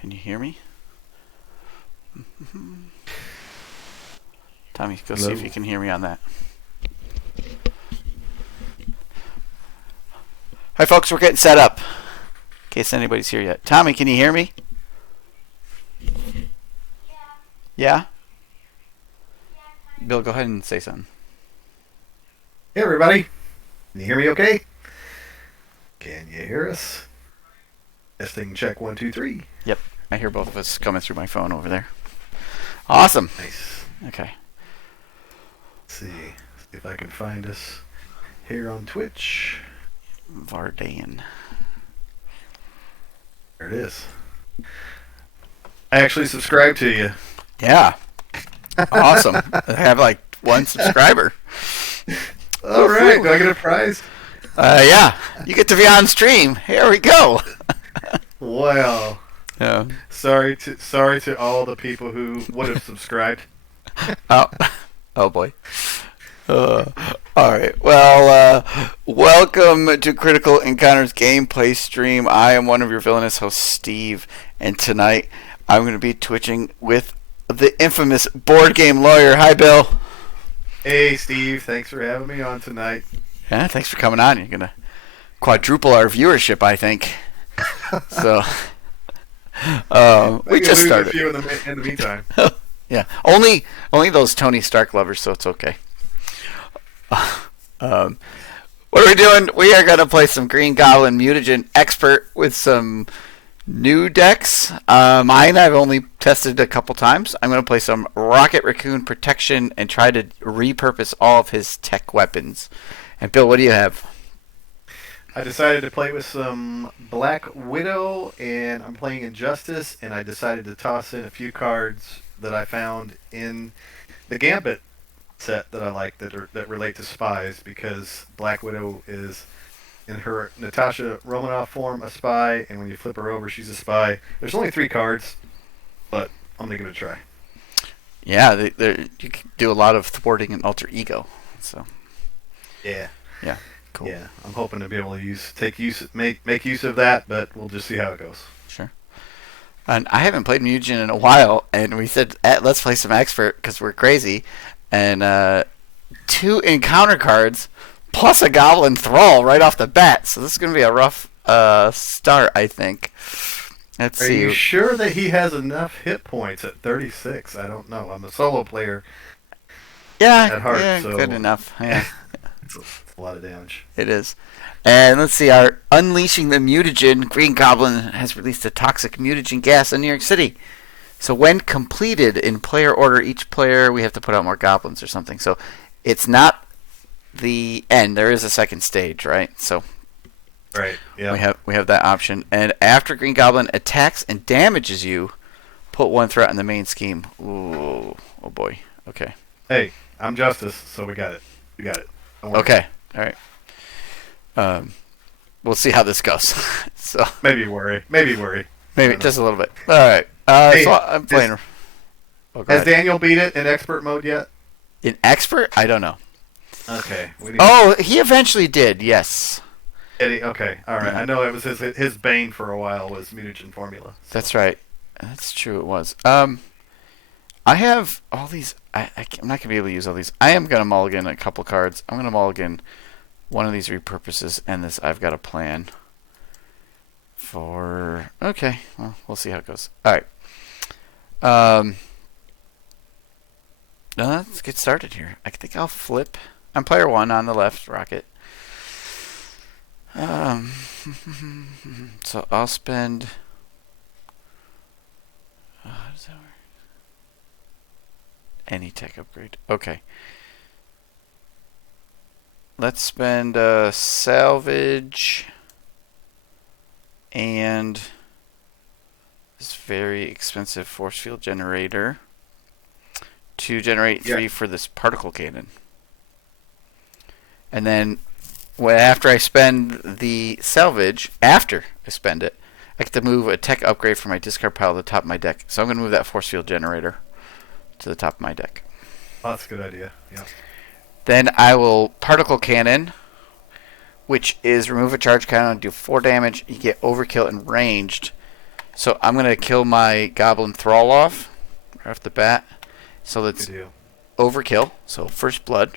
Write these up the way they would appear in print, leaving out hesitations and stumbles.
Can you hear me? Tommy, go Hello. see if you can hear me on that. Hi, folks. We're getting set up. In case anybody's here yet. Tommy, can you hear me? Yeah? Bill, go ahead and say something. Hey, everybody. Can you hear me okay? Can you hear us? Testing check 1, 2, 3. Yep. I hear both of us coming through my phone over there. Awesome. Nice. Okay. Let's see if I can find us here on Twitch. Vardan. There it is. I actually subscribed to you. Yeah. Awesome. I have like one subscriber. All right. Do I get a prize? Yeah. You get to be on stream. Here we go. Wow. Yeah. Sorry to all the people who would have subscribed. Oh boy. All right. Well, welcome to Critical Encounters gameplay stream. I am one of your villainous hosts, Steve, and tonight I'm going to be twitching with the infamous board game lawyer. Hi, Bill. Hey, Steve. Thanks for having me on tonight. Yeah, thanks for coming on. You're going to quadruple our viewership, I think. So, we just started. A few in the meantime. Yeah, only those Tony Stark lovers, so it's okay. What are we doing? We are going to play some Green Goblin Mutagen Expert with some new decks. Mine I've only tested a couple times. I'm going to play some Rocket Raccoon Protection and try to repurpose all of his tech weapons. And Bill, what do you have? I decided to play with some Black Widow, and I'm playing Injustice, and I decided to toss in a few cards that I found in the Gambit set that I like that relate to spies, because Black Widow is, in her Natasha Romanoff form, a spy, and when you flip her over, she's a spy. There's only 3 cards, but I'm going to give it a try. Yeah, you can do a lot of thwarting and alter ego. So Yeah. Cool. Yeah, I'm hoping to be able to make use of that, but we'll just see how it goes. Sure. And I haven't played Mutagen in a while, and we said, let's play some Expert because we're crazy. And 2 encounter cards plus a Goblin Thrall right off the bat. So this is going to be a rough start, I think. Let's see. Are you sure that he has enough hit points at 36? I don't know. I'm a solo player. Yeah, at heart, so good enough. Yeah. It's a lot of damage. It is. And let's see, our Unleashing the Mutagen, Green Goblin has released a toxic mutagen gas in New York City. So when completed in player order, each player, we have to put out more goblins or something. So it's not the end. There is a second stage, right? So right, yeah. we have that option. And after Green Goblin attacks and damages you, put 1 threat in the main scheme. Ooh, oh boy. Okay. Hey, I'm Justice, so we got it. Don't worry. Okay. All right. We'll see how this goes. So Maybe worry. maybe just a little bit. All right. Hey, so I'm playing. Has ahead. Daniel beat it in expert mode yet? In Expert? I don't know. Okay. He eventually did. Yes. Okay. All right. Yeah. I know it was his bane for a while was mutagen formula. So. That's right. That's true. It was. I have all these. I'm not gonna be able to use all these. I am gonna mulligan a couple cards. I'm gonna mulligan one of these repurposes and this. I've got a plan for. Okay. Well, we'll see how it goes. All right. Let's get started here. I think I'll flip. I'm player 1 on the left, Rocket. So I'll spend. How does that work? Any tech upgrade. Okay. Let's spend salvage and this very expensive force field generator to generate 3 for this particle cannon. And then after I spend the salvage, after I spend it, I get to move a tech upgrade from my discard pile to the top of my deck. So I'm going to move that force field generator to the top of my deck. Oh, that's a good idea. Yeah. Then I will particle cannon, which is remove a charge cannon, do 4 damage. You get overkill and ranged. So I'm gonna kill my Goblin Thrall off right off the bat. So Good that's deal. overkill. So first blood,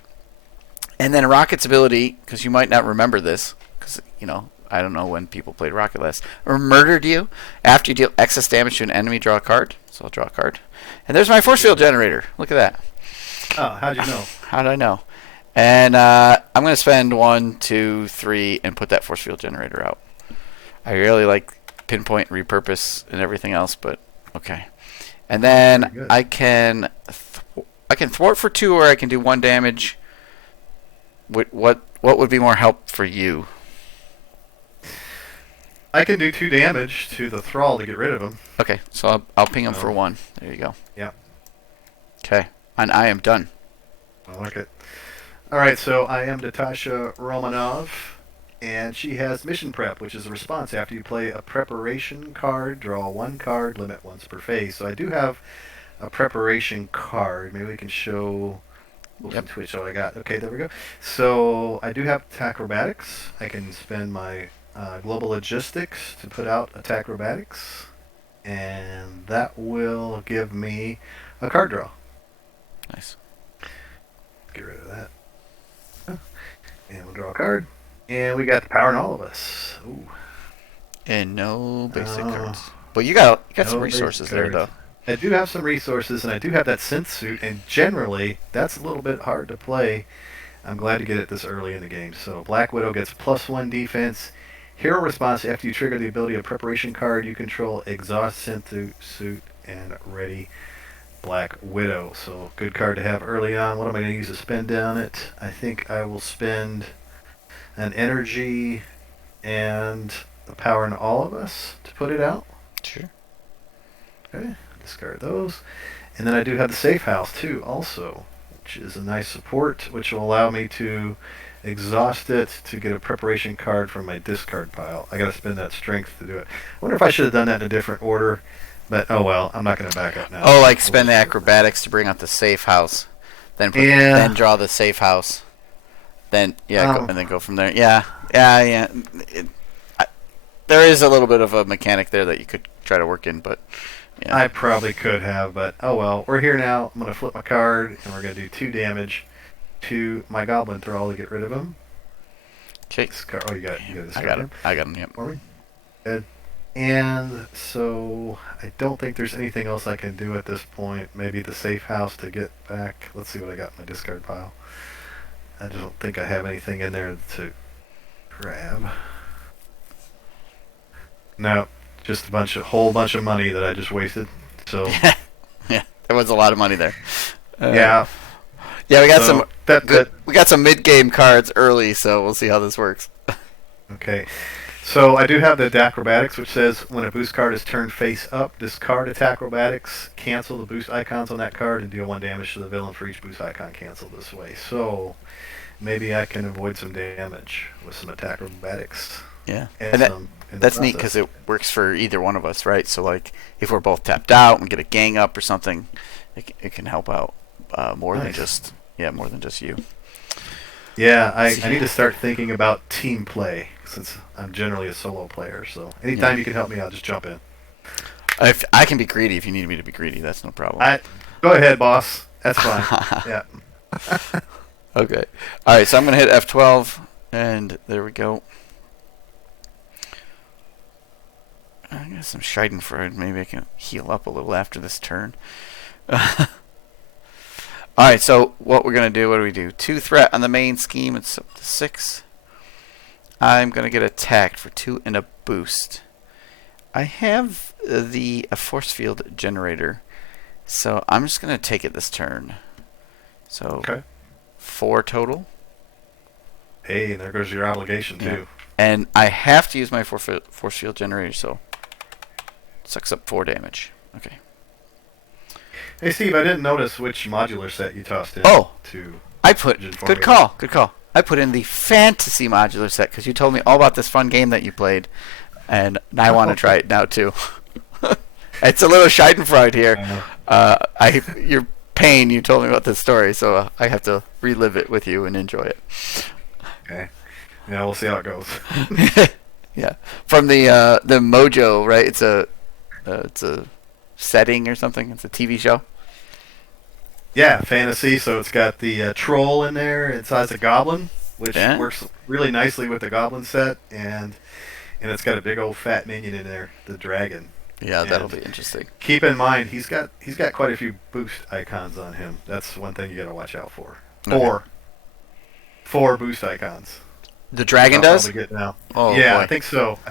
and then Rocket's ability, because you might not remember this, because I don't know when people played Rocket last. Or murdered you after you deal excess damage to an enemy. Draw a card. So I'll draw a card, and there's my force field generator. Look at that. Oh, how'd you know? How did I know? And I'm gonna spend 1, 2, 3, and put that force field generator out. I really like pinpoint, repurpose, and everything else, but okay. And then I can thwart for 2, or I can do 1 damage. What would be more help for you? I can do 2 damage to the Thrall to get rid of him. Okay, so I'll ping him for 1. There you go. Yeah. Okay, and I am done. I like it. All right, so I am Natasha Romanov, and she has Mission Prep, which is a response after you play a preparation card, draw 1 card, limit once per phase. So I do have a preparation card. Maybe we can show. Yep. Twitch what I got. Okay, there we go. So I do have acrobatics. I can spend my global logistics to put out acrobatics, and that will give me a card draw. Nice. Get rid of that. And we'll draw a card. And we got the power in all of us. Ooh. And no basic cards. But you got some resources there, though. I do have some resources, and I do have that synth suit, and generally, that's a little bit hard to play. I'm glad to get it this early in the game. So Black Widow gets +1 defense. Hero response, after you trigger the ability of preparation card, you control exhaust synth suit and ready Black Widow. So good card to have early on. What am I going to use to spend down it? I think I will spend an energy and the power in all of us to put it out. Sure. Okay, discard those. And then I do have the safe house too also, which is a nice support, which will allow me to exhaust it to get a preparation card from my discard pile. I got to spend that strength to do it. I wonder if I should have done that in a different order. But, oh well, I'm not going to back up now. Oh, like spend the acrobatics to bring out the safe house. Then draw the safe house. Then, and then go from there. Yeah. There is a little bit of a mechanic there that you could try to work in, but... Yeah. I probably could have, but oh well. We're here now. I'm going to flip my card, and we're going to do 2 damage to my Goblin Thrall to get rid of him. Okay. Oh, you got this. I got him. Yep. For me. Good. And so I don't think there's anything else I can do at this point. Maybe the safe house to get back. Let's see what I got in my discard pile. I just don't think I have anything in there to grab. No, just a whole bunch of money that I just wasted. So yeah, there was a lot of money there. Yeah. Yeah, we got we got some mid-game cards early, so we'll see how this works. Okay. So I do have the acrobatics, which says when a boost card is turned face up, discard acrobatics, cancel the boost icons on that card, and deal 1 damage to the villain for each boost icon canceled this way. So maybe I can avoid some damage with some acrobatics. Yeah, and that's neat because it works for either one of us, right? So like if we're both tapped out and get a gang up or something, it can help out more than just you. Yeah, I need to start thinking about team play since I'm generally a solo player. So anytime you can help me out, just jump in. If I can be greedy, if you need me to be greedy, that's no problem. Go ahead, boss. That's fine. Yeah. Okay. All right. So I'm gonna hit F12, and there we go. I got some Schadenfreude. Maybe I can heal up a little after this turn. Alright, so what we're going to do, what do we do? 2 threat on the main scheme, it's up to 6. I'm going to get attacked for 2 and a boost. I have a force field generator, so I'm just going to take it this turn. So, 4 total. Hey, and there goes your obligation, too. Yeah. And I have to use my force field generator, so sucks up 4 damage. Okay. Hey Steve, I didn't notice which modular set you tossed in. Good call. I put in the fantasy modular set because you told me all about this fun game that you played, and I want to try it now too. It's a little Schadenfreude here. Your pain. You told me about this story, so I have to relive it with you and enjoy it. Okay. Yeah, we'll see how it goes. Yeah, from the Mojo, right? It's a It's a setting or something. It's a TV show. Yeah, fantasy. So it's got the troll in there. It has a goblin, which Yeah. works really nicely with the goblin set, and it's got a big old fat minion in there, the dragon. Yeah, that'll And be interesting. keep in mind, he's got quite a few boost icons on him. That's one thing you got to watch out for. Okay. Four boost icons. The dragon I'll does? probably get now. Oh, yeah, boy. I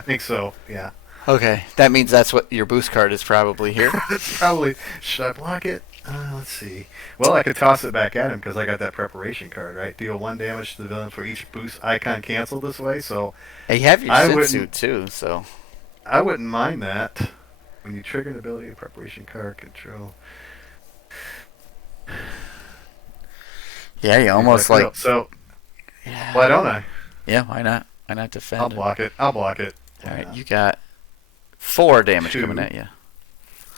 think so. Yeah. Okay, that means that's what your boost card is probably here. That's probably. Should I block it? Let's see. Well, I could toss it back at him because I got that preparation card, right? Deal 1 damage to the villain for each boost icon canceled this way. So And you have your I Sid wouldn't- suit too, so I wouldn't mind that. When you trigger an ability, a preparation card control. yeah, you almost like So yeah. why don't I? Yeah, why not? Why not defend? I'll block it. All All right, right, you got 4 damage 2. coming at you.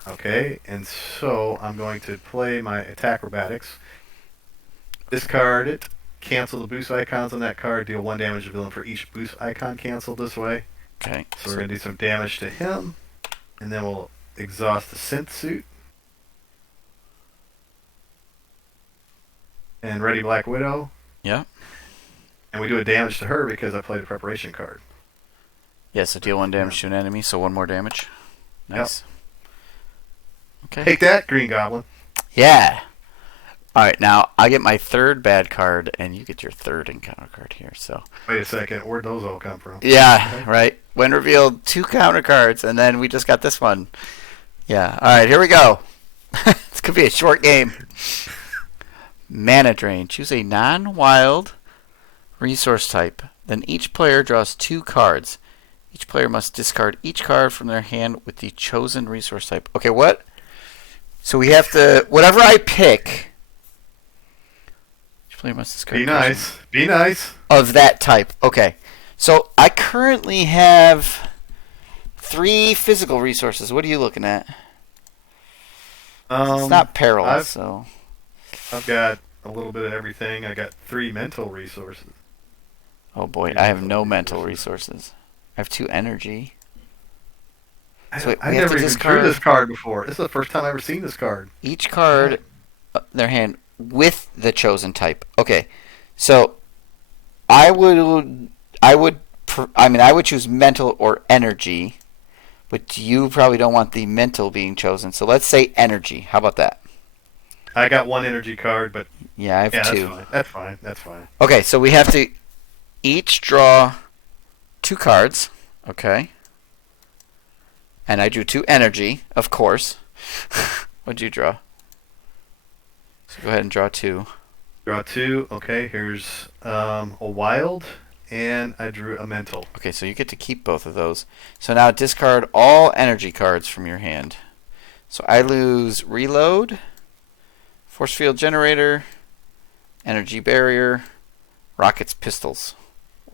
Okay, and so I'm going to play my attack acrobatics. Discard it. Cancel the boost icons on that card. Deal 1 damage to the villain for each boost icon canceled this way. Okay. So we're going to do some damage to him. And then we'll exhaust the synth suit. And ready Black Widow. Yeah. And we do a damage to her because I played a preparation card. Yeah, so deal 1 damage to an enemy, so 1 more damage. Nice. Okay. Take that, Green Goblin. Yeah. Alright, now I get my 3rd bad card and you get your 3rd encounter card here, so Wait a second. Where'd those all come from? yeah, Okay. right. When revealed, 2 counter cards, and then we just got this one. Yeah. Alright, here we go. This could be a short game. Mana Drain. Choose a non-wild resource type. Then each player draws 2 cards. Each player must discard each card from their hand with the chosen resource type. Okay, what? So we have to... Whatever I pick... Each player must discard... Be nice. Be nice. of that type. Okay. So I currently have 3 physical resources. What are you looking at? It's not peril, I've- so... I've got a little bit of everything. I got 3 mental resources. Oh boy, Yeah, I have mental no mental resources. resources. I have 2 energy. I, So I we have to never even discard- drew this card before. This is the first time I've ever seen this card. Each card in their hand with the chosen type. Okay. So I would choose mental or energy, but you probably don't want the mental being chosen. So let's say energy. How about that? I got 1 energy card, but Yeah, I have yeah, 2. That's fine. Okay, so we have to each draw 2 cards. Okay. And I drew 2 energy, of course. What'd you draw? So go ahead and draw 2. Draw 2. Okay, here's a wild, and I drew a mental. Okay, so you get to keep both of those. So now discard all energy cards from your hand. So I lose reload, force field generator, energy barrier, rockets, pistols.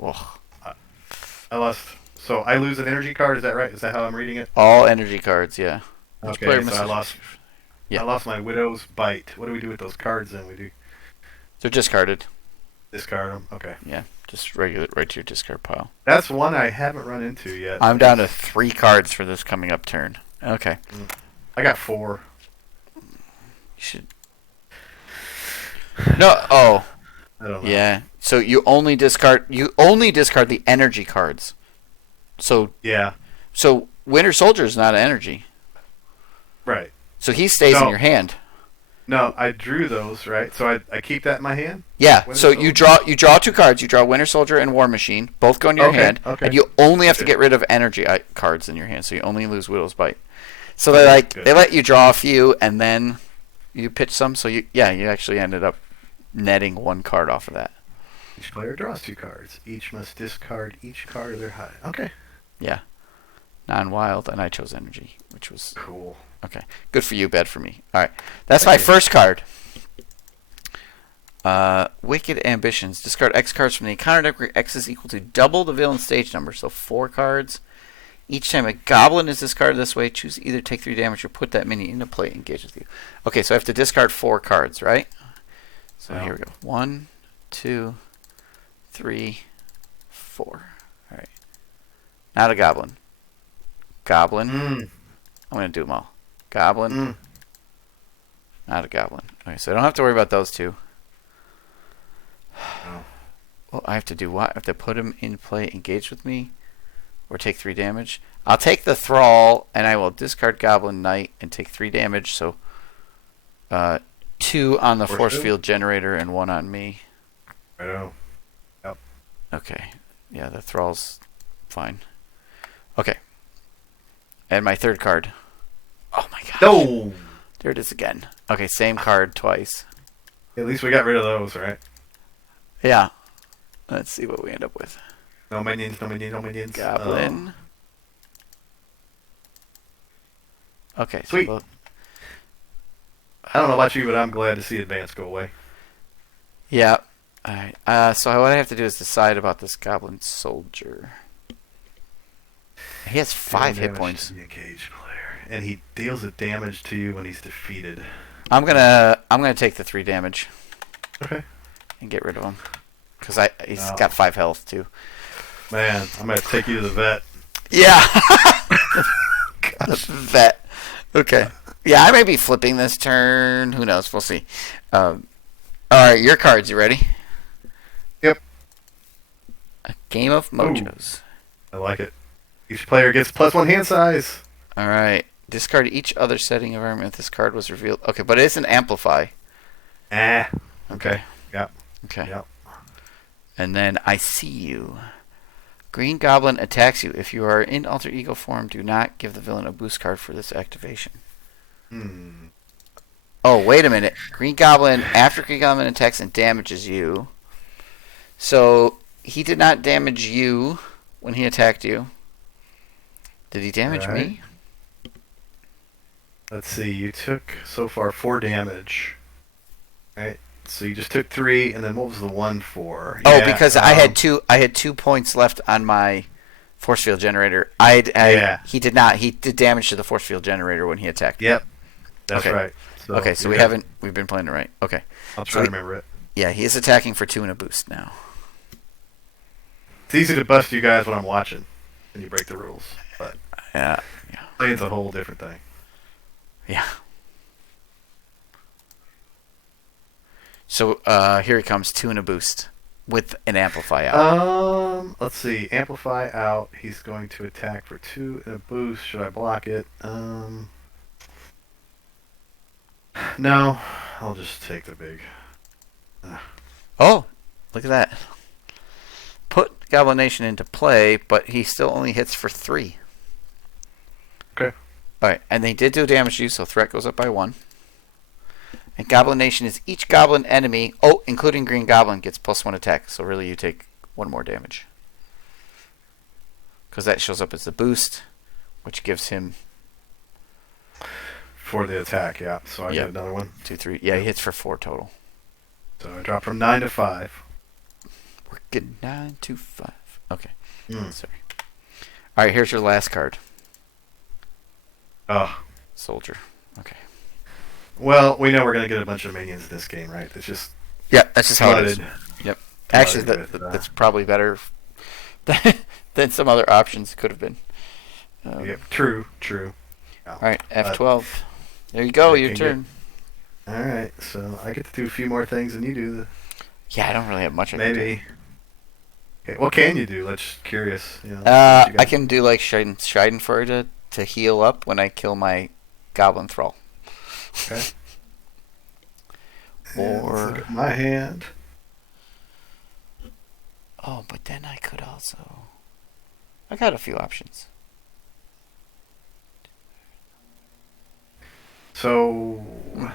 Ugh. I lost. So I lose an energy card. Is that right? Is that how I'm reading it? All energy cards, yeah. Each Okay, player so must- I lost. Yeah. I lost my Widow's Bite. What do we do with those cards then? We do They're discarded. discard them. Okay. Yeah, just regular right to your discard pile. That's one I haven't run into yet. I'm down to 3 cards for this coming up turn. Okay. I got 4. You should. No. Oh. I don't know. Yeah. So you only discard the energy cards. So Yeah. Winter Soldier is not energy. Right. So he stays in No. your hand. No, I drew those, right? So I keep that in my hand? Yeah. Winter So you Soldier? draw 2 cards. You draw Winter Soldier and War Machine. Both go in your Okay, hand. okay. And you only have to Okay. get rid of energy cards in your hand. So you only lose Widow's Bite. So Okay, good. they let you draw a few and then you pitch some. So you actually ended up netting 1 card off of that. Each player draws 2 cards. Each must discard each card of their hide. Okay. Yeah. Non-wild, and I chose energy, which was Cool. okay. Good for you, bad for me. All right, that's Thank my you. first card. Wicked Ambitions. Discard X cards from the encounter deck where X is equal to double the villain stage number, so 4 cards. Each time a goblin is discarded this way, choose either take 3 damage or put that minion into play. Engage with you. Okay, so I have to discard 4 cards, right? So Yeah. here we go. 1, 2, 3, 4. All right. Not a goblin. Goblin. I'm going to do them all. Goblin. Not a goblin. Okay, so I don't have to worry about those two. Oh. Well, I have to do what? I have to put him in play, engage with me, or take 3 damage. I'll take the Thrall, and I will discard Goblin Knight and take 3 damage. So 2 on the force field generator and 1 on me. I know. Yep. Okay. Yeah, the Thrall's fine. Okay. And my 3rd card. Oh my gosh. No! There it is again. Okay, same card twice. At least we got rid of those, right? Yeah. Let's see what we end up with. No minions, no minions, no minions. Goblin. Okay. Sweet. So I don't know about you, but I'm glad to see Advance go away. yeah. Alright. So what I have to do is decide about this Goblin Soldier. He has 5 hit points. To the engaged player, and he deals the damage to you when he's defeated. I'm gonna take the 3 damage. Okay. And get rid of him. Because he's got 5 health too. Man, I'm gonna take you to the vet. Yeah. Vet. Okay. Yeah, I may be flipping this turn. Who knows? We'll see. All right, your cards. You ready? Yep. A game of mojos. Ooh, I like it. Each player gets +1 hand size. All right. Discard each other setting environment if this card was revealed. Okay, but it is an amplify. Okay. Yep. Okay. Yep. And then I see you. Green Goblin attacks you. If you are in alter ego form, do not give the villain a boost card for this activation. Oh, wait a minute. After Green Goblin attacks and damages you. So, he did not damage you when he attacked you. Did he damage me? Let's see. You took, so far, 4 damage. Right? So you just took 3, and then what was the 1 for? Oh, because I had 2 points left on my force field generator. He did not. He did damage to the force field generator when he attacked. Yep. That's right. So we've been playing it right. Okay. I'll try to remember it. Yeah, he is attacking for 2 and a boost now. It's easy to bust you guys when I'm watching, and you break the rules. But yeah. playing's a whole different thing. Yeah. So here he comes, 2 and a boost with an amplify out. Let's see. Amplify out. He's going to attack for 2 and a boost. Should I block it? No. I'll just take the big. Oh, look at that. Put Goblin Nation into play, but he still only hits for 3. Okay. Alright, and they did do damage to you, so threat goes up by 1. And Goblin Nation is each goblin enemy, including Green Goblin, gets +1 attack. So really you take 1 more damage. Because that shows up as the boost, which gives him... For the attack, yeah. So I get another one. 2, 3. Yeah, he hits for 4 total. So I drop from 9 to 5. We're getting 9 to 5. Okay. Sorry. Alright, here's your last card. Soldier. Okay. Well, we know we're going to get a bunch of minions in this game, right? It's just... Yeah, that's just how it is. Yep. Actually, that's probably better than some other options could have been. True. Yeah. Alright, F12. There you go, your turn. Alright, so I get to do a few more things than you do. Yeah, I don't really have much. Maybe. Okay, what can you do? Let's curious. I can do like Schadenfreude to heal up when I kill my Goblin Thrall. Okay. Or let's look at my hand. Oh, but then I could also... I got a few options. So,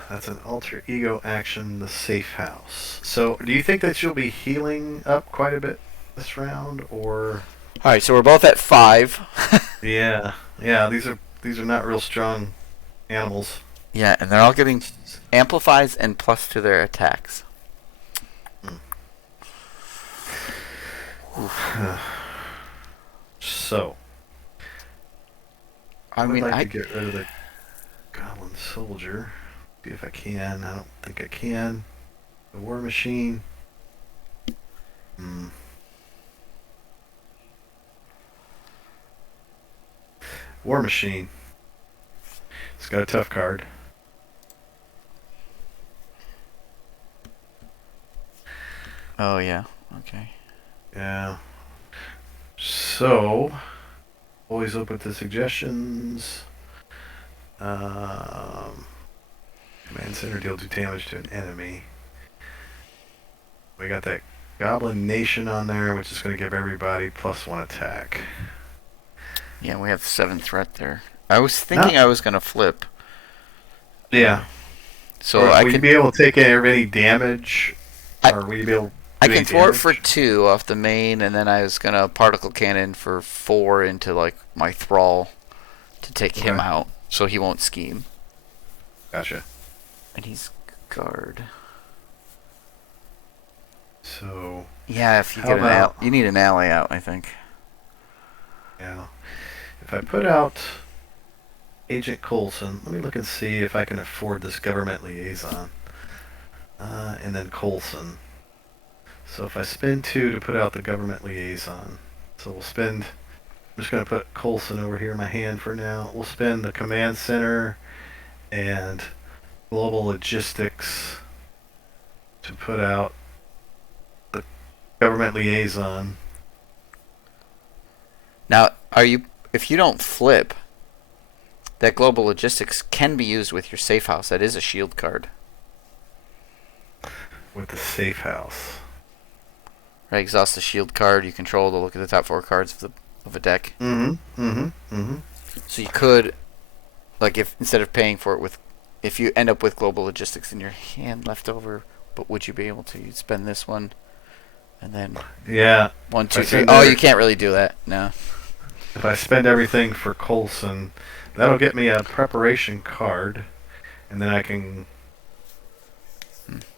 that's an alter ego action, the safe house. So, do you think that you'll be healing up quite a bit this round, or... Alright, so we're both at 5. Yeah, these are not real strong animals. Yeah, and they're all getting amplifies and plus to their attacks. So, I would like to get rid of the Goblin Soldier. See if I can. I don't think I can. The War Machine. War Machine. It's got a tough card. Oh, yeah. Okay. Yeah. So, always open to suggestions. Command center deal 2 damage to an enemy. We got that Goblin Nation on there, which is going to give everybody +1 attack. Yeah, we have 7 threat there. I was thinking I was going to flip. Yeah. So will you be able to take any damage? Or will you be able to I can thwart for 2 off the main, and then I was going to particle cannon for 4 into like my thrall to take him out so he won't scheme. Gotcha. And he's guard. So yeah, if you get you need an ally out, I think. Yeah. If I put out Agent Coulson, let me look and see if I can afford this government liaison. And then Coulson. So if I spend 2 to put out the government liaison, so we'll spend. I'm just going to put Coulson over here in my hand for now. We'll spend the command center and global logistics to put out the government liaison. Now, if you don't flip, that global logistics can be used with your safe house. That is a shield card. With the safe house. Right, exhaust the shield card you control to look at the top 4 cards of a deck. So you could, like, if instead of paying for it if you end up with global logistics in your hand left over, but would you be able to spend this one and then 1, 2, 3? Oh, you can't really do that. No. If I spend everything for Coulson, that'll get me a preparation card, and then I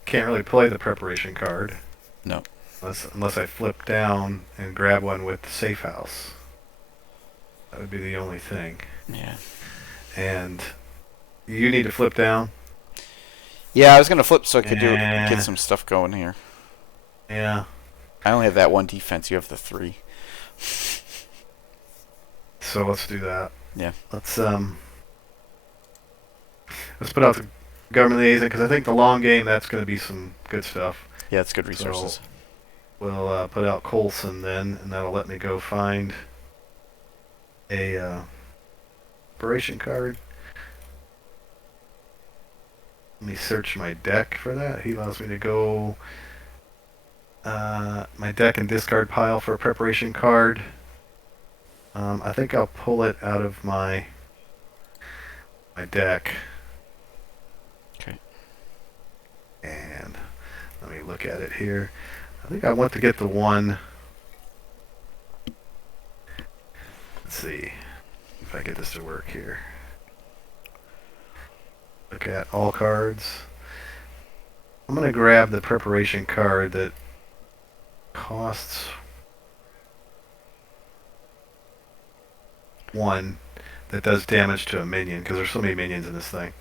can't really play the preparation card. No. Unless I flip down and grab one with the safe house. That would be the only thing. Yeah. And you need to flip down? Yeah, I was going to flip so I could get some stuff going here. Yeah. I only have that 1 defense. You have the 3. So let's do that. Yeah. Let's put out the government liaison, because I think the long game, that's going to be some good stuff. Yeah, it's good resources. So we'll put out Coulson then, and that'll let me go find a operation card. Let me search my deck for that. He allows me to go my deck and discard pile for a preparation card. I think I'll pull it out of my deck. Okay. And let me look at it here. I think I want to get the one. Let's see if I get this to work here. Look at all cards. I'm going to grab the preparation card that costs 1 that does damage to a minion, because there's so many minions in this thing.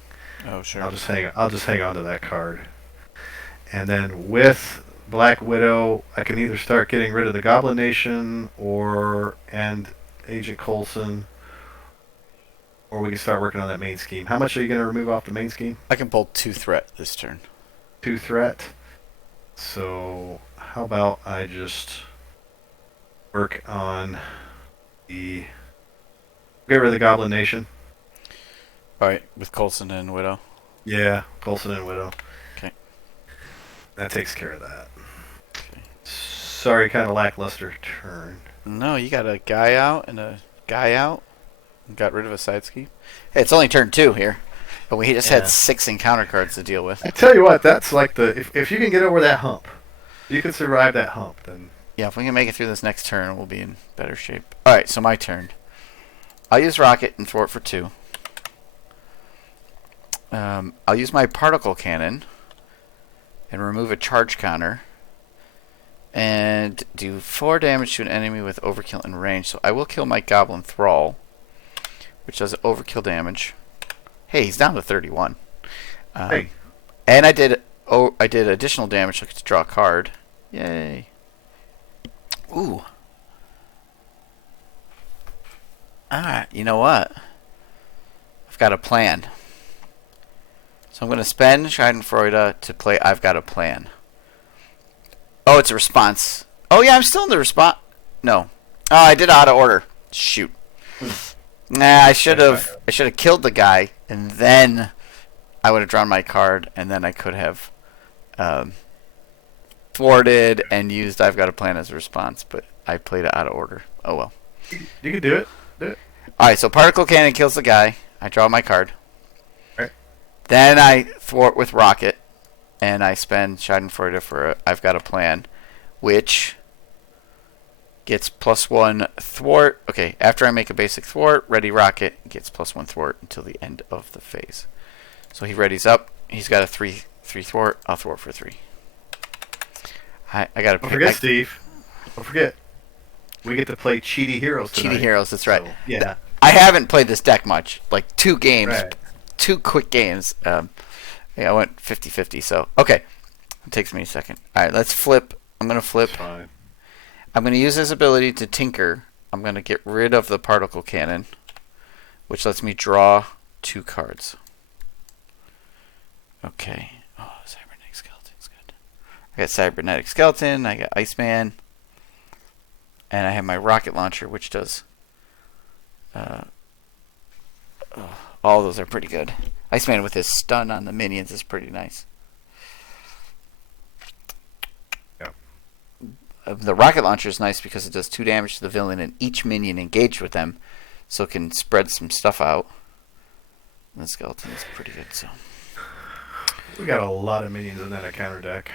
Oh, sure. I'll just hang on to that card. And then with Black Widow, I can either start getting rid of the Goblin Nation and Agent Coulson, or we can start working on that main scheme. How much are you going to remove off the main scheme? I can pull 2 threat this turn. 2 threat. So how about I just work on get rid of the Goblin Nation. Alright, with Coulson and Widow. Yeah, Coulson and Widow. Okay. That takes care of that. Okay. Sorry, kind of lackluster turn. No, you got a guy out and a guy out. Got rid of a side scheme. Hey, it's only turn 2 here. But we just had 6 encounter cards to deal with. I tell you what, that's like if you can get over that hump, you can survive that hump, then... Yeah, if we can make it through this next turn, we'll be in better shape. Alright, so my turn. I'll use Rocket and thwart for 2. I'll use my Particle Cannon and remove a charge counter and do 4 damage to an enemy with overkill and range. So I will kill my Goblin Thrall, which does overkill damage. Hey, he's down to 31. Hey. And I did additional damage so I could draw a card. Yay. Ooh. Alright, you know what? I've got a plan. So I'm going to spend Schadenfreude to play I've got a plan. Oh, it's a response. Oh, yeah, I'm still in the response. No. Oh, I did out of order. Shoot. Nah, I should have killed the guy, and then I would have drawn my card, and then I could have thwarted and used I've got a plan as a response, but I played it out of order. Oh, well. You can do it. Do it. Alright, so Particle Cannon kills the guy. I draw my card. Right. Then I thwart with Rocket, and I spend Schadenfreude for I've got a plan, which gets +1 thwart. Okay, after I make a basic thwart, Ready Rocket gets +1 thwart until the end of the phase. So he readies up. He's got a 3 thwart. I'll thwart for 3. I gotta. Don't forget, Steve. Don't forget. We get to play Cheaty Heroes tonight. Cheaty Heroes, that's right. So, yeah. I haven't played this deck much. Like 2 games. Right. 2 quick games. Yeah, I went 50-50, so. Okay. It takes me a second. Alright, let's flip. I'm going to flip. That's fine. I'm going to use his ability to tinker. I'm going to get rid of the Particle Cannon, which lets me draw 2 cards. Okay. Oh, Cybernetic Skeleton's good. I got Cybernetic Skeleton. I got Iceman. And I have my rocket launcher, which does... all those are pretty good. Iceman with his stun on the minions is pretty nice. Yeah. The rocket launcher is nice because it does 2 damage to the villain and each minion engaged with them, so it can spread some stuff out. And the skeleton is pretty good, so... We got a lot of minions in that counter deck.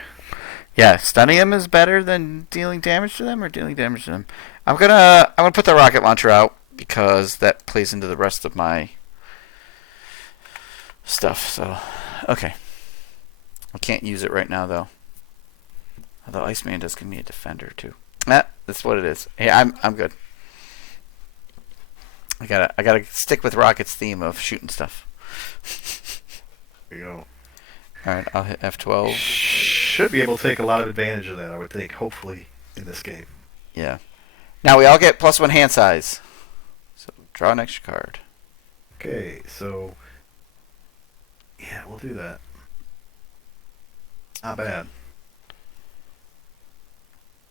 Yeah, stunning them is better than dealing damage to them, or dealing damage to them. I'm gonna put the rocket launcher out because that plays into the rest of my stuff. So, okay, I can't use it right now though. Although Iceman does give me a defender too. That's what it is. Hey, I'm good. I gotta stick with Rocket's theme of shooting stuff. There you go. All right, I'll hit F12. Should be able to take a lot of advantage of that, I would think, hopefully, in this game. Yeah. Now we all get +1 hand size. So draw an extra card. Okay, so... Yeah, we'll do that. Not bad.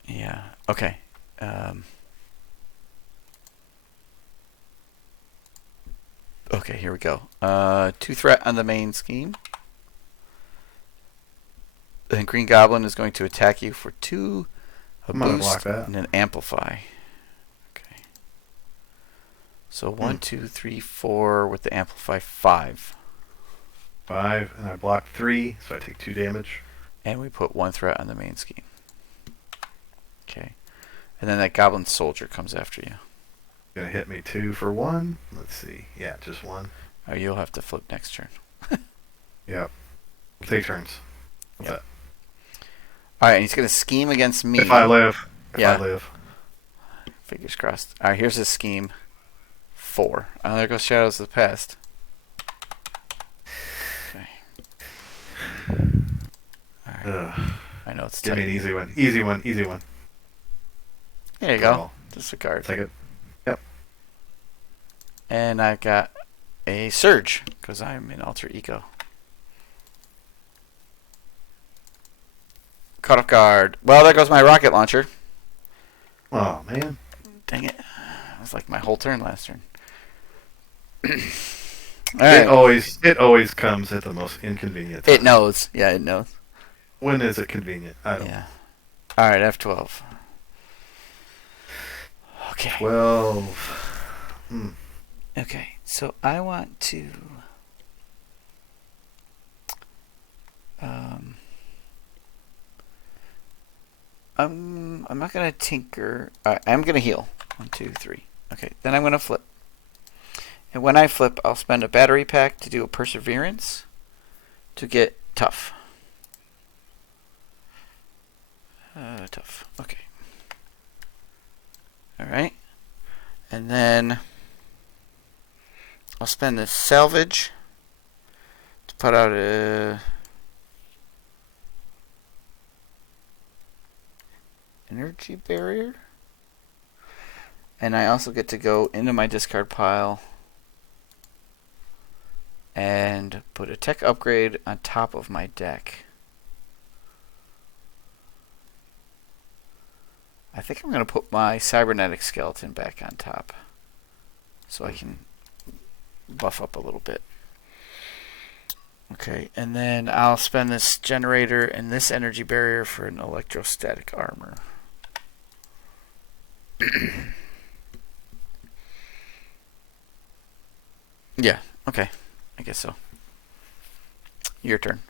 Yeah. Okay. Okay, here we go. 2 threat on the main scheme. Then Green Goblin is going to attack you for 2, a I'm gonna boost, block that. and an amplify. Okay. So 1, 2, 3, 4 with the amplify 5. 5, and I block 3, so I take 2 damage. And we put 1 threat on the main scheme. Okay. And then that Goblin Soldier comes after you. Gonna hit me 2 for 1. Let's see. Yeah, just 1. Oh, you'll have to flip next turn. Yep. Take turns. What's Yep. Alright, and he's going to scheme against me. that? If I live. If Yeah. I live. Fingers crossed. Alright, here's his scheme. 4. Oh, there goes Shadows of the Past. Okay. Alright. I know it's Give me tight. an easy one. Easy one. Easy one. There you go. Cool. Disregard. Take it. Yep. And I got a Surge, because I'm in Alter Ego. Cut off guard. Well, there goes my rocket launcher. Oh, man. Dang it. It was like my whole turn last turn. It Alright. always comes at the most inconvenient time. It knows. Yeah, it knows. When is it convenient? I don't know. Yeah. Alright, F12. Okay. 12. Okay, so I want to... I'm not going to tinker. I'm going to heal. 1, 2, 3. Okay, then I'm going to flip. And when I flip, I'll spend a battery pack to do a perseverance to get tough. Tough. Okay. Alright. And then I'll spend this salvage to put out a energy barrier. And I also get to go into my discard pile and put a tech upgrade on top of my deck. I think I'm going to put my cybernetic skeleton back on top so I can buff up a little bit. Okay, and then I'll spend this generator and this energy barrier for an electrostatic armor. Yeah, okay. I guess so. Your turn.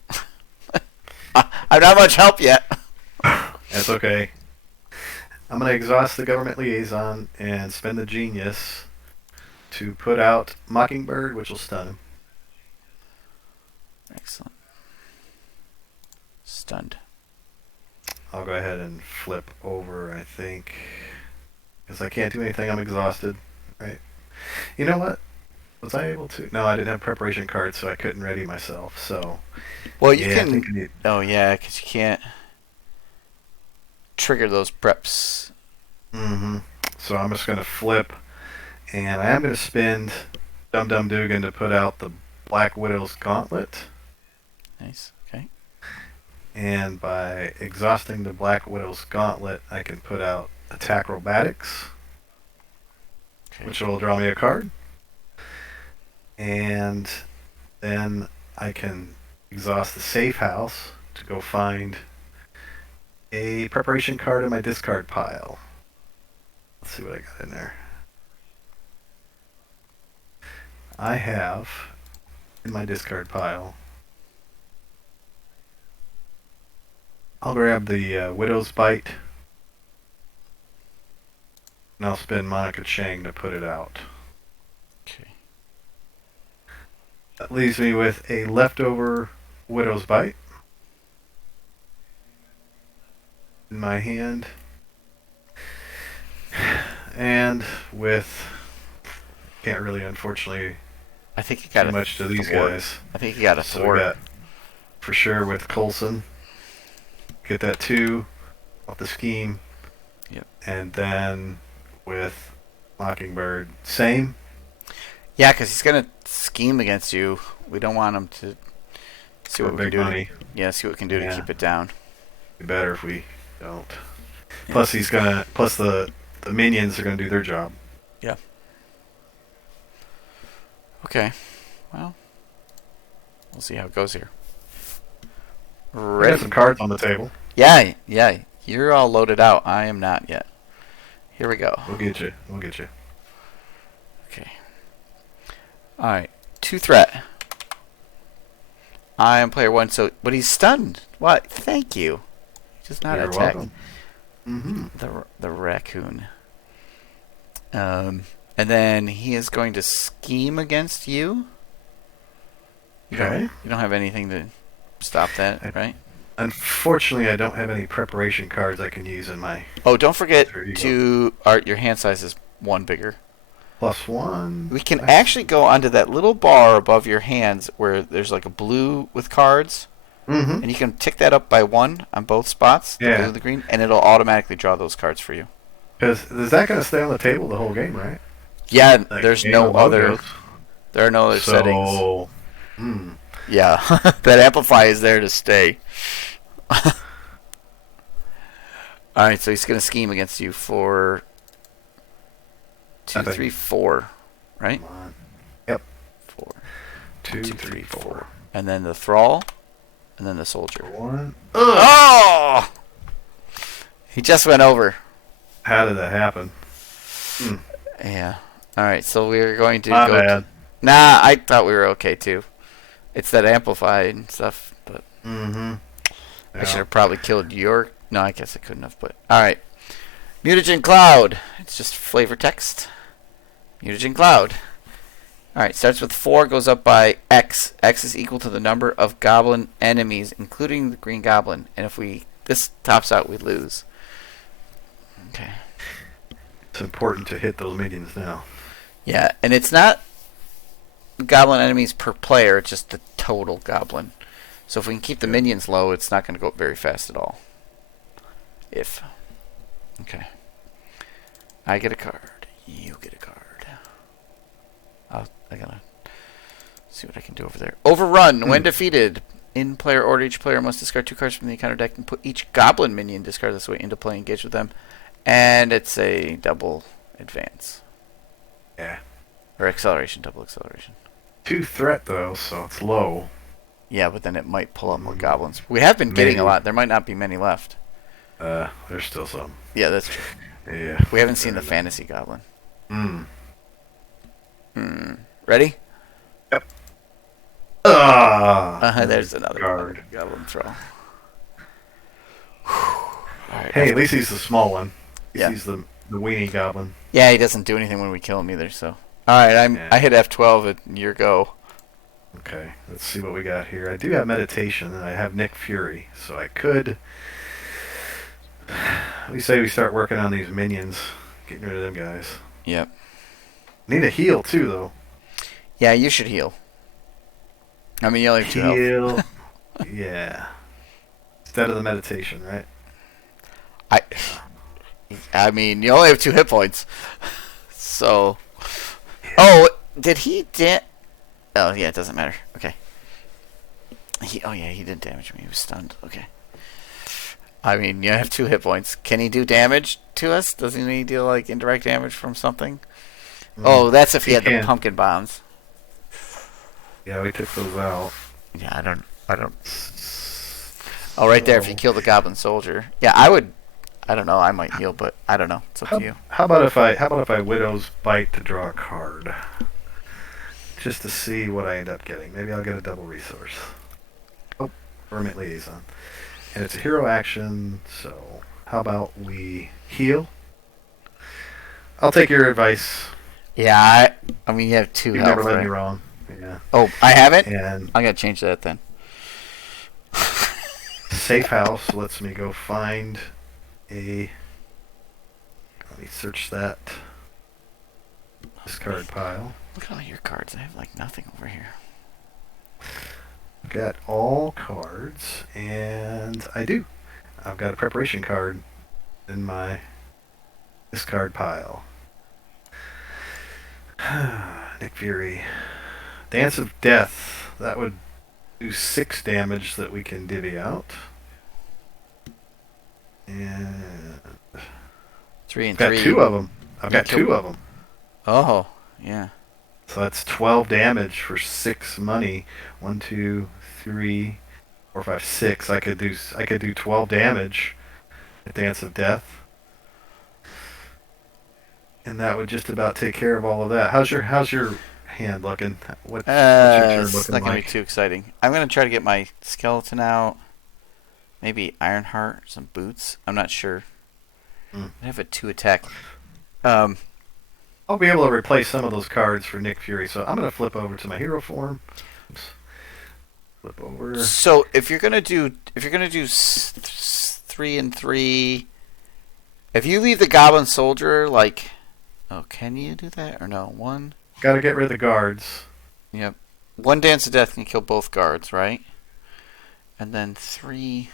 I'm not much help yet. That's okay. I'm going to exhaust the government liaison and spend the genius to put out Mockingbird, which will stun him. Excellent. Stunned. I'll go ahead and flip over, I think. Because I can't do anything, I'm exhausted. Right. You know what? Was I able to? No, I didn't have preparation cards, so I couldn't ready myself. So, well, you can. Oh, yeah, because you can't trigger those preps. Mm-hmm. So I'm just going to flip, and I am going to spend Dum Dum Dugan to put out the Black Widow's Gauntlet. Nice. Okay. And by exhausting the Black Widow's Gauntlet, I can put out Attack Acrobatics, which will draw me a card. And then I can exhaust the Safe House to go find a preparation card in my discard pile. Let's see what I got in there. I have in my discard pile. I'll grab the Widow's Bite. And I'll spend Monica Chang to put it out. Okay. That leaves me with a leftover Widow's Bite in my hand. And with... Can't really, unfortunately, I think you got too much to these thwart. guys. I think you got a So thwart. we got, for sure, with Coulson. Get that 2 off the scheme. Yep. And then with Mockingbird, same. Yeah, because he's gonna scheme against you. We don't want him to see what we can do. Money. See what we can do to keep it down. Be better if we don't. Yeah. Plus, he's gonna. Plus, the minions are gonna do their job. Yeah. Okay. Well, we'll see how it goes here. Ready? Got some cards on the table. Yeah. You're all loaded out. I am not yet. Here we go. We'll get you. Okay. Alright. 2 threat. I am player 1, but he's stunned. What? Thank you. He does not You're attack. welcome. Mm-hmm. The raccoon. And then he is going to scheme against you. Okay. You don't have anything to stop that, right? Unfortunately, I don't have any preparation cards I can use in my... Oh, don't forget to... your hand size is 1 bigger. +1. We can actually go onto that little bar above your hands where there's like a blue with cards. Mm-hmm. And you can tick that up by 1 on both spots, the blue and the green, and it'll automatically draw those cards for you. Because is that going to stay on the table the whole game, right? Yeah, Like there's no other... logos? There are no other settings. Hmm. Yeah, that amplify is there to stay. Alright, so he's going to scheme against you for 2, 3, 4, right? Come on. Yep. 4. 2, 3, 4. And then the thrall, and then the soldier. 1. Oh! He just went over. How did that happen? Yeah. Alright, so we're going to My go... bad. Nah, I thought we were okay, too. It's that amplify and stuff, but... Mm-hmm. I should have probably killed your... No, I guess I couldn't have, but... Alright. Mutagen Cloud. It's just flavor text. Mutagen Cloud. Alright, starts with 4, goes up by X. X is equal to the number of goblin enemies, including the Green Goblin. And if this tops out, we lose. Okay. It's important to hit those minions now. Yeah, and it's not goblin enemies per player, it's just the total goblin. So if we can keep the minions low, it's not going to go up very fast at all. Okay. I get a card. You get a card. I gotta see what I can do over there. Overrun. When defeated, in player order, each player must discard 2 cards from the encounter deck and put each goblin minion discarded this way into play and engage with them. And it's a double advance. Yeah. Or acceleration, double acceleration. 2 threat, though, so it's low. Yeah, but then it might pull up more goblins. We have been getting a lot. There might not be many left. There's still some. Yeah, that's true. Yeah. We haven't seen the fantasy goblin. Hmm. Ready? Yep. There's another guard. goblin throw. Right, hey, at least he's the small one. Yeah. He's the weenie goblin. Yeah, he doesn't do anything when we kill him either. So, all right, I hit F12 at your go. Okay, let's see what we got here. I do have meditation, and I have Nick Fury, so I could. We say we start working on these minions, getting rid of them guys. Yep. Need a heal too, though. Yeah, you should heal. I mean, you only have 2 health. Heal. Yeah. Instead of the meditation, right? I mean, you only have 2 hit points. So. Oh, did he Oh, yeah, it doesn't matter. Okay. He didn't damage me. He was stunned. Okay. I mean, you have 2 hit points. Can he do damage to us? Doesn't he deal, like, indirect damage from something? Oh, that's if he had the pumpkin bombs. Yeah, we took those out. Yeah, I don't. Oh, right there, if you kill the goblin soldier. Yeah, I would. I don't know. I might heal, but I don't know. It's up to you. How about if I Widow's Bite to draw a card? Just to see what I end up getting. Maybe I'll get a double resource. Oh, Hermit Liaison. And it's a hero action, so how about we heal? I'll take your advice. Yeah, I mean, you have 2 You've health. never led right? me wrong. Yeah. Oh, I haven't? And I'm going to change that then. Safe House lets me go find a... Let me search that discard pile. Look at all your cards. I have, like, nothing over here. Got all cards, and I do. I've got a preparation card in my discard pile. Nick Fury. Dance of Death. That would do 6 damage that we can divvy out. And 3 and I've 3. got 2 of them. I've got 2 of them. Oh, yeah. So that's 12 damage for 6 money. 1, 2, 3, 4, 5, 6. I could do 12 damage at Dance of Death. And that would just about take care of all of that. How's your hand looking? What's your turn It's looking not going to like? be too exciting. I'm going to try to get my skeleton out. Maybe Ironheart, some boots. I'm not sure. I have a 2 attack. I'll be able to replace some of those cards for Nick Fury, so I'm going to flip over to my hero form. Oops. Flip over. So if you're gonna do 3 and 3, if you leave the goblin soldier, like, oh, can you do that or no? 1. Got to get rid of the guards. Yep. 1 Dance of Death can kill both guards, right? And then 3.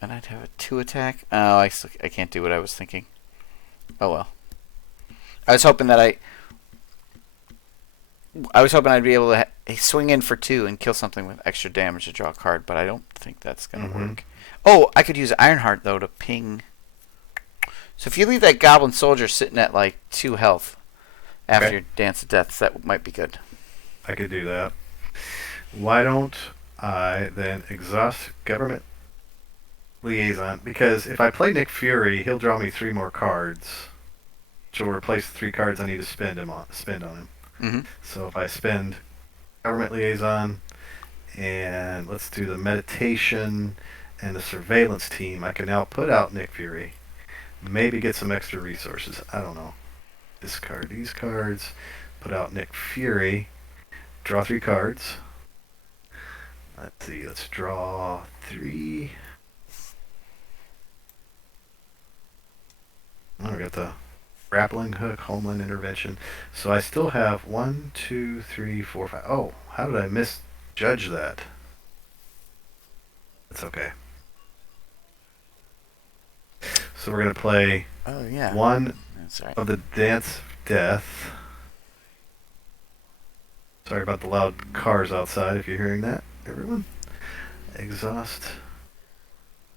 And I'd have a 2 attack. Oh, I can't do what I was thinking. Oh well. I was hoping I'd be able to swing in for 2 and kill something with extra damage to draw a card, but I don't think that's gonna work. Oh, I could use Ironheart though to ping. So if you leave that goblin soldier sitting at like 2 health after your Dance of Death, that might be good. I could do that. Why don't I then exhaust Government Liaison? Because if I play Nick Fury, he'll draw me 3 more cards, which will replace the 3 cards I need to spend on him. So if I spend Government Liaison, and let's do the Meditation and the Surveillance team, I can now put out Nick Fury. Maybe get some extra resources. I don't know. Discard these cards. Put out Nick Fury. Draw 3 cards. Let's see. Let's draw 3. Oh, we got the Grappling Hook, Homeland Intervention. So I still have 1, 2, 3, 4, 5. Oh, how did I misjudge that? That's okay. So we're going to play 1 That's right. of the Dance of Death. Sorry about the loud cars outside if you're hearing that, everyone. Exhaust.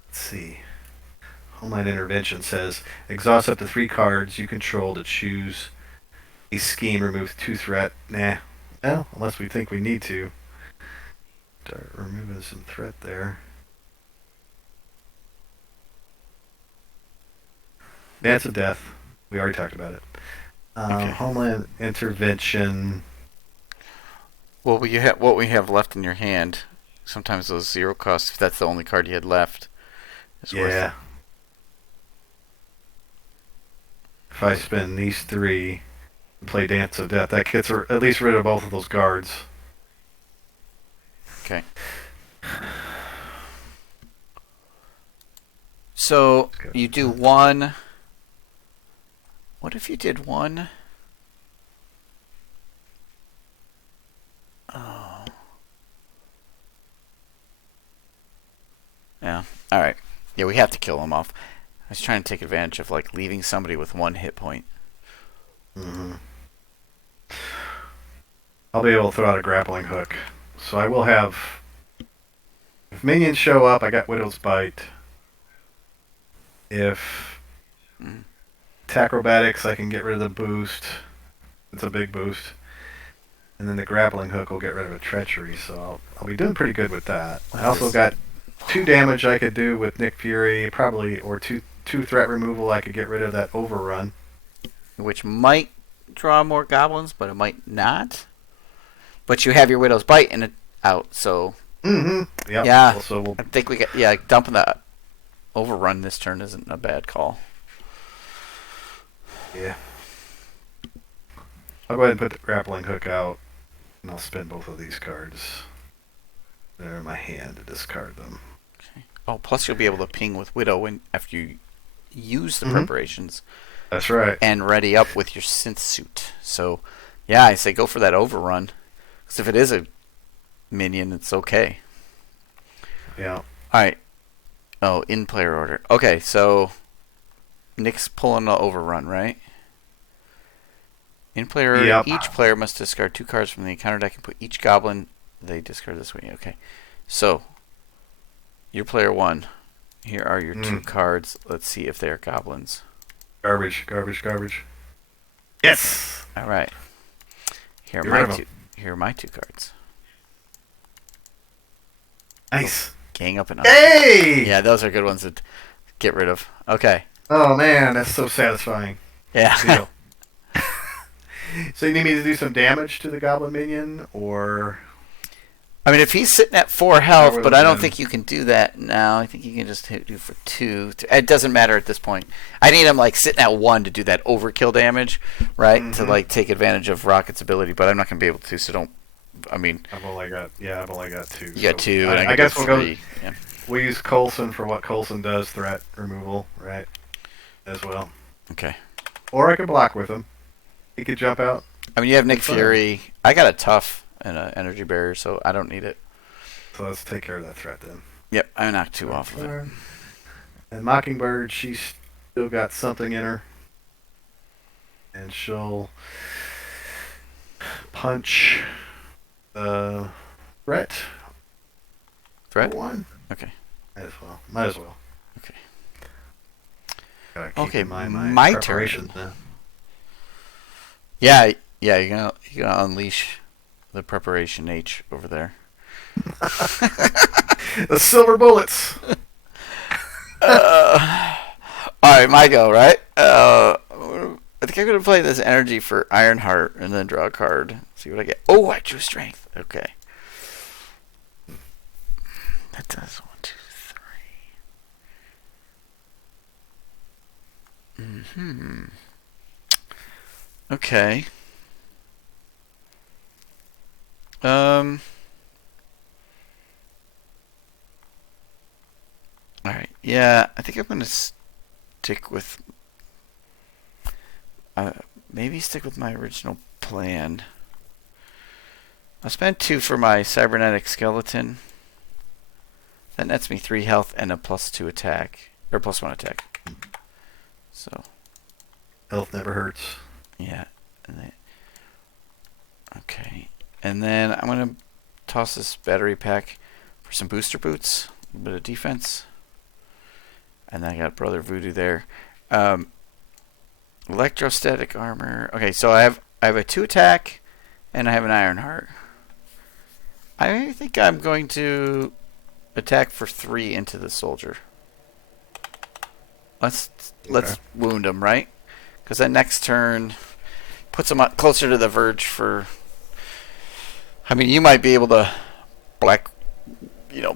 Let's see. Homeland Intervention says exhaust up to 3 cards you control to choose a scheme, remove 2 threat. Nah. Well, unless we think we need to. Start removing some threat there. Dance of Death. We already talked about it. Okay. Homeland Intervention. Well, what we have left in your hand. Sometimes those 0 costs, if that's the only card you had left, is worth it. If I spend these 3 and play Dance of Death, that gets at least rid of both of those guards. Okay. So you do 1. What if you did 1? Oh. Yeah. All right. Yeah, we have to kill him off. I was trying to take advantage of like leaving somebody with 1 hit point. Mm-hmm. I'll be able to throw out a grappling hook. So I will have... If minions show up, I got Widow's Bite. If acrobatics, I can get rid of the boost. It's a big boost. And then the grappling hook will get rid of a treachery, so I'll be doing pretty good with that. I also got 2 damage I could do with Nick Fury, probably, or 2 threat removal. I could get rid of that overrun. Which might draw more goblins, but it might not. But you have your Widow's Bite in it out, so... Mm-hmm. Yep. Yeah, also, I think we got... Yeah, dumping the overrun this turn isn't a bad call. Yeah. I'll go ahead and put the grappling hook out, and I'll spend both of these cards. They're in my hand to discard them. Okay. Oh, plus you'll be able to ping with Widow after you use the preparations. That's right. And ready up with your synth suit. So, yeah, I say go for that overrun. Because if it is a minion, it's okay. Yeah. Alright. Oh, in player order. Okay, so Nick's pulling the overrun, right? In player order, each player must discard 2 cards from the encounter deck and put each goblin they discard this way. Okay. So, your player 1. Here are your 2 cards. Let's see if they are goblins. Garbage, garbage, garbage. Yes! Alright. Here are my 2 cards. Nice. Gang up and up. Hey! Yeah, those are good ones to get rid of. Okay. Oh man, that's so satisfying. Yeah. So you need me to do some damage to the goblin minion, or... I mean, if he's sitting at 4 health, but I don't think you can do that now. I think you can just do for 2. It doesn't matter at this point. I need him like sitting at 1 to do that overkill damage, right? To like take advantage of Rocket's ability, but I'm not gonna be able to. So don't. I mean, I've only got 2. You got 2, and I guess we'll 3. go. Yeah. We'll use Coulson for what Coulson does, threat removal, right? As well. Okay. Or I could block with him. He could jump out. I mean, you have Nick Fury. I got a tough and an energy barrier, so I don't need it. So let's take care of that threat then. Yep, I knocked 2 off of it. And Mockingbird, she's still got something in her. And she'll punch threat. Threat? 1. Okay. Might as well. Okay. Gotta keep in mind my preparations turn. now. Yeah, you're gonna unleash the preparation H over there. The silver bullets. Alright, my go, right? I think I'm gonna play this energy for Ironheart and then draw a card. See what I get. Oh, I drew strength. Okay. That does 1, 2, 3. Okay. Alright, yeah, I think I'm gonna stick with maybe stick with my original plan. I'll spend 2 for my cybernetic skeleton. That nets me 3 health and a +2 attack. Or +1 attack. So Health never hurts. yeah. And then, okay. And then I'm going to toss this battery pack for some booster boots, a little bit of defense. And then I got Brother Voodoo there. Electrostatic armor. Okay, so I have a 2 attack, and I have an Iron Heart. I think I'm going to attack for 3 into the soldier. Let's wound him, right? Because that next turn puts him up closer to the verge for. I mean, you might be able to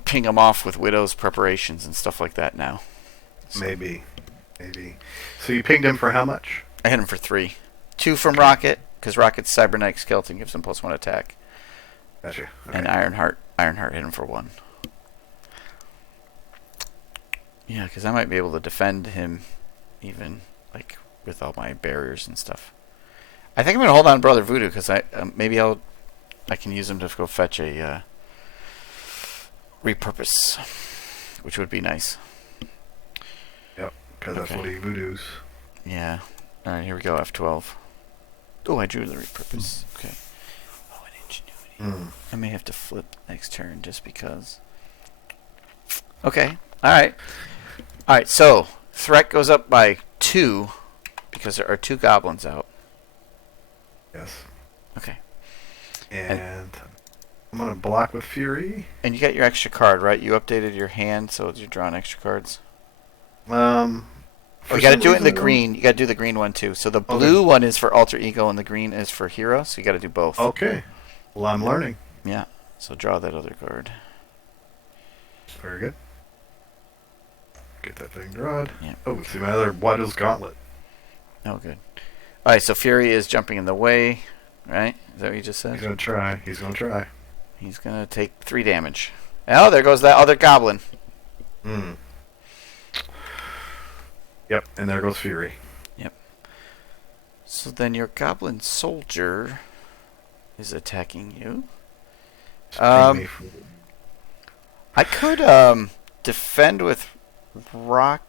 ping him off with Widow's preparations and stuff like that now. So. Maybe. So you pinged him for how much? I hit him for 3. 2 from Rocket, because Rocket's Cybernetic Skeleton gives him +1 attack. Gotcha. Okay. And Ironheart hit him for 1. Yeah, because I might be able to defend him even with all my barriers and stuff. I think I'm going to hold on Brother Voodoo, because I can use him to go fetch a repurpose, which would be nice. Yep, because that's what he voodoos. Yeah. All right, here we go. F12. Oh, I drew the repurpose. Okay. Oh, an ingenuity. I may have to flip next turn just because. Okay. All right. So threat goes up by 2 because there are 2 goblins out. Yes. Okay. And I'm gonna block with Fury. And you got your extra card, right? You updated your hand, so you're drawing extra cards. You got to do it in the green. You got to do the green one too. So the blue one is for alter ego, and the green is for hero. So you got to do both. Okay. Well, I'm learning. Yeah. So draw that other card. Very good. Get that thing drawn. Yeah. Oh, see my other Widow's Gauntlet. Oh, good. All right. So Fury is jumping in the way, right? Is that what you just said? He's gonna try. He's gonna take 3 damage. Oh, there goes that other goblin. Yep, and there goes Fury. Yep. So then your goblin soldier is attacking you. I could defend with Rocket.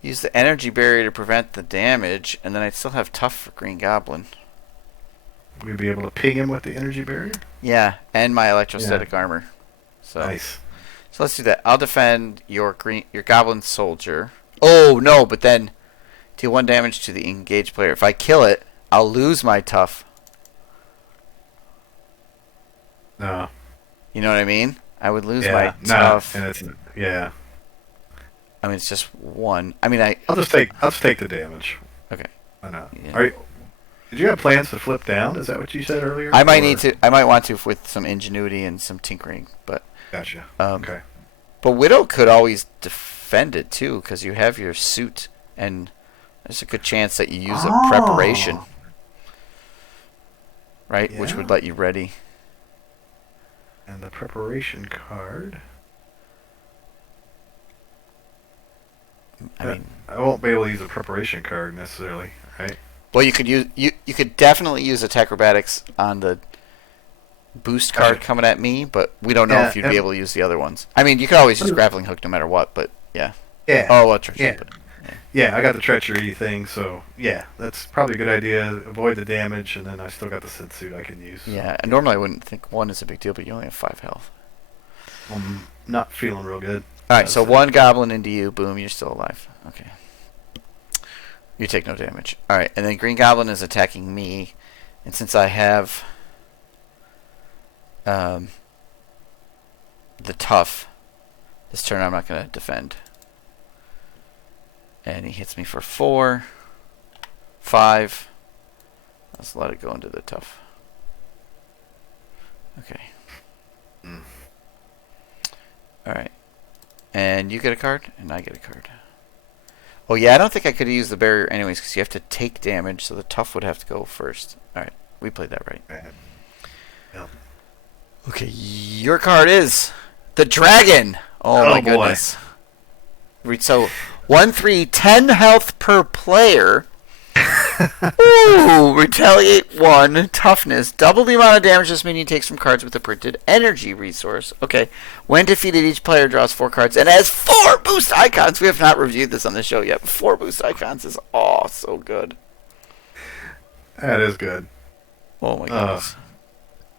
Use the energy barrier to prevent the damage, and then I'd still have tough for Green Goblin. We'd be able to ping him with the energy barrier? Yeah, and my electrostatic armor. So. Nice. So let's do that. I'll defend your goblin soldier. Oh no! But then deal 1 damage to the engaged player. If I kill it, I'll lose my tough. No. You know what I mean? I would lose my tough. And it's, yeah. I mean, it's just 1. I mean, I'll just take the damage. Okay. Why not? Yeah. Did you have plans to flip down? Is that what you said earlier? I might want to with some ingenuity and some tinkering, but. Gotcha. Okay. But Widow could always defend it too, because you have your suit, and there's a good chance that you use a preparation, right? Yeah. Which would let you ready. And the preparation card. I mean, I won't be able to use a preparation card necessarily, right? Well, you could use you could definitely use acrobatics on the boost card coming at me, but we don't know if you'd be able to use the other ones. I mean, you could always use grappling hook no matter what, but yeah. Yeah. Oh, well, treachery. Yeah, I got the treachery thing, so yeah, that's probably a good idea. Avoid the damage, and then I still got the synth suit I can use. Yeah, and normally I wouldn't think 1 is a big deal, but you only have 5 health. I'm not feeling real good. All right, so 1 goblin into you. Boom, you're still alive. Okay. You take no damage. All right, and then Green Goblin is attacking me, and since I have the tough, this turn I'm not going to defend. And he hits me for 4, 5. Let's let it go into the tough. Okay. Alright. And you get a card, and I get a card. Oh yeah, I don't think I could use the barrier anyways, because you have to take damage, so the tough would have to go first. Alright, we played that right. Yep. Okay, your card is the dragon! Oh my goodness. So, 1, 3, 10 health per player. Ooh, retaliate 1, toughness. Double the amount of damage this minion takes from cards with a printed energy resource. Okay. When defeated, each player draws 4 cards and has 4 boost icons. We have not reviewed this on the show yet. 4 boost icons is so good. That is good. Oh my Uh, goodness.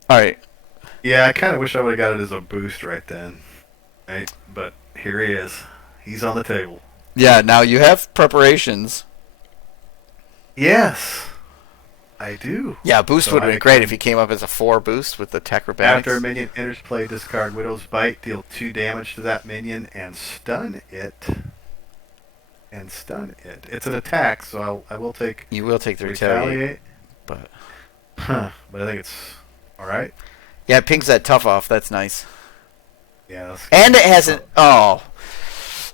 All right. yeah, I kind of wish I would have got it as a boost right then. Right, but here he is. He's on the table. Yeah. Now you have preparations. Yes, I do. Yeah, boost So would I have been great if become he came up as a 4 boost with the after a acrobatics. minion enters play, discard Widow's Bite, deal 2 damage to that minion, and stun it. And stun it. It's an attack, so I will take You will take the the retaliate, retaliate. but Huh, but I think it's all right. yeah, it pings that tough off. That's nice. Yeah. That's And it good. has an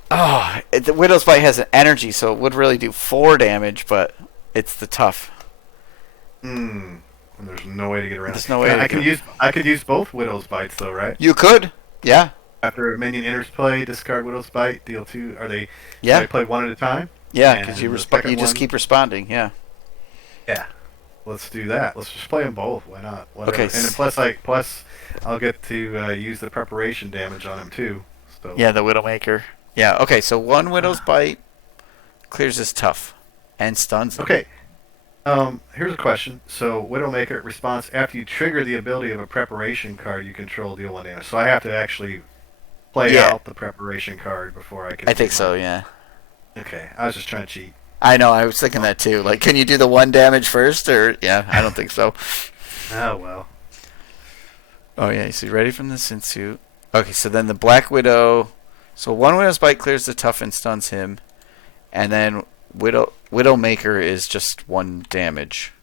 the Widow's Bite has an energy, so it would really do 4 damage, but it's the tough. And there's no way to get around. There's no way to I could use both Widow's Bites though, right? You could, yeah, After a minion enters play, discard Widow's Bite, deal 2. Are they? yeah, Do I play one at a time? yeah, because And the second you just one- keep responding, yeah. Yeah. Let's do that. Let's just play them both. Why not? Whatever. Okay, And then plus I'll get to use the preparation damage on him too. So Yeah, the Widowmaker. Yeah, okay, so 1 Widow's Bite clears his tough and stuns him. Okay. Here's a question. So Widowmaker response after you trigger the ability of a preparation card you control, deal 1 damage. So I have to actually play Yeah. out the preparation card before I can. I think do so, mine. yeah. Okay. I was just trying to cheat. I know, I was thinking that too. Like, can you do the 1 damage first, or... Yeah, I don't think so. Oh well. Oh, yeah, so you ready from the Sinsuit? Okay, so then the Black Widow... So 1 Widow's Bite clears the tough and stuns him, and then Widowmaker is just 1 damage.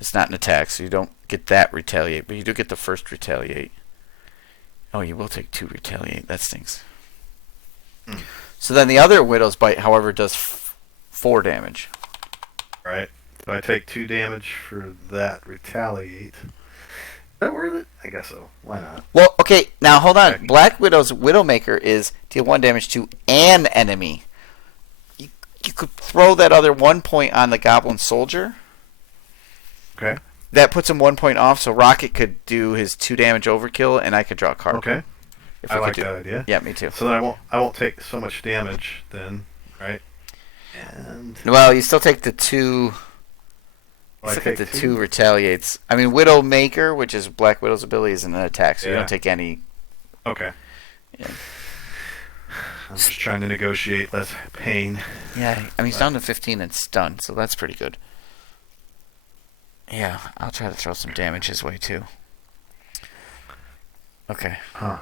It's not an attack, so you don't get that retaliate, but you do get the first retaliate. Oh, you will take 2 retaliate. That stinks. So then the other Widow's Bite, however, does 4 damage. Right. So I take 2 damage for that retaliate. Is that worth it? I guess so. Why not? Well, okay, now hold on. Okay. Black Widow's Widowmaker is deal 1 damage to an enemy. You could throw that other 1 point on the Goblin Soldier. Okay. That puts him 1 point off, so Rocket could do his 2 damage overkill, and I could draw a card. Okay. If I we like could do- that idea. Yeah, me too. So then I won't take so much damage then, right? And Well, you still take the 2. I Still take get the 2. 2 retaliates. I mean, Widowmaker, which is Black Widow's ability, is an attack, so you Yeah. don't take any. Okay. Yeah. I'm just trying to negotiate less pain. Yeah, I mean, he's down to 15 and stunned, so that's pretty good. Yeah, I'll try to throw some damage his way, too. Okay. Huh.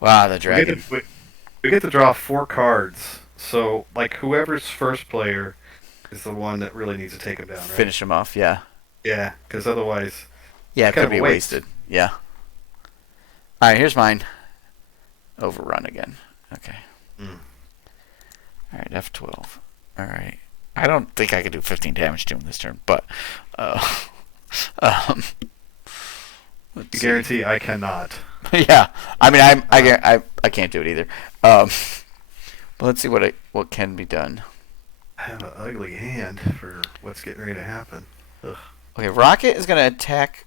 Wow, the We dragon. get, to, we get to draw 4 cards. So, like, whoever's first player is the one that really needs to take him down, right? Finish him off, yeah. Yeah, because otherwise... Yeah, it Kind could of a be waste. wasted. Yeah. Alright, here's mine. Overrun again. Okay. Alright, F12. Alright. I don't think I could do 15 damage to him this turn, but... I let's see. guarantee I cannot. Yeah, I mean, I can't do it either. But let's see what can be done. I have an ugly hand for what's getting ready to happen. Ugh. Okay, Rocket is going to attack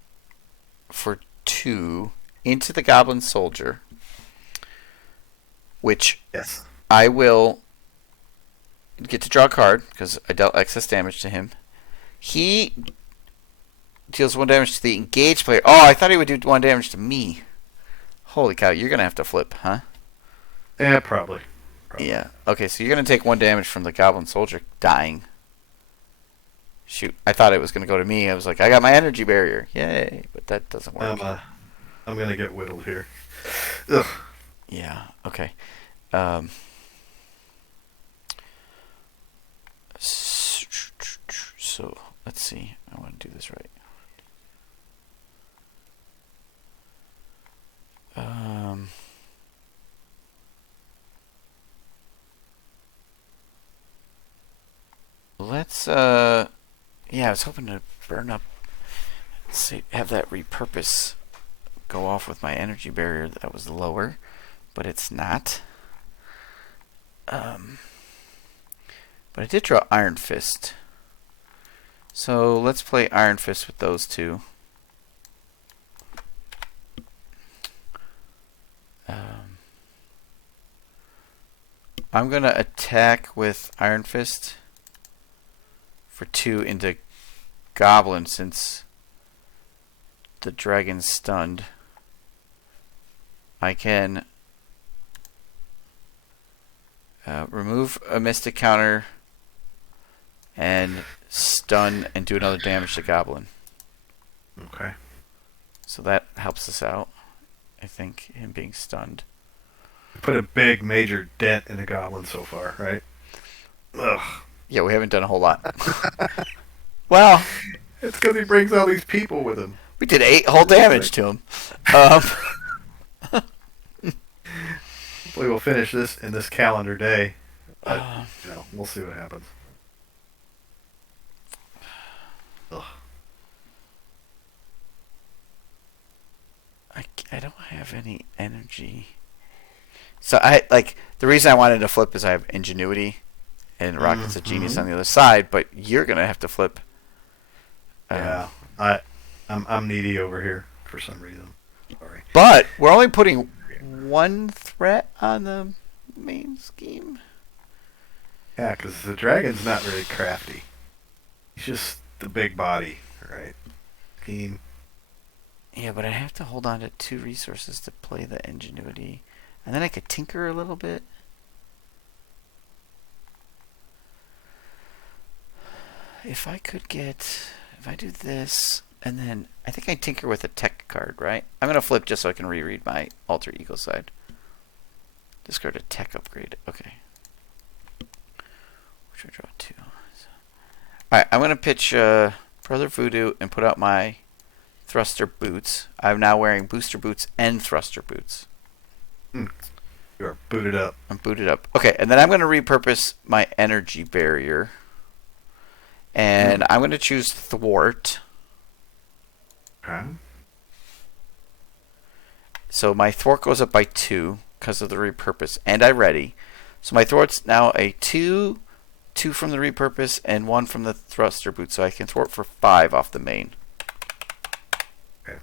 for 2 into the Goblin Soldier, which Yes. I will get to draw a card because I dealt excess damage to him. He deals 1 damage to the engaged player. Oh, I thought he would do 1 damage to me. Holy cow, you're going to have to flip, huh? Yeah, probably. Yeah. Okay, so you're going to take 1 damage from the Goblin Soldier dying. Shoot, I thought it was going to go to me. I was like, I got my energy barrier. Yay. But that doesn't work. I'm going to get whittled here. Ugh. Yeah, okay. So, let's see. I want to do this right. Let's, yeah, I was hoping to burn up, see, have that repurpose go off with my energy barrier that was lower, but it's not. But I did draw Iron Fist. So let's play Iron Fist with those 2. I'm going to attack with Iron Fist for 2 into goblin since the dragon's stunned. I can remove a mystic counter and stun and do another damage to goblin. Okay. So that helps us out. I think him being stunned. Put a big major dent in the goblin so far, right? Ugh. Yeah, we haven't done a whole lot. Well, it's because he brings all these people with him. We did 8 whole damage to him. We will finish this in this calendar day. But, we'll see what happens. Ugh. I don't have any energy. So the reason I wanted to flip is I have ingenuity, and Rocket's a genius on the other side. But you're gonna have to flip. Yeah, I'm needy over here for some reason. Sorry. But we're only putting 1 threat on the main scheme. Yeah, because the dragon's not really crafty. He's just the big body, right? Scheme. Yeah, but I have to hold on to 2 resources to play the ingenuity. And then I could tinker a little bit. If I do this, and then I think I tinker with a tech card, right? I'm going to flip just so I can reread my alter ego side. Discard a tech upgrade. Okay. Which I draw 2. Alright, I'm going to pitch Brother Voodoo and put out my thruster boots. I'm now wearing booster boots and thruster boots. You are booted up. I'm booted up. Okay, and then I'm going to repurpose my energy barrier. And I'm going to choose thwart. Okay. So my thwart goes up by 2 because of the repurpose. And I ready. So my thwart's now a 2 from the repurpose, and 1 from the thruster boot. So I can thwart for 5 off the main. Okay.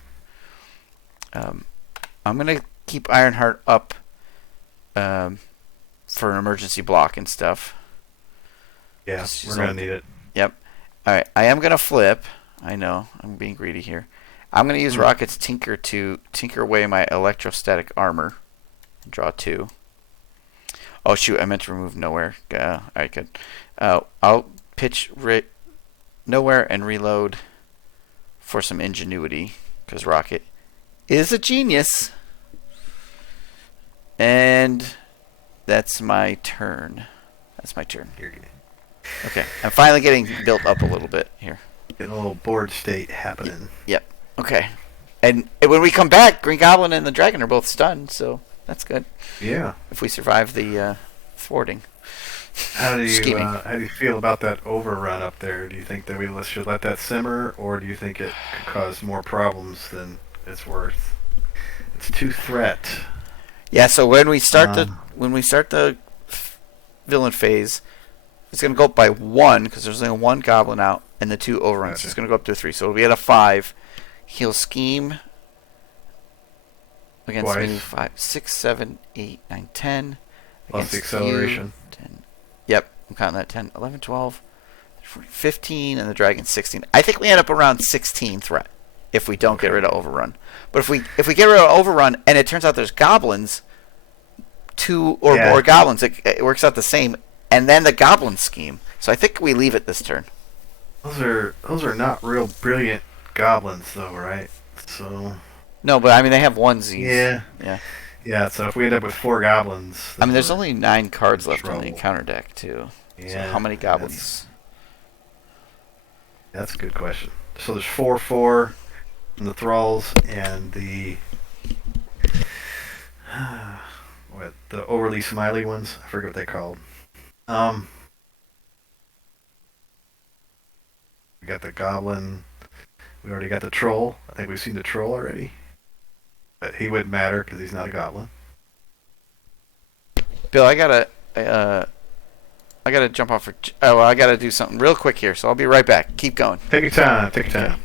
I'm going to keep Ironheart up for an emergency block and stuff. Yeah, we're going to need it. Yep. Alright, I am going to flip. I know, I'm being greedy here. I'm going to use Rocket's Tinker to tinker away my electrostatic armor. Draw 2. Oh shoot, I meant to remove Nowhere. Alright, good. I'll pitch Nowhere and reload for some ingenuity, because Rocket is a genius. And that's my turn. You're good. Okay, I'm finally getting built up a little bit here. Getting a little board state happening. Yep. Okay. And when we come back, Green Goblin and the Dragon are both stunned, so that's good. Yeah. If we survive the thwarting. How do you feel about that overrun up there? Do you think that we should let that simmer, or do you think it could cause more problems than it's worth? It's 2 threat. Yeah. So when we start the villain phase, it's going to go up by 1 because there's only 1 goblin out, and the 2 overruns. Gotcha. It's going to go up to 3, so it'll be at a 5. He'll scheme against me 5, 6, 7, 8, 9, 10. Plus the acceleration. 10. Yep, I'm counting that. 10, 11, 12, 15, and the dragon 16. I think we end up around 16 threat if we don't get rid of overrun. But if we get rid of overrun and it turns out there's goblins, 2 or more goblins, it works out the same. And then the goblin scheme. So I think we leave it this turn. Those are not real brilliant goblins, though, right? So. No, but I mean they have onesies. Yeah. Yeah. Yeah. So if we end up with 4 goblins. I mean, there's only 9 cards left on the encounter deck too. Yeah. So how many goblins? That's a good question. So there's 4 from the thralls and the the overly smiley ones. I forget what they're called. We got the goblin. We already got the troll. I think we've seen the troll already. But he wouldn't matter because he's not a goblin. Bill, I gotta jump off for. Oh, well, I gotta do something real quick here, so I'll be right back. Keep going. Take your time. Take your time.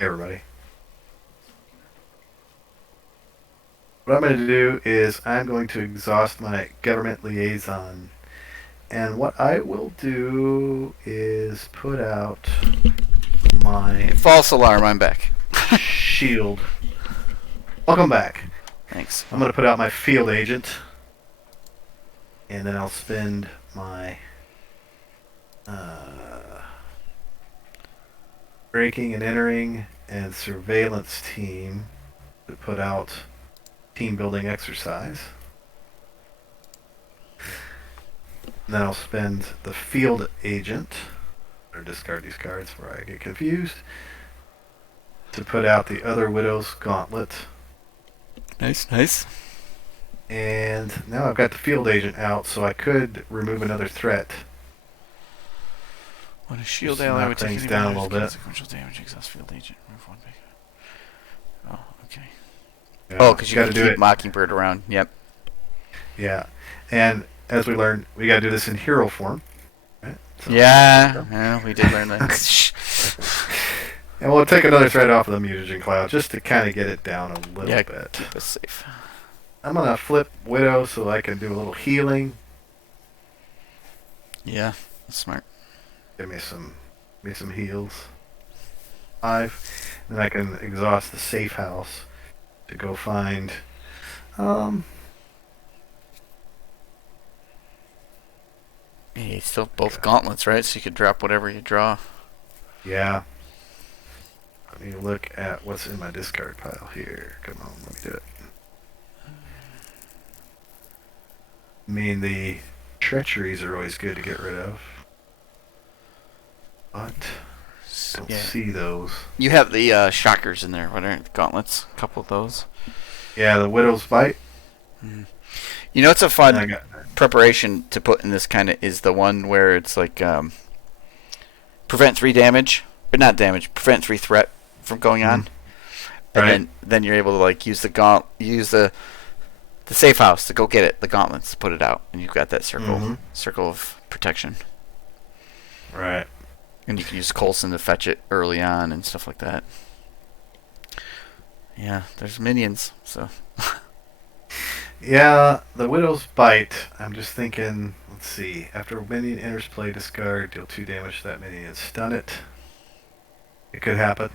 Everybody. What I'm going to do is I'm going to exhaust my government liaison And what I will do is put out my False alarm, I'm back. shield. Welcome back. Thanks. I'm going to put out my field agent. And then I'll spend my breaking and entering and surveillance team to put out team building exercise. And then I'll spend the field agent, or discard these cards before I get confused, to put out the other widow's gauntlet. Nice. And now I've got the field agent out, so I could remove another threat. When a shield Just ally knock would take things any down a damage, little bit. consequential damage, exhaust field agent, remove one big. Oh, okay. Yeah, Because you gotta do keep it. Mockingbird around. Yep. Yeah, and as we learned, we gotta do this in hero form. Right? So, Yeah, we did learn that. And we'll take another thread off of the mutagen cloud just to kind of get it down a little Yeah, bit. keep us safe. I'm gonna flip Widow so I can do a little healing. Yeah, that's smart. Give me some heals. 5. Then I can exhaust the safe house to go find. Yeah, still both gauntlets, right? So you could drop whatever you draw. Yeah. Let me look at what's in my discard pile here. Come on, let me do it. I mean, the treacheries are always good to get rid of. But don't see those. You have the shockers in there. What are the gauntlets? A couple of those. Yeah, the Widow's Bite. You know, it's a I fun got preparation to put in this kind of is the one where it's like prevent 3 damage, but not damage. Prevent 3 threat from going on, and Right. then you're able to like use the safe house to go get it, the gauntlets to put it out, and you've got that circle of protection. Right. And you can use Coulson to fetch it early on and stuff like that. Yeah, there's minions, so. Yeah, the Widow's Bite. I'm just thinking, let's see. After a minion enters play, discard, deal 2 damage to that minion and stun it. It could happen.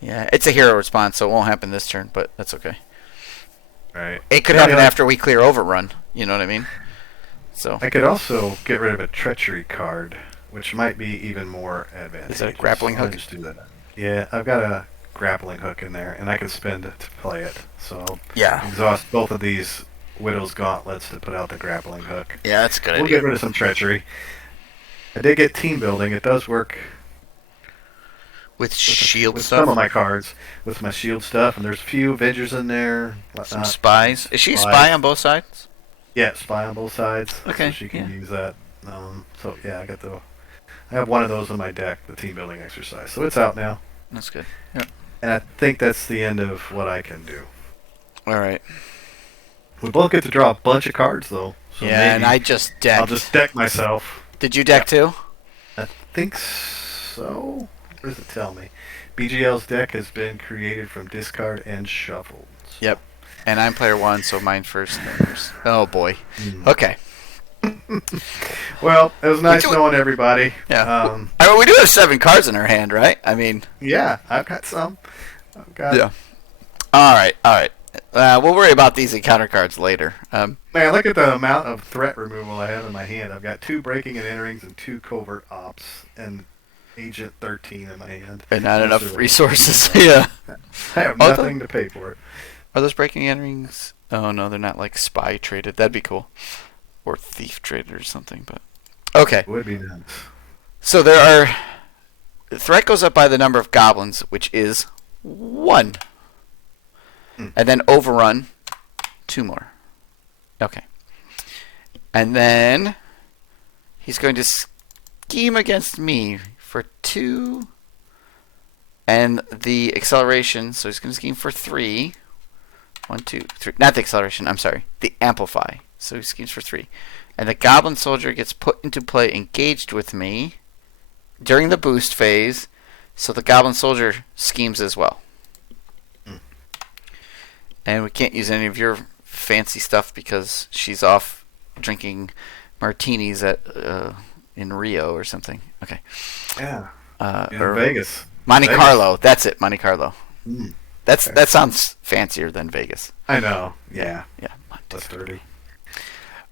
Yeah, it's a hero response, so it won't happen this turn, but that's okay. Right. It could happen after we clear Overrun, you know what I mean? So. I could also get rid of a treachery card, which might be even more advantageous. Is that a grappling hook? Just do that. Yeah, I've got a grappling hook in there, and I can spend it to play it. So I'll exhaust both of these Widow's Gauntlets to put out the grappling hook. Yeah, that's a good We'll idea. get rid of some treachery. I did get team building. It does work with shield with stuff? some of my cards, with my shield stuff, and there's a few Avengers in there. Some spies. Is she a spy on both sides? Yeah, spy on both sides. Okay, So she can use that. So yeah, I have one of those in my deck, the team building exercise. So it's out now. That's good. Yep. And I think that's the end of what I can do. All right. We both get to draw a bunch of cards, though. So yeah, and I just decked. I'll just deck myself. Did you deck too? I think so. What does it tell me? BGL's deck has been created from discard and shuffled. Yep. And I'm player 1, so mine first. Oh, boy. Okay. Well, it was nice knowing everybody. Yeah. I mean, we do have 7 cards in our hand, right? I mean. Yeah, I've got some. Yeah. All right. We'll worry about these encounter cards later. Man, look at the amount of threat removal I have in my hand. I've got 2 breaking and enterings and 2 covert ops and Agent 13 in my hand. And not enough resources. Yeah. I have nothing to pay for it. Are those breaking enterings? Oh, no, they're not like spy traded. That'd be cool. Or thief traded or something, but. Okay. Would be nice. So there are. The threat goes up by the number of goblins, which is 1. And then overrun 2 more. Okay. And then he's going to scheme against me for 2. And the acceleration, so he's going to scheme for 3. 1, 2, 3. Not the acceleration, I'm sorry. The amplify. So he schemes for 3. And the goblin soldier gets put into play engaged with me during the boost phase. So the goblin soldier schemes as well. And we can't use any of your fancy stuff because she's off drinking martinis at in Rio or something. Okay. Yeah. In Or Vegas. Monte Vegas. Carlo. That's it. Monte Carlo. Mm, okay. That sounds fancier than Vegas. I know. Yeah. Yeah. Monte That's Carlo. dirty.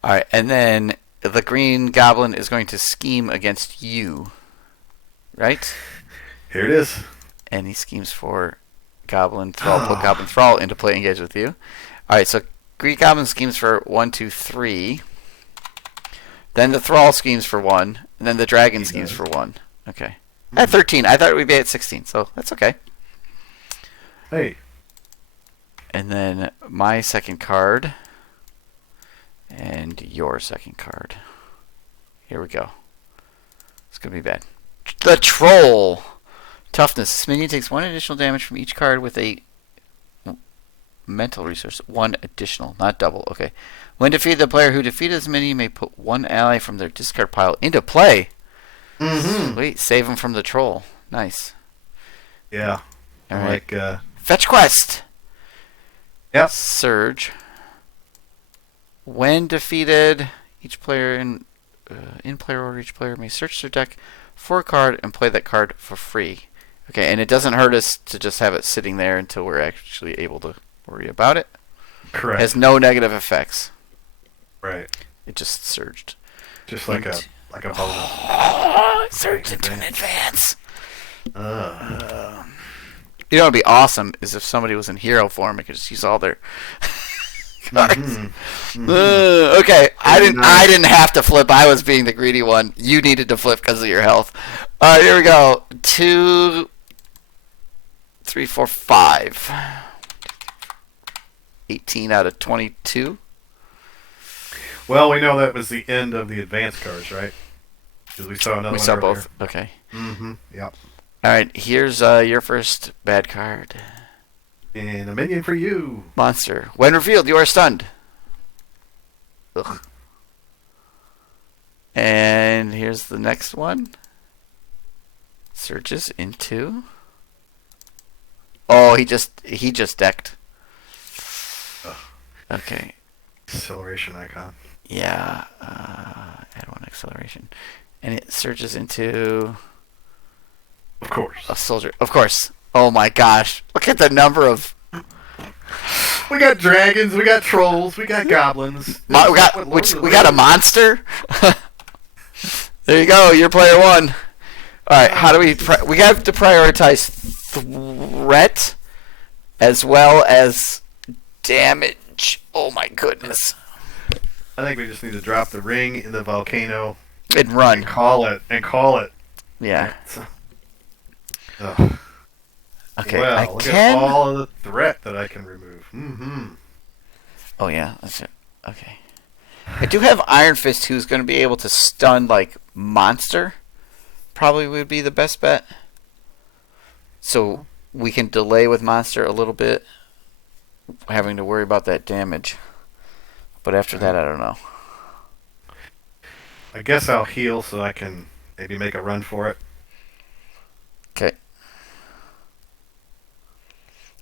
All right, and then the Green Goblin is going to scheme against you, right? Here it is. And he schemes for Goblin Thrall. Put Goblin Thrall into play, engage with you. All right, so Green Goblin schemes for 1, 2, 3. Then the Thrall schemes for 1, and then the Dragon schemes for 1. Okay. At 13. I thought we'd be at 16, so that's okay. Hey. And then my second card. And your second card. Here we go. It's going to be bad. The Troll. Toughness. This minion takes 1 additional damage from each card with a mental resource. 1 additional, not double. Okay. When defeated, the player who defeated this minion may put 1 ally from their discard pile into play. Mm-hmm. Sweet. Save him from the Troll. Nice. Yeah. All right. Like, Fetch Quest. Yep. Surge. When defeated, each player in player order, each player may search their deck for a card and play that card for free. Okay, and it doesn't hurt us to just have it sitting there until we're actually able to worry about it. Correct. It has no negative effects. Right. It just surged. Just like a bonus. Surged into an advance. You Uh, know what would be awesome is if somebody was in hero form and could just use all their cards. Okay, I didn't have to flip. I was being the greedy one. You needed to flip because of your health. All right, here we go. 2, 3, 4, 5. 18 out of 22. Well, we know that was the end of the advanced cards, right? Because we saw another We one saw earlier. both. Okay. Mm-hmm. Yep. All right, here's your first bad card. And a minion for you. Monster. When revealed, you are stunned. Ugh. And here's the next one. Searches into. Oh, he just decked. Ugh. Okay. Acceleration icon. Yeah. Add 1 acceleration, and it searches into Of course. a soldier. Of course. Oh my gosh! Look at the number of. We got dragons, we got trolls, we got goblins. We got a monster. There you go. You're player 1. All right. How do we? We have to prioritize threat as well as damage. Oh my goodness! I think we just need to drop the ring in the volcano And run. and call it. Yeah. Ugh. Okay. Well, I look can. at all of the threat that I can remove. Mm-hmm. Oh yeah. That's it. Okay. I do have Iron Fist, who's going to be able to stun like monster. Probably would be the best bet. So we can delay with monster a little bit, having to worry about that damage. But after that, I don't know. I guess I'll heal so I can maybe make a run for it. Okay.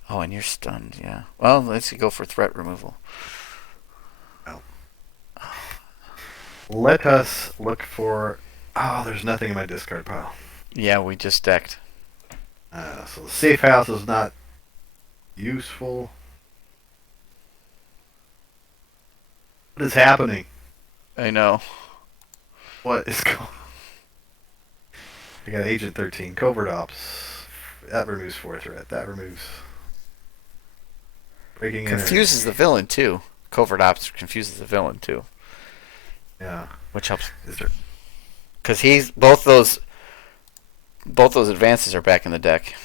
Oh, and you're stunned, yeah. Well, let's go for threat removal. Let us look for... Oh, there's nothing in my discard pile. Yeah, we just decked. So the safe house is not useful. What is happening? I know. What is going on? I got Agent 13, Covert Ops. That removes 4 threat. That removes... Breaking in. Confuses the villain, too. Covert Ops confuses the villain, too. Yeah. Which helps. Is there... Because he's... Both those advances are back in the deck.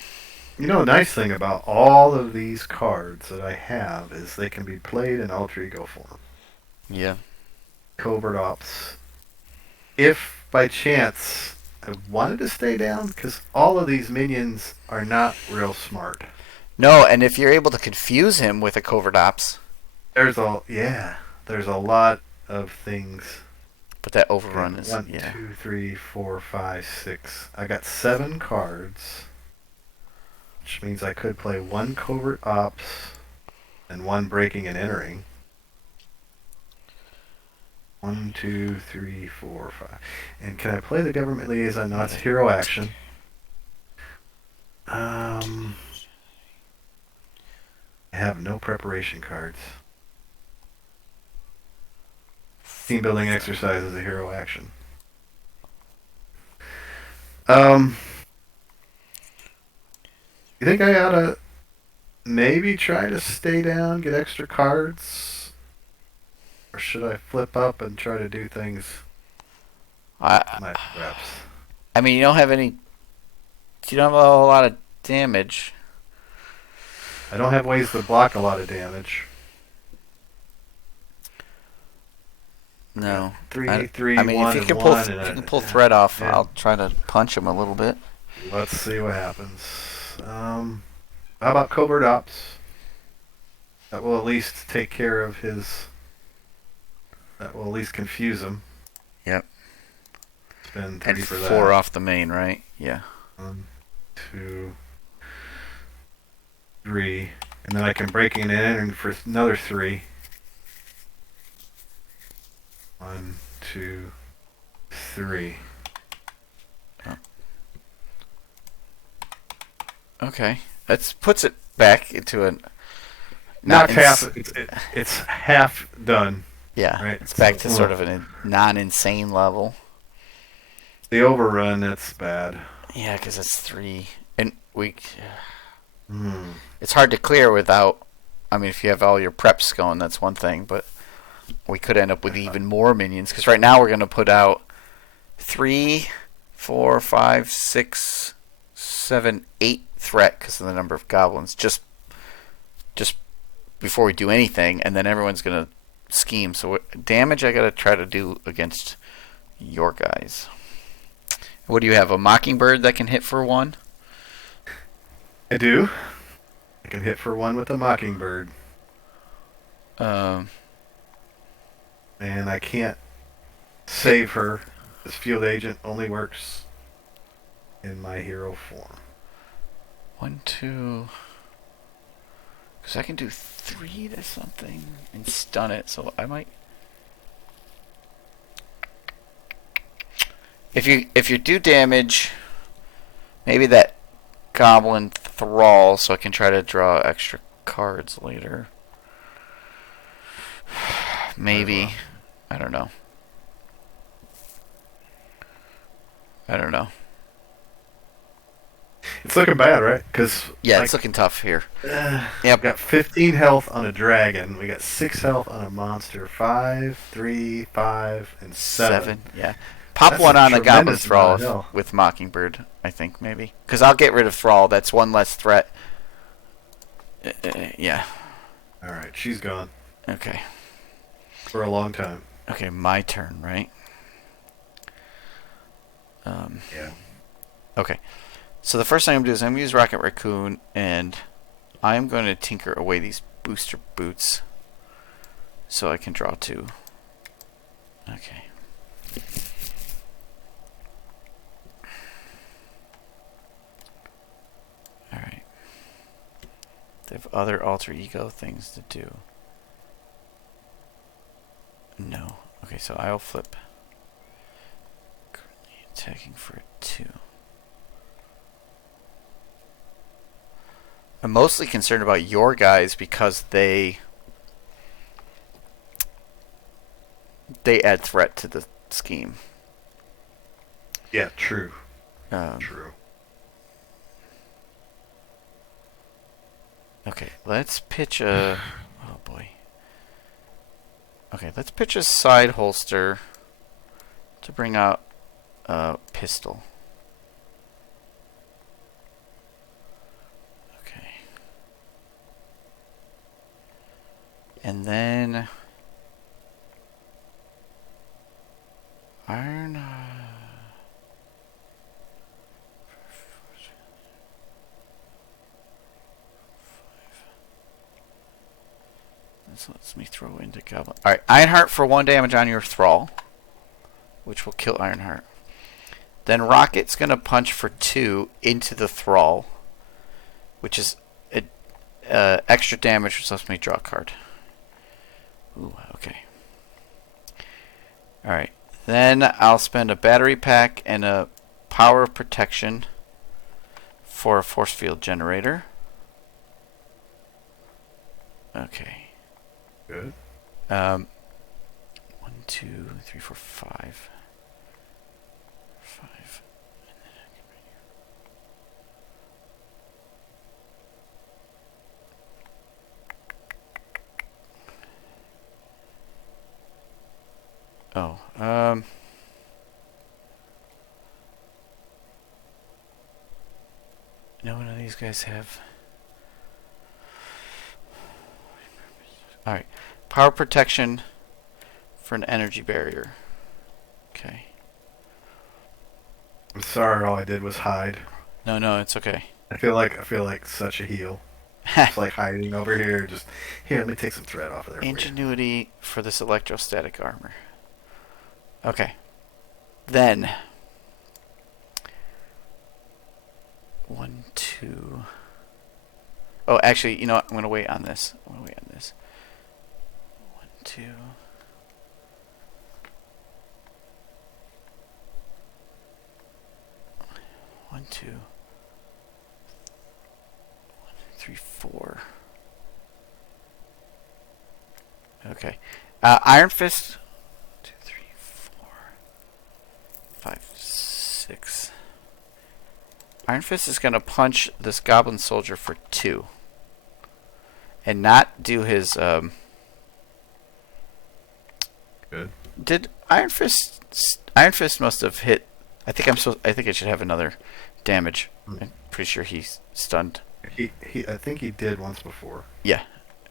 You know, a nice thing about all of these cards that I have is they can be played in alter ego form. Yeah. Covert Ops. If by chance I wanted to stay down, because all of these minions are not real smart. No, and if you're able to confuse him with a Covert Ops... There's a lot of things. But that overrun is... 1, yeah. 2, 3, 4, 5, 6. I got 7 cards, which means I could play 1 Covert Ops and 1 Breaking and Entering. 1, 2, 3, 4, 5. And can I play the government liaison? No, it's hero action. I have no preparation cards. Team building exercise is a hero action. You think I ought to maybe try to stay down, get extra cards? Or should I flip up and try to do things I my reps? I mean, you don't have any. You don't have a whole lot of damage. I don't have ways to block a lot of damage. No. 3, 3, I mean, 1, if you can and pull, 1, if and you a- can pull threat off, yeah. I'll try to punch him a little bit. Let's see what happens. How about covert ops? That will at least take care of his. That will at least confuse him. Yep. Spend 3 And for 4 that. off the main, right? Yeah. 1, 2, 3, and then I can break in and for another 3. 1, 2, 3. Okay. That puts it back into a. Knocked half. It's half done. Yeah. Right. It's back to sort of a non-insane level. The overrun. That's bad. Yeah, because it's 3, and we. Hmm. It's hard to clear without. I mean, if you have all your preps going, that's one thing, but we could end up with even more minions. Because right now we're going to put out 3, 4, 5, 6, 7, 8 threat because of the number of goblins. Just before we do anything, and then everyone's going to scheme. So what damage I got to try to do against your guys. What do you have? A Mockingbird that can hit for 1? I do. I can hit for 1 with the Mockingbird. Um. And I can't save her. This field agent only works in my hero form. 1, 2. Because I can do 3 to something and stun it, so I might. If you do damage, maybe that goblin thrall, so I can try to draw extra cards later. Maybe. I don't know. It's looking bad, right? Because Yeah, it's looking tough here. Yep. Yep. We got 15 health on a dragon. We got 6 health on a monster. 5, 3, 5, and 7. Yeah. Pop That's one a on the goblin tremendous thrall amount of health. with Mockingbird, I think, maybe. Because I'll get rid of thrall. That's one less threat. Yeah. Alright, she's gone. Okay. For a long time. Okay, my turn, right? Yeah. Okay. So the first thing I'm going to do is I'm going to use Rocket Raccoon, and I'm going to tinker away these booster boots so I can draw 2. Okay. Alright. They have other alter ego things to do. No. Okay, so I'll flip. Currently attacking for 2. I'm mostly concerned about your guys because they add threat to the scheme. Yeah, true. True. Okay, let's pitch a. Oh boy. Okay, let's pitch a side holster to bring out a pistol. Okay. And then iron. This lets me throw into Goblin. Alright, Ironheart for 1 damage on your Thrall, which will kill Ironheart. Then Rocket's going to punch for 2 into the Thrall, which is extra damage, which lets me draw a card. Ooh, okay. All right. Then I'll spend a battery pack and a power of protection for a force field generator. Okay. Good. 1, 2, 3, 4, 5. 5. Oh, no one of these guys have. Alright. Power protection for an energy barrier. Okay. I'm sorry, all I did was hide. No, it's okay. I feel like such a heel. It's like hiding over here. Just here, let me take some thread off of there. Ingenuity for this electrostatic armor. Okay. Then 1, 2. Oh, actually, you know what? I'm gonna wait on this. 1, 2. 1, 2. 1, 3, 4. Okay. Iron Fist. 2, 3, 4, 5, 6. Iron Fist is gonna punch this goblin soldier for 2, and not do his. Good. Did Iron Fist? Iron Fist must have hit. I think it should have another damage. I'm pretty sure he's stunned. I think he did once before. Yeah.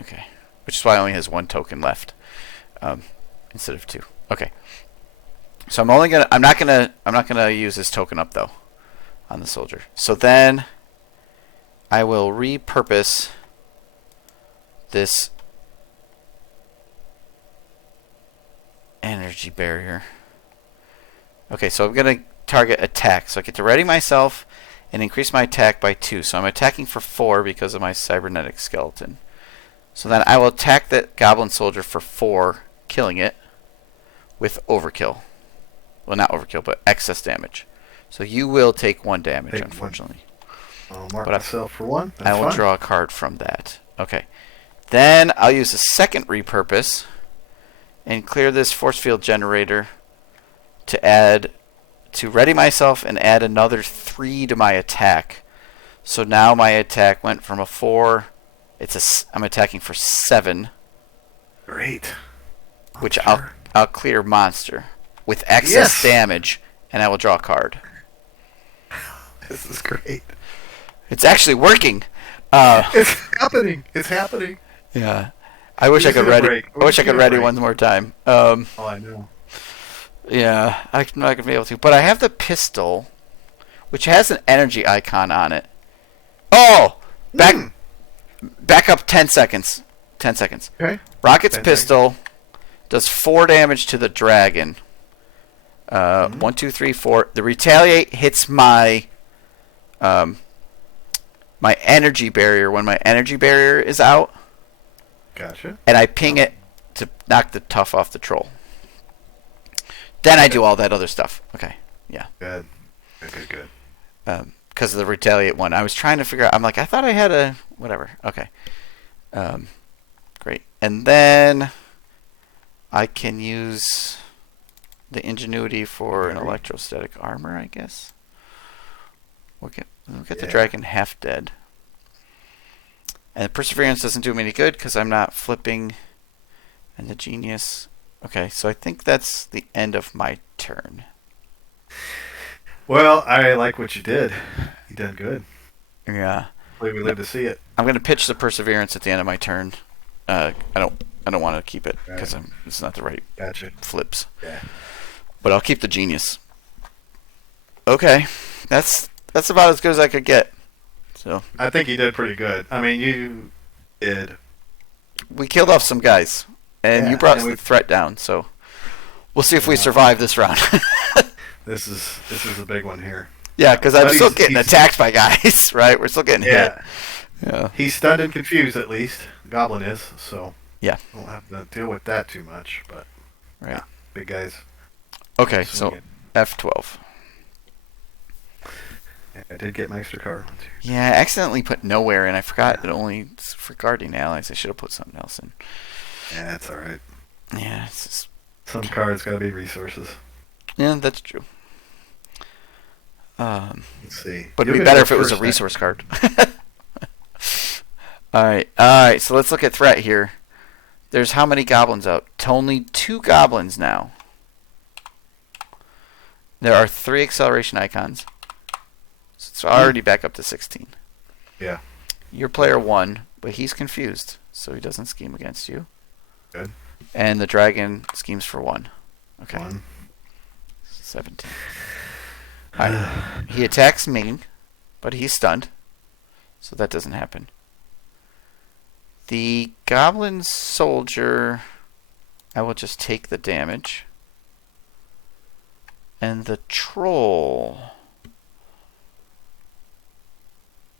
Okay. Which is why he only has 1 token left, instead of 2. Okay. So I'm not gonna use this token up though, on the soldier. So then, I will repurpose this energy barrier. Okay, so I'm gonna target attack. So I get to ready myself and increase my attack by 2. So I'm attacking for 4 because of my cybernetic skeleton. So then I will attack that goblin soldier for 4, killing it with overkill. Well, not overkill, but excess damage. So you will take 1 damage, unfortunately. I'll mark myself for 1. That's I will fine. draw a card from that. Okay. Then I'll use a second repurpose and clear this force field generator to ready myself and add another 3 to my attack. So now my attack went from a 4. I'm attacking for 7. Great. Which I'll clear monster with excess damage, and I will draw a card. This is great. It's actually working. It's happening. It's happening. Yeah. I wish I could ready one more time. Oh, I know. Yeah, I'm not gonna be able to. But I have the pistol, which has an energy icon on it. Oh, back up 10 seconds. 10 seconds. Okay. Rocket's pistol does 4 damage to the dragon. 1, 2, 3, 4. The retaliate hits my my energy barrier when my energy barrier is out. Gotcha. And I ping it to knock the tough off the troll. Then I do all that other stuff. Okay. Yeah. Good. Good. Because of the retaliate one. I was trying to figure out. I'm like, I thought I had a whatever. Okay. Great. And then I can use the ingenuity for an electrostatic armor, I guess. We'll get the dragon half dead. And the perseverance doesn't do me any good because I'm not flipping. And the genius. Okay, so I think that's the end of my turn. Well, I like what you did. You done good. Yeah. Hopefully we live to see it. I'm going to pitch the perseverance at the end of my turn. I don't want to keep it because it's not the right flips. Yeah. But I'll keep the genius. Okay, that's about as good as I could get. So I think you did pretty good. I mean, you did. We killed off some guys, and you brought the threat down. So we'll see if we survive this round. This is a big one here. Yeah, because I'm still getting attacked by guys, right? We're still getting hit. Yeah. He's stunned and confused, at least. The goblin is, so yeah, we'll have to deal with that too much. But right, big guys Okay, Swing so it. F12. I did get my extra card. Yeah, I accidentally put nowhere in. I forgot it only for guardian allies. I should have put something else in. Yeah, that's all right. Yeah, it's just, Some cards gotta be resources. yeah, that's true. Let's see. But You're it'd be gonna better go if it was a first resource card. Alright, so let's look at threat here. There's how many goblins out? Only 2 goblins now. There are 3 acceleration icons. So it's already back up to 16. Yeah. Your player won, but he's confused, so he doesn't scheme against you. Good. And the dragon schemes for 1. Okay. 1. 17. Alright. He attacks me, but he's stunned. So that doesn't happen. The goblin soldier, I will just take the damage. And the troll,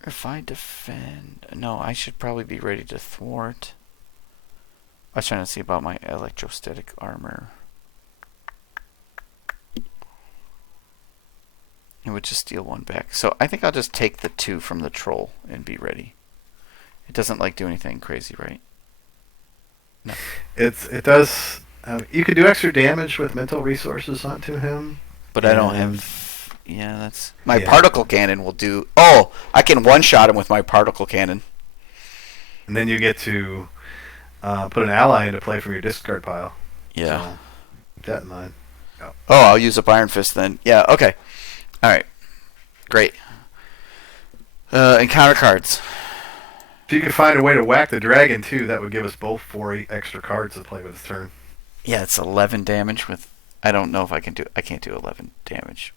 if I defend, no, I should probably be ready to thwart. I was trying to see about my electrostatic armor. It would just steal 1 back. So I think I'll just take the 2 from the troll and be ready. It doesn't like do anything crazy, right? No. It does. You could do extra damage with mental resources onto him. But I don't have. Yeah, that's my Yeah. particle cannon will do. Oh, I can one-shot him with my particle cannon. And then you get to put an ally into play from your discard pile. Yeah. So, keep that in mind. Oh, I'll use up Iron Fist then. Yeah. Okay. All right. Great. Encounter cards. If you could find a way to whack the dragon too, that would give us both 4 extra cards to play with this turn. Yeah, it's 11 damage with. I don't know if I can do. I can't do 11 damage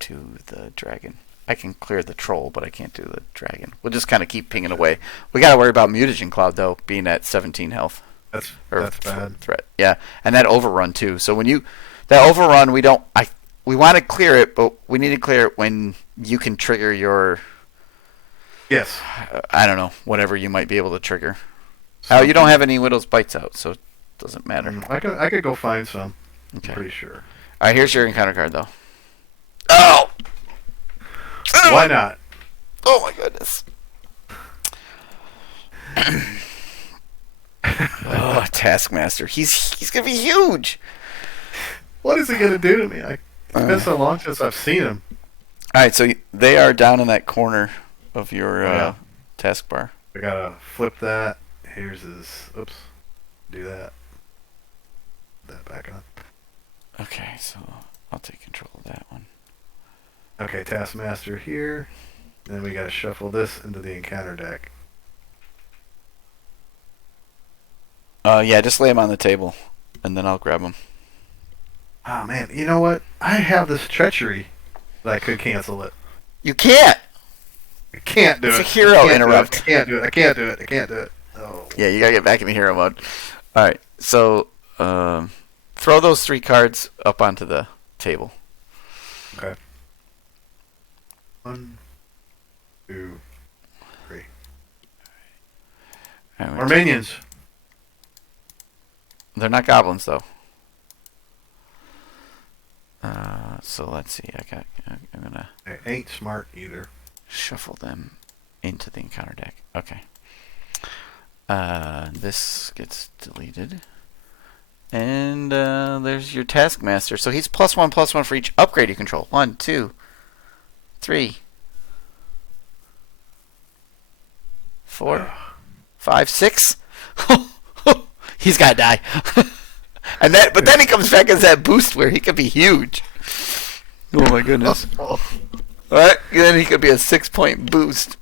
to the dragon. I can clear the troll, but I can't do the dragon. We'll just kind of keep pinging away. We got to worry about Mutagen Cloud though, being at 17 health. That's Or bad. threat. Yeah, and that overrun too. So when you that overrun, we want to clear it, but we need to clear it when you can trigger your. Yes. I don't know, whatever you might be able to trigger. Oh, you don't have any Widow's Bites out, so it doesn't matter. I could go find some. Okay. I'm pretty sure. All right, here's your encounter card though. Oh. Why not? Oh my goodness. Oh, Taskmaster. He's gonna be huge. What is he gonna do to me? It's been so long since I've seen him. All right, so they are down in that corner of your Yeah. taskbar. I gotta flip that. Here's his. Oops. Do that. That back on. Okay, so I'll take control of that one. Okay, Taskmaster here. Then we gotta shuffle this into the encounter deck. Yeah, just lay him on the table, and then I'll grab him. Oh man, you know what? I have this treachery that I could cancel it. You can't. I can't do It's it. a hero I can't do it. interrupt. I can't do it. I can't do it. I can't do it. Oh. Yeah, you gotta get back into hero mode. All right, so throw those 3 cards up onto the table. Okay. 1, 2, 3. All right, More minions. they're not goblins though. So let's see. I'm gonna They ain't smart either. shuffle them into the encounter deck. Okay. This gets deleted. And there's your Taskmaster. So he's +1/+1 for each upgrade you control. 1, 2, 3, 4, 5, 6. He's gotta die. But then he comes back as that boost where he could be huge. Oh my goodness. Alright, then he could be a 6-point boost.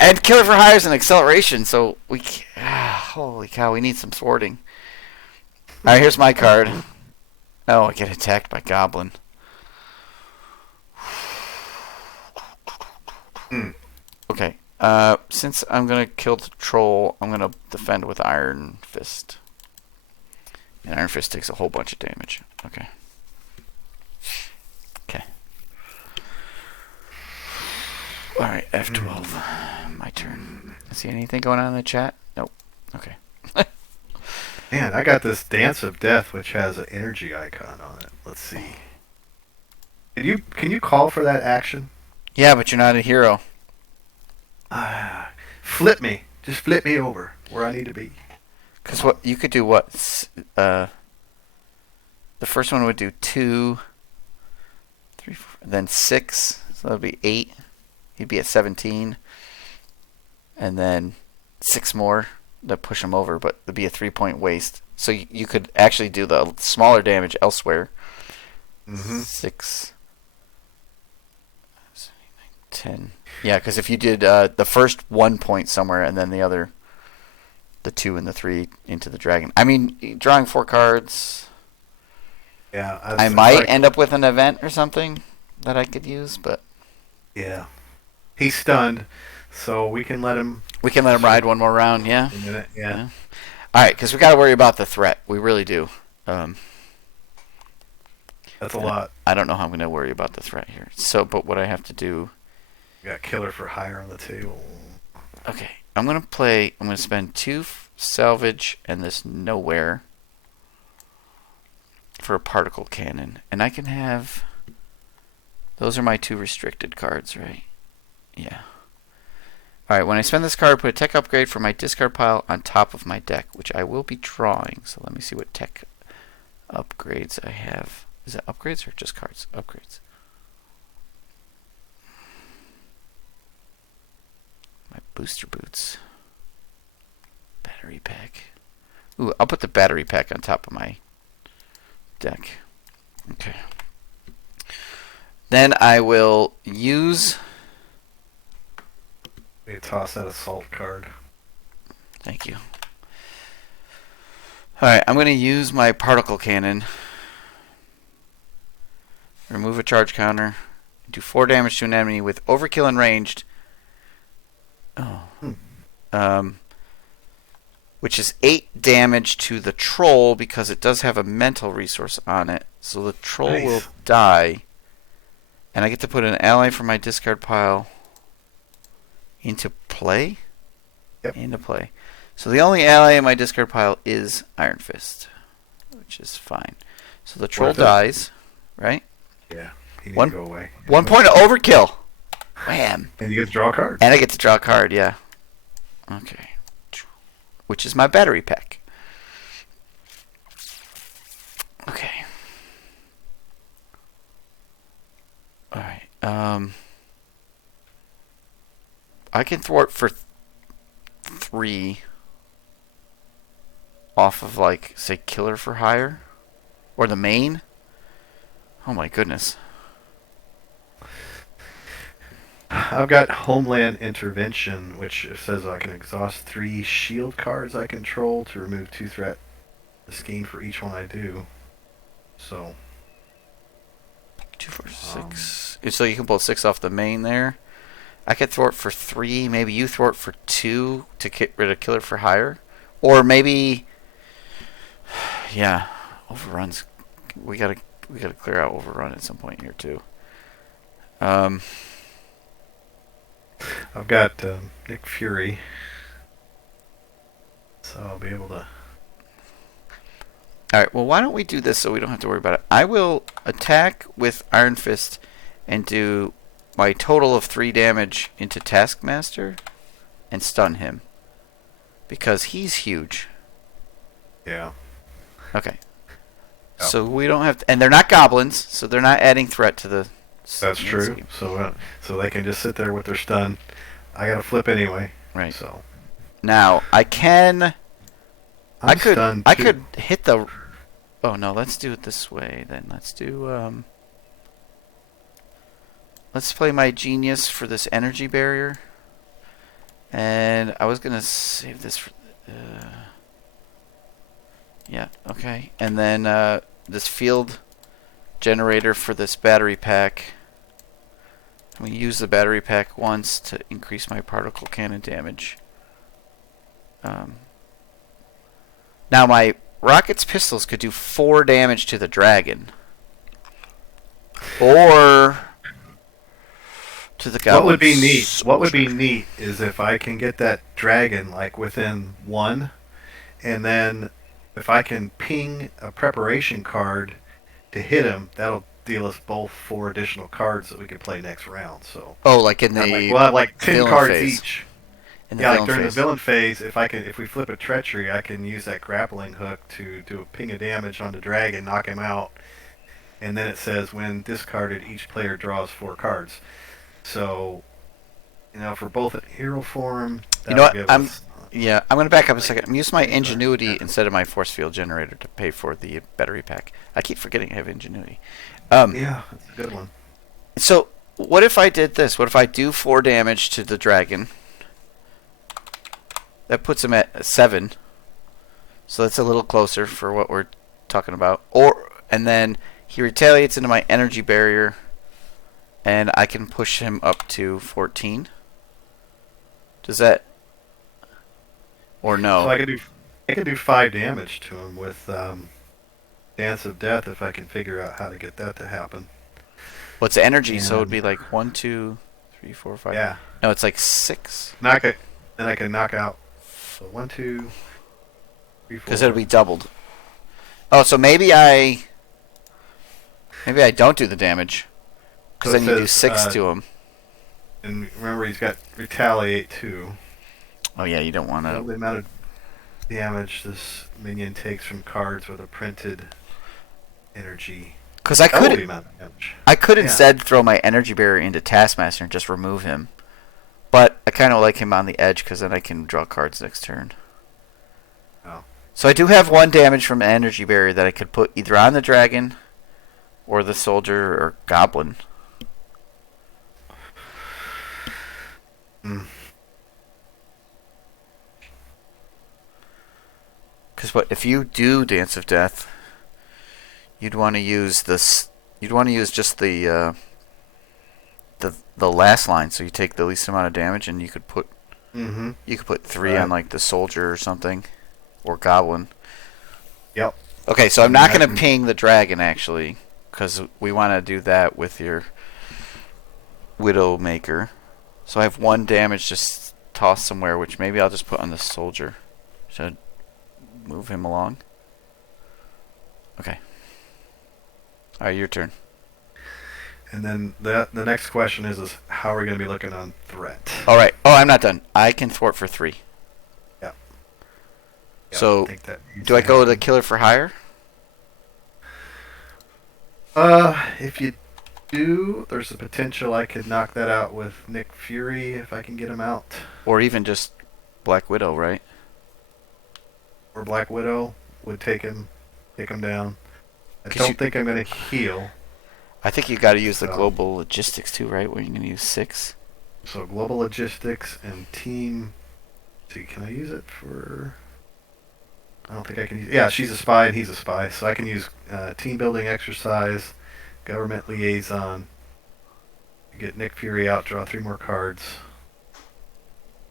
And Killer for Hire is an acceleration, so holy cow, we need some thwarting. Alright, here's my card. Oh, I get attacked by Goblin. Okay, since I'm gonna kill the troll, I'm gonna defend with Iron Fist. And Iron Fist takes a whole bunch of damage. Okay. Okay. Alright, F12. My turn. See anything going on in the chat? Nope. Okay. Man, I got this Dance of Death, which has an energy icon on it. Let's see. Can you call for that action? Yeah, but you're not a hero. Flip me. Just flip me over where I need to be. Because what you could do the first one would do 2, 3, 4, then 6, so that would be 8. He'd be at 17, and then 6 more to push him over, but it'd be a 3-point waste. So you could actually do the smaller damage elsewhere. Mm-hmm. 6, 7, 8, 9, 10. Yeah, because if you did the first 1 point somewhere and then the 2 and the 3 into the dragon. I mean, drawing 4 cards. Yeah, I might end up with an event or something that I could use, but yeah, he's stunned, so we can let him. we can let him ride one more round. Yeah. A minute, yeah. All right, because we got to worry about the threat. We really do. That's a lot. I don't know how I'm going to worry about the threat here. So, but what I have to do. We got killer for hire on the table. Okay, I'm going to spend 2 salvage and this nowhere for a particle cannon, and I can have. Those are my 2 restricted cards, right? Yeah. Alright, when I spend this card, put a tech upgrade for my discard pile on top of my deck, which I will be drawing. So let me see what tech upgrades I have. Is it upgrades or just cards? Upgrades. My booster boots. Battery pack. Ooh, I'll put the battery pack on top of my deck. Okay. Then I will use. We toss that assault card. Thank you. Alright, I'm going to use my particle cannon. Remove a charge counter. Do 4 damage to an enemy with overkill and ranged. Which is 8 damage to the troll because it does have a mental resource on it. So the troll will die. And I get to put an ally from my discard pile into play? Yep. Into play. So the only ally in my discard pile is Iron Fist, which is fine. So the troll dies, right? Yeah. He needs to go away. 1 point of overkill. Wham. And you get to draw a card. And I get to draw a card, yeah. Okay. Which is my battery pack. Okay. Alright. I can thwart for 3 off of, like, say, killer for hire. Or the main. Oh my goodness. I've got Homeland Intervention, which says I can exhaust 3 shield cards I control to remove 2 threat scheme for each one I do. So 2, 4, 6. So you can pull 6 off the main there. I could thwart for 3. Maybe you thwart for 2 to get rid of killer for hire. Or maybe, yeah, overruns. We gotta clear out overrun at some point here too. I've got Nick Fury, so I'll be able to. Alright, well, why don't we do this so we don't have to worry about it? I will attack with Iron Fist and do my total of 3 damage into Taskmaster and stun him. Because he's huge. Yeah. Okay. Yep. So we don't have to, and they're not goblins, so they're not adding threat to the. That's true. So they can just sit there with their stun. I gotta flip anyway. Right. So now I can. I stunned could hit the. Oh no! Let's do it this way then. Let's do. Let's play my genius for this energy barrier. And I was gonna save this for. Yeah. Okay. And then this field generator for this battery pack. I'm going to use the battery pack once to increase my particle cannon damage. Now my rocket's pistols could do 4 damage to the dragon. Or to the goblin. What would be neat is if I can get that dragon like within 1, and then if I can ping a preparation card to hit him, that'll deal us both 4 additional cards that we can play next round. So Oh, like in we'll have like 10 villain cards phase. each. In the Yeah, like villain during the phase. villain phase, if we flip a treachery, I can use that grappling hook to do a ping of damage on the dragon, knock him out, and then it says when discarded, each player draws 4 cards. So, for both in hero form, You know that'll what? give us. I'm going to back up a second. I'm using my ingenuity instead of my force field generator to pay for the battery pack. I keep forgetting I have ingenuity. Yeah, that's a good one. So, what if I did this? What if I do 4 damage to the dragon? That puts him at 7. So that's a little closer for what we're talking about. And then he retaliates into my energy barrier, and I can push him up to 14. Does that? Or no? So I could do 5 damage to him with Dance of Death if I can figure out how to get that to happen. What's energy? So it would be like 1, 2, 3, 4, 5. Yeah. No, it's like 6. Then I can knock out. So 1, 2, 3, 4. Because it'll be doubled. Oh, so maybe I don't do the damage. Because So then it you do says, 6 to him. And remember, he's got retaliate too. Oh yeah, you don't want The to. amount of damage this minion takes from cards with a printed energy. Because I Double the could, amount of damage. I could Yeah. instead throw my energy barrier into Taskmaster and just remove him. But I kind of like him on the edge because then I can draw cards next turn. Oh. So I do have 1 damage from energy barrier that I could put either on the dragon, or the soldier, or goblin. Mm. Because what if you do Dance of Death? You'd want to use this. You'd want to use just the last line, so you take the least amount of damage, and you could put Mm-hmm. you could put 3 Right. on like the soldier or something, or goblin. Yep. Okay, so I'm not going to Mhm. ping the dragon actually, because we want to do that with your Widowmaker. So I have 1 damage just tossed somewhere, which maybe I'll just put on the soldier. Should I move him along? Okay. Alright, your turn. And then the next question is how are we going to be looking on threat? Alright. Oh, I'm not done. I can thwart for 3. Yeah, So, I think that needs do I to go to happen. killer for hire? If you do, there's a potential I could knock that out with Nick Fury if I can get him out. Or even just Black Widow, right? Or Black Widow would take him down. I 'Cause don't you- think I'm going to heal. I think you got to use the So- global logistics too, right? Where you're going to use 6. So global logistics and team. See, can I use it for? I don't think I can use. Yeah, she's a spy and he's a spy, so I can use team building exercise, government liaison. Get Nick Fury out, draw 3 more cards.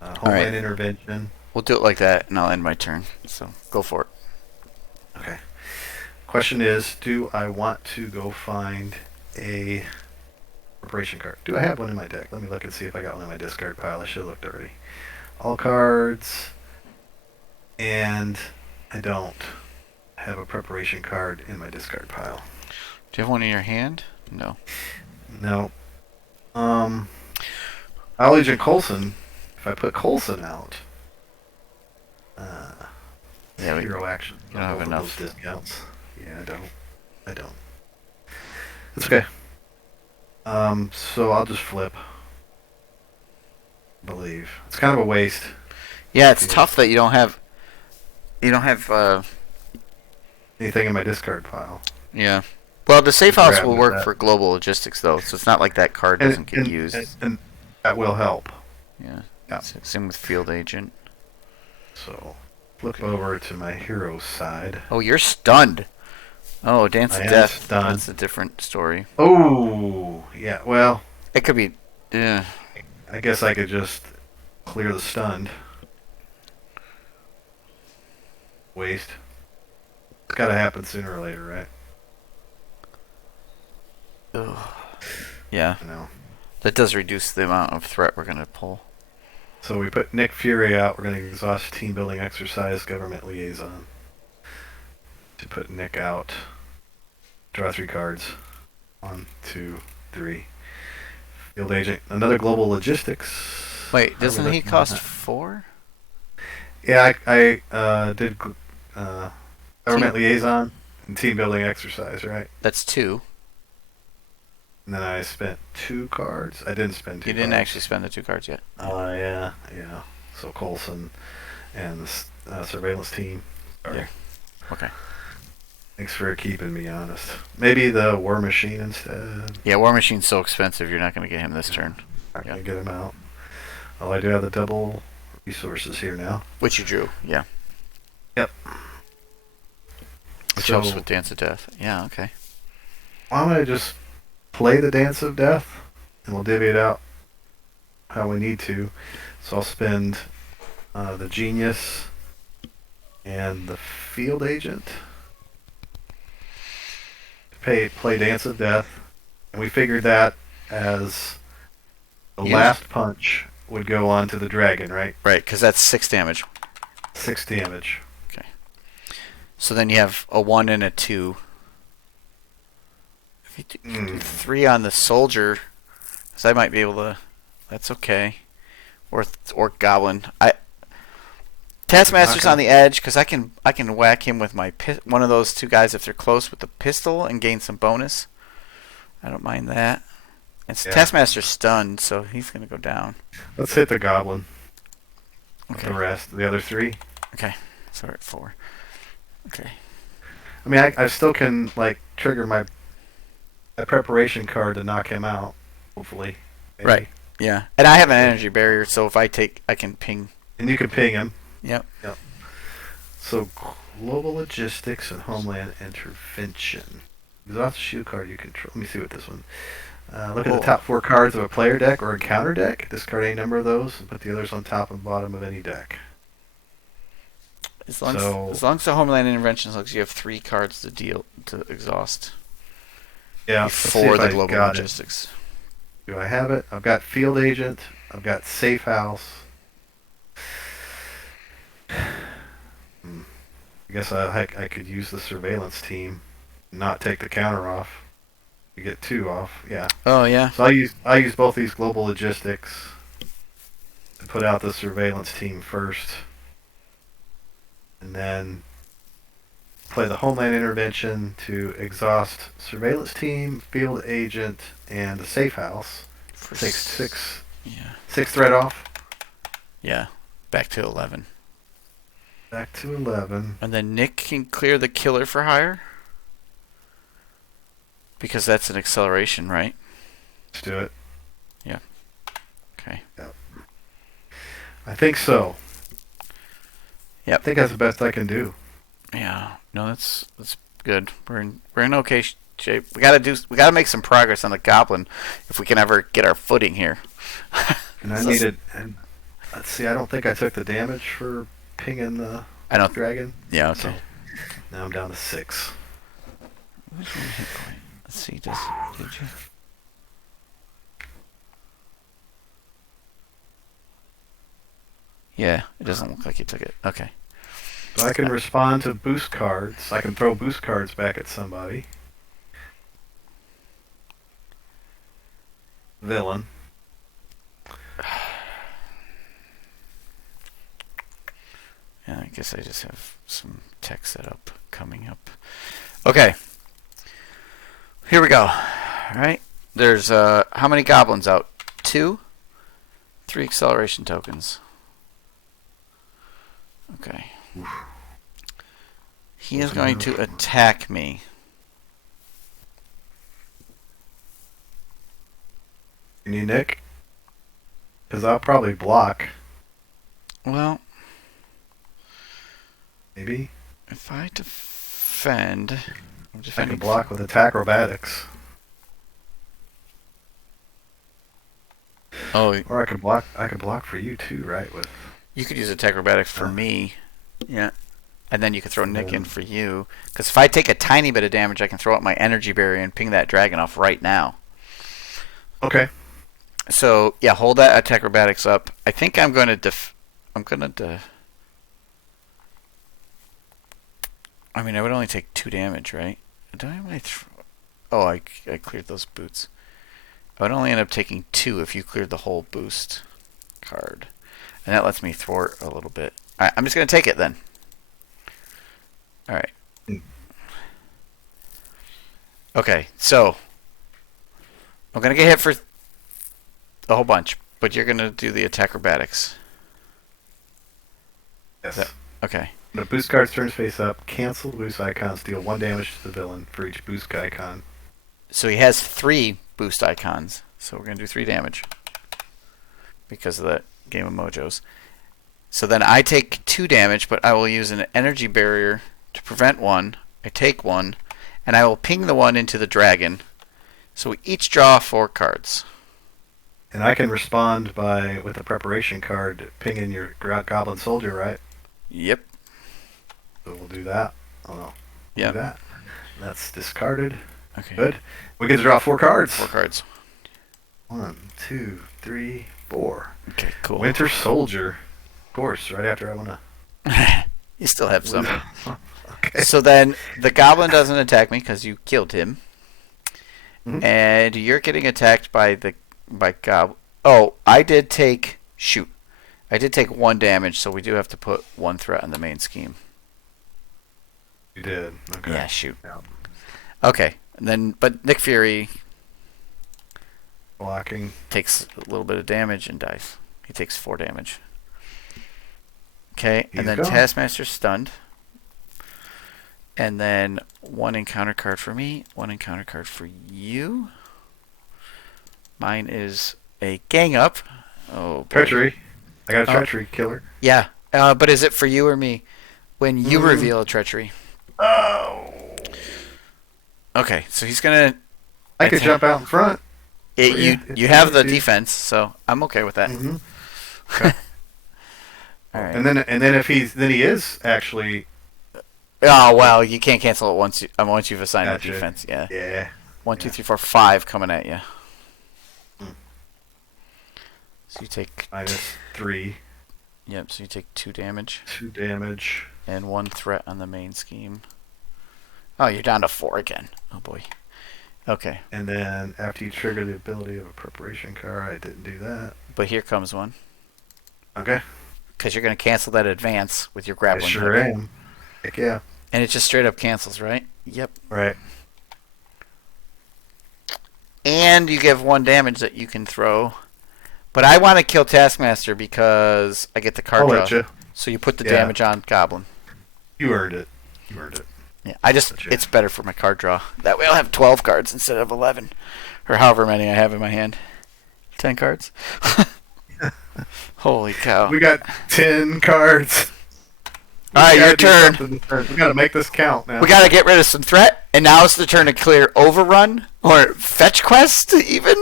Homeland intervention. We'll do it like that, and I'll end my turn. So, go for it. Okay. Question is, do I want to go find a preparation card? Do I have one in my deck? Let me look and see if I got one in my discard pile. I should have looked already. All cards. And I don't have a preparation card in my discard pile. Do you have one in your hand? No. No. I'll Agent Coulson. If I put Coulson out, Yeah, hero action. you don't have Both of enough. those discounts. Yeah, I don't. It's okay. So I'll just flip. I believe it's kind of a waste. Yeah, it's Yeah. tough that you don't have. Anything in my discard pile. Yeah. Well, the safe house Grab will with work that. for global logistics though, so it's not like that card doesn't get used. And that will help. Yeah. Yeah. Same with field agent. So flip over to my hero side. Oh, you're stunned. Oh, Dance I of am Death. stunned. That's a different story. Oh, yeah. Well, It could be. Yeah. I guess I could just clear the stunned. Waste. It's got to happen sooner or later, right? Ugh. Yeah. You know. That does reduce the amount of threat we're gonna pull. So we put Nick Fury out. We're going to exhaust team building exercise, government liaison. to put Nick out. Draw 3 cards. 1, 2, 3. Field agent. Another global logistics. Wait, How are we doesn't he looking on cost that? 4? Yeah, I did government Team. liaison and team building exercise, right? That's 2. And then I spent 2 cards. I didn't spend 2 You didn't cards. actually spend the 2 cards yet. Yeah. So Colson and the surveillance team. Sorry. Yeah. Okay. Thanks for keeping me honest. Maybe the War Machine instead. Yeah, War Machine's so expensive, you're not going to get him this turn. Not gonna get him out. Oh, I do have the double resources here now. Which you drew, yeah. Yep. Which So, helps with Dance of Death. Yeah, okay. I'm gonna just play the Dance of Death, and we'll divvy it out how we need to. So I'll spend the Genius and the Field Agent to play Dance of Death, and we figured that as the last punch would go on to the dragon, right? Right, because that's 6 damage. 6 damage. Okay. So then you have a 1 and a 2. If you do 3 on the soldier, because I might be able to. That's okay. Or Goblin. Taskmaster's on the edge because I can whack him with my one of those 2 guys if they're close with the pistol and gain some bonus. I don't mind that. And Taskmaster's stunned, so he's gonna go down. Let's hit the Goblin. Okay. The rest, the other 3. Okay. So we're at 4. Okay. I mean, I still can trigger my preparation card to knock him out. Hopefully. Maybe. Right. Yeah. And I have an energy barrier, so if I can ping. And you can ping him. Yep. So global logistics and homeland intervention. Exhaust the shield card you control. Let me see what this one. Look at the top 4 cards of a player deck or a counter deck. Discard any number of those and put the others on top and bottom of any deck. As long as the homeland intervention, as long as you have 3 cards to exhaust. Yeah. Before the global logistics. Do I have it? I've got field agent. I've got safe house. I guess I could use the surveillance team, not take the counter off. You get 2 off, yeah. Oh yeah. So I use both these global logistics to put out the surveillance team first, and then play the homeland intervention to exhaust surveillance team, field agent, and the safe house. For six. Yeah. 6 threat off. Yeah. Back to 11. Back to 11. And then Nick can clear the killer for hire. Because that's an acceleration, right? Let's do it. Yeah. Okay. Yep. I think so. Yep. I think that's the best I can do. Yeah. No, that's good. We're in okay shape. We gotta make some progress on the Goblin if we can ever get our footing here. And I needed. And let's see. I don't think I took the damage for pinging the dragon. Yeah. Okay. So now I'm down to 6. Where's my hit point? Let's see. Did you? Yeah. It doesn't look like you took it. Okay. So I can respond to boost cards. I can throw boost cards back at somebody. Villain. Yeah, I guess I just have some tech set up coming up. Okay. Here we go. Alright. There's how many goblins out? 2? 3 acceleration tokens. Okay. He is going to attack me. Can you nick? Because I'll probably block. Well, Maybe. if I defend... I'm I defending can block with attack acrobatics. Oh, Or I could block for you too, right? With you could use attack acrobatics for me. Yeah. And then you could throw Nick in for you. Because if I take a tiny bit of damage, I can throw out my energy barrier and ping that dragon off right now. Okay. So, yeah, hold that attack acrobatics up. I think I'm going to I mean, I would only take 2 damage, right? Did I only Oh, I cleared those boots. I would only end up taking 2 if you cleared the whole boost card. And that lets me thwart a little bit. Alright, I'm just going to take it then. Alright. Okay, so I'm going to get hit for a whole bunch, but you're going to do the attack acrobatics. Yes. Okay. The boost card turns face up. Cancel boost icons. Deal 1 damage to the villain for each boost icon. So he has 3 boost icons. So we're going to do 3 damage because of that game of mojos. So then I take 2 damage, but I will use an energy barrier to prevent 1. I take 1, and I will ping the 1 into the dragon. So we each draw 4 cards. And I can respond with the preparation card, pinging your goblin soldier, right? Yep. So we'll do that. Oh no. Yeah. Do that. That's discarded. Okay. Good. We get to draw 4 cards. 4 cards. 1, 2, 3, 4. Okay, cool. Winter Soldier. Of course, right after I want to. You still have some. Okay. So then the goblin doesn't attack me because you killed him. Mhm. And you're getting attacked by goblin. Oh, I did take 1 damage, so we do have to put 1 threat on the main scheme. You did. Okay. Yeah, shoot. Yeah. Okay, and then but Nick Fury Blocking. takes a little bit of damage and dies. He takes 4 damage. Okay, He's and then gone. Taskmaster's stunned. And then 1 encounter card for me, 1 encounter card for you. Mine is a gang up. Oh, boy. Treachery. I got a Oh. treachery killer. Yeah, but is it for you or me? When you reveal a treachery. Oh. Okay, so he's gonna. I could jump out in front. You have the defense, so I'm okay with that. Mm-hmm. All right. And then if he is actually. Oh well, you can't cancel it once you've assigned Gotcha. the defense. Yeah. Yeah. 1, 2, 3, 4, 5 coming at you. So you take. -3. Yep. So you take 2 damage 2 damage. and 1 threat on the main scheme. Oh, you're down to 4 again. Oh boy. Okay. And then after you trigger the ability of a preparation card, I didn't do that. But here comes one. Okay. Because you're going to cancel that advance with your I grappling sure hook. am. Heck yeah. And it just straight up cancels, right? Yep. Right. And you give 1 damage that you can throw. But I want to kill Taskmaster because I get the card I'll draw. let you. So you put the Yeah. damage on Goblin. You earned it. You earned it. Yeah, Gotcha. it's better for my card draw. That way I'll have 12 cards instead of 11. Or however many I have in my hand. 10 cards? Holy cow. We got 10 cards. Alright, your turn. We gotta make this count now. We gotta get rid of some threat, and now it's the turn to clear Overrun, or Fetch Quest, even?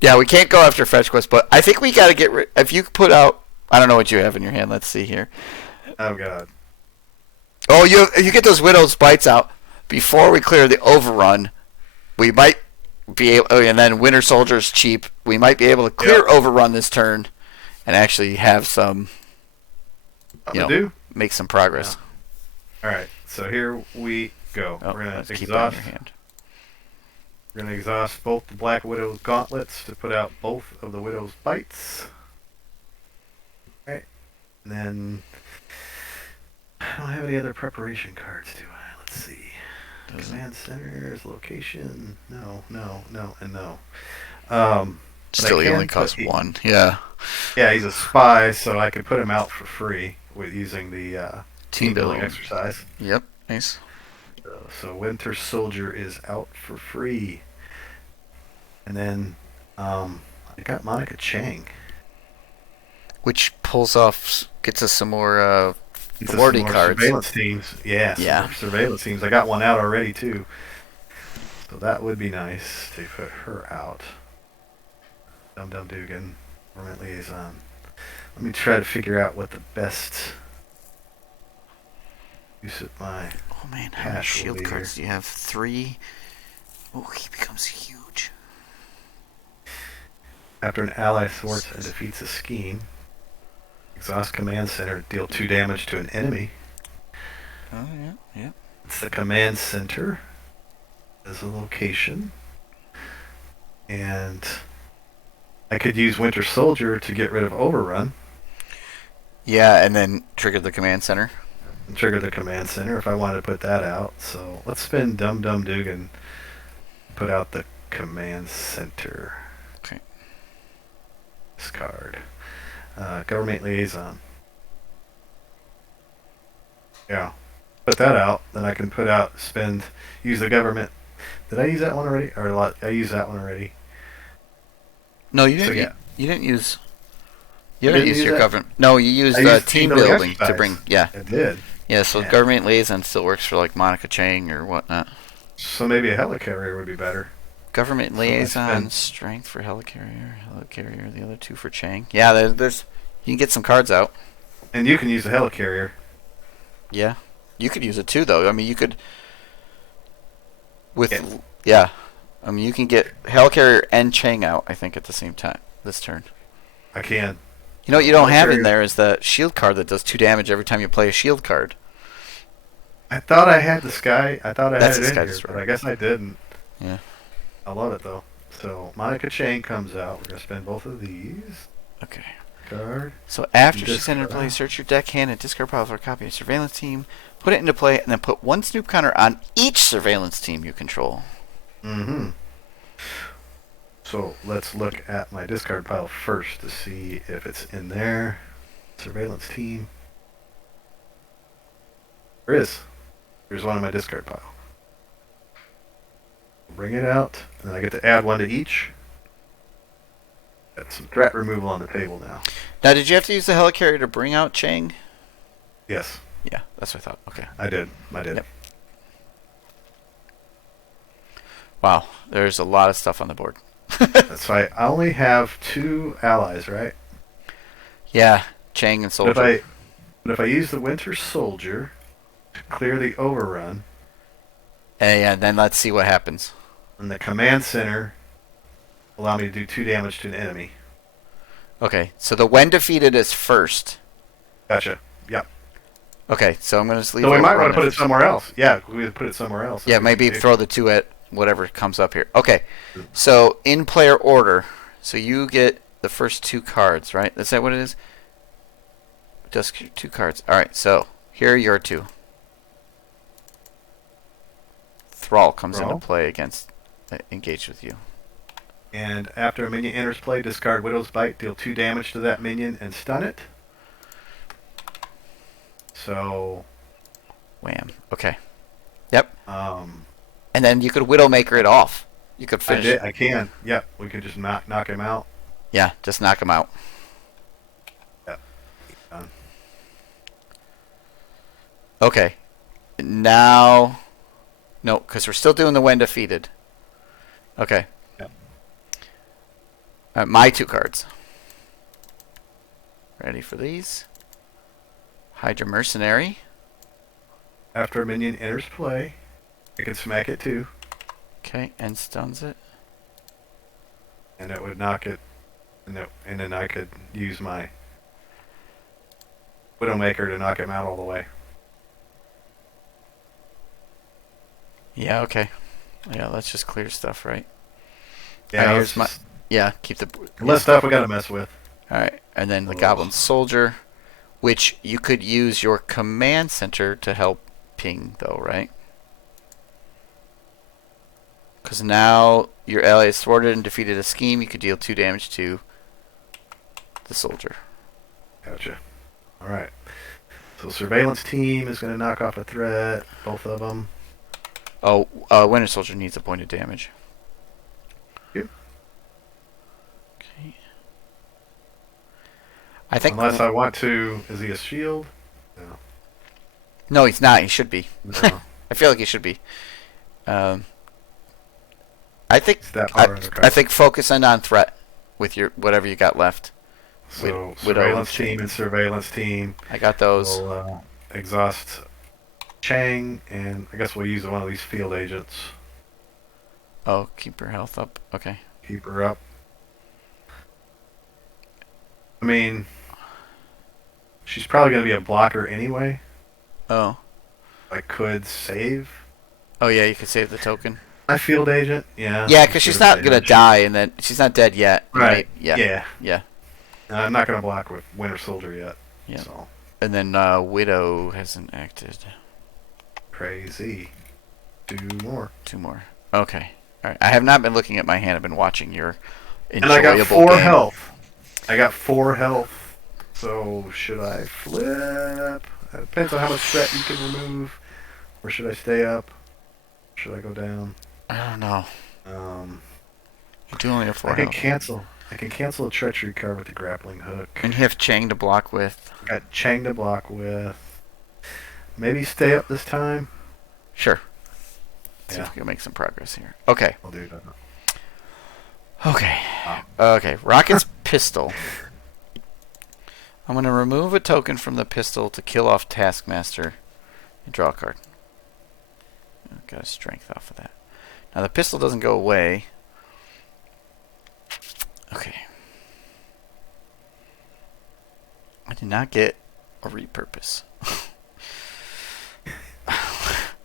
Yeah, we can't go after Fetch Quest, but I think we gotta get rid... If you put out... I don't know what you have in your hand, let's see here. Oh, God. Oh, you get those Widow's Bites out before we clear the Overrun. We might be able... Oh, and then Winter Soldier's cheap. We might be able to clear Overrun this turn and actually have some... make some progress. Yeah. Alright, so here we go. Oh, We're gonna let's keep it on exhaust. your hand. We're gonna exhaust both the Black Widow's gauntlets to put out both of the Widow's bites. Alright. And then I don't have any other preparation cards, do I? Let's see. Command centers, location. No, and no. Still, he only costs 1. Yeah. Yeah, he's a spy, so I could put him out for free with using the team building exercise. Yep, nice. So Winter Soldier is out for free. And then I got Monica Chang. Which gets us some more Gets us boarding some more cards. Surveillance teams. Yeah, some Yeah. more surveillance teams. I got one out already, too. So that would be nice to put her out. Dum Dum Dugan, Government Liaison. Let me try to figure out what the best use of my... Oh man, how many shield cards do you have? 3. Oh, he becomes huge. After an ally thwarts and defeats a scheme, exhaust command center, deal 2 damage to an enemy. Oh yeah, yeah. It's the command center as a location. And I could use Winter Soldier to get rid of Overrun Yeah, and then trigger the command center. and trigger the command center if I wanted to put that out. So let's spin Dum Dum Dugan, put out the command center. Okay. Discard. Government Liaison. Yeah. Put that out. Then I can put out, use the government. Did I use that one already? I used that one already. No, you So didn't. yeah. You didn't use. You You didn't didn't use use your that? government. No, you used I used team building building to exercise. bring. Yeah, I did. yeah. So Yeah. government liaison still works for like Monica Chang or whatnot. So maybe a helicarrier would be better. Government So let's liaison, strength for helicarrier, the other two for Chang. Yeah, there's you can get some cards out. And you can use a helicarrier. Yeah, you could use it too, though. I mean, you could with Yeah. yeah. I mean, you can get helicarrier and Chang out. I think at the same time this turn. I can. You know what you don't have in Helicarrier. there is the shield card that does 2 damage every time you play a shield card. I thought I had the sky. I thought I That's had the it Sky in here, Destroyer. but I guess I didn't. Yeah. I love it though. So Monica Chang comes out. We're gonna spend both of these. Okay. Card. So after she's Discard. entered play, search your deck hand and discard pile for a copy of Surveillance Team. Put it into play, and then put 1 Snoop counter on each Surveillance Team you control. Mm-hmm. So let's look at my discard pile first to see if it's in there. Surveillance team. There is. There's one in my discard pile. Bring it out, and then I get to add 1 to each. Got some threat removal on the table now. Now, did you have to use the helicarrier to bring out Chang? Yes, Yeah, that's what I thought. Okay. I did. I did. Yep. Wow, there's a lot of stuff on the board. That's right. I only have 2 allies, right? Yeah, Chang and But Soldier. if I use the Winter Soldier to clear the overrun, And then let's see what happens. and the command center allow me to do 2 damage to an enemy. Okay, so the when defeated is first. Gotcha. Yep. Okay, so I'm going to just leave So we might Overrun want to put there. it somewhere else. Yeah, we would put it somewhere else. Yeah, maybe throw the 2 at whatever comes up here. Okay, so in player order, so you get the first 2 cards, right? Is that what it is? Just 2 cards. All right, so here are your 2. Thrall comes Thrall. into play against engaged with you. And after a minion enters play, discard Widow's Bite, deal 2 damage to that minion, and stun it. So, Wham. Okay. Yep. um, And then you could Widowmaker it off. You could I finish. did. I can. Yep. We can just knock him out. Yeah, just knock him out. Yep. Done. Okay. Now, no, because we're still doing the when defeated. Okay. Yep. My 2 cards. Ready for these? Hydra Mercenary. After a minion enters play, I can smack it too, Okay, and stuns it. and it would knock it, and then I could use my Widowmaker to knock him out all the way. Yeah, okay. Yeah, let's just clear stuff, right? Yeah, Alright, let's here's my. just- Yeah, keep the. less stuff we gotta mess with. Alright, and then the Oh. Goblin Soldier, which you could use your command center to help ping, though, right? Because now your ally has thwarted and defeated a scheme, you could deal 2 damage to the soldier. Gotcha. All right. So surveillance team is gonna knock off a threat, both of them. Oh, Winter Soldier needs a point of damage. Yep. Okay. I think. Unless I want to, is he a shield? No. No, he's not. He should be. No. I feel like he should be. I think. It's that power under I think focus in on threat with your whatever you got left. So Widow surveillance and team and surveillance team I got those. will exhaust Chang, and I guess we'll use one of these field agents. Oh, keep her health up. Okay. Keep her up. I mean, she's probably going to be a blocker anyway. Oh. I could save Oh yeah, you could save the token. my field agent. Yeah. Yeah, Just because give she's her the not gonna damage. die, and then she's not dead yet. And Right. yeah, Yeah. yeah, I'm not gonna block with Winter Soldier yet. yeah. So And then Widow hasn't acted. crazy. 2 more. 2 more. Okay. All right. I have not been looking at my hand. I've been watching your And I enjoyable got 4 game. health. I got 4 health. So should I flip? It depends on how much threat you can remove. Or should I stay up? Should I go down? I don't know. Um, You do only have 4 I can health. cancel. I can cancel a treachery card with the grappling hook. And you have Chang to block with. Got Chang to block with. Maybe stay up this time. Sure. See if we can make some progress here. Okay. I'll do that. Okay. Okay. Rocket's pistol. I'm going to remove a token from the pistol to kill off Taskmaster and draw a card. Got a strength off of that. Now the pistol doesn't go away. Okay. I did not get a repurpose.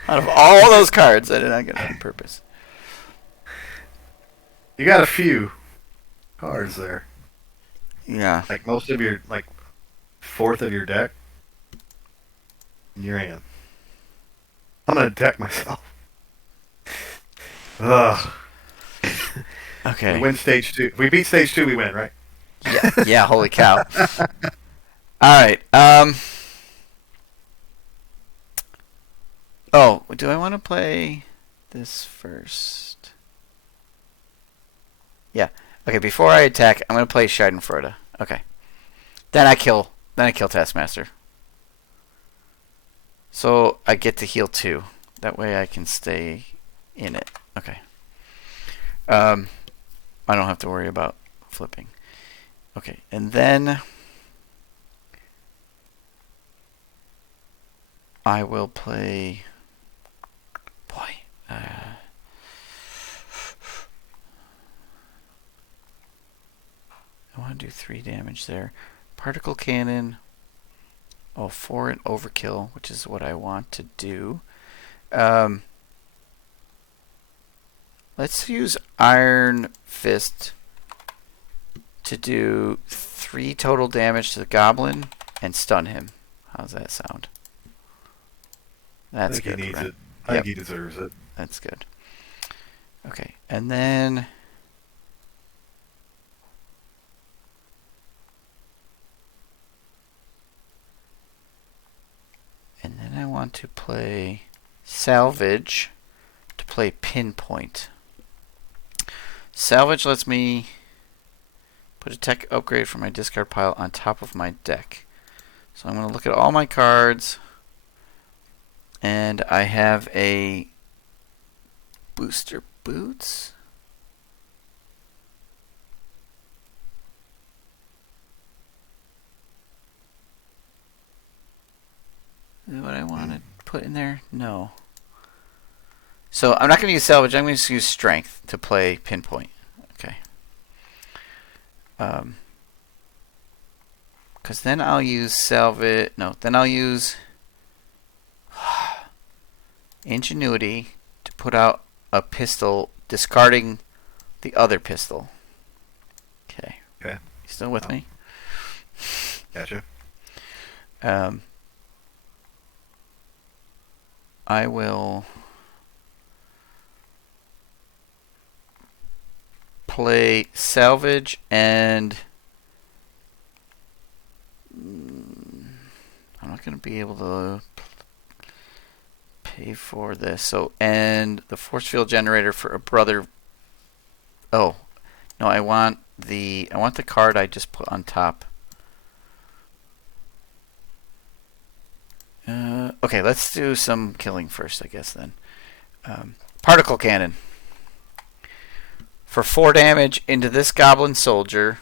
Out of all those cards, I did not get a repurpose. You got a few cards there. Yeah. Like most of your, like, 4th of your deck in your hand. I'm gonna deck myself. Ugh. Okay. We win stage 2. If we beat stage 2, we win, right? Yeah. Yeah. Holy cow. All right. Oh, do I want to play this first? Yeah. Okay. Before I attack, I'm gonna play Schadenfreude. Okay. Then I kill Taskmaster. So I get to heal 2. That way I can stay in it. Okay. I don't have to worry about flipping. Okay, and then I will play. Boy, I want to do 3 damage there. Particle cannon. Oh, 4 and overkill, which is what I want to do. Let's use Iron Fist to do 3 total damage to the goblin and stun him. How's that sound? That's good. He needs right? it. I think he deserves it. That's good. Okay, and then I want to play Salvage to play Pinpoint. Salvage lets me put a tech upgrade from my discard pile on top of my deck. So I'm going to look at all my cards, and I have a Booster Boots. Is that what I want to put in there? No. So I'm not going to use Salvage. I'm going to use Strength to play Pinpoint. Okay. Because then I'll use Salvage. No, then I'll use Ingenuity to put out a pistol, discarding the other pistol. Okay. Okay. You still with me? Gotcha. I will play Salvage and I'm not going to be able to pay for this. So, and the force field generator for a brother. Oh, no, I want the card I just put on top. Okay, let's do some killing first, I guess, then. Particle Cannon. For 4 damage into this Goblin Soldier.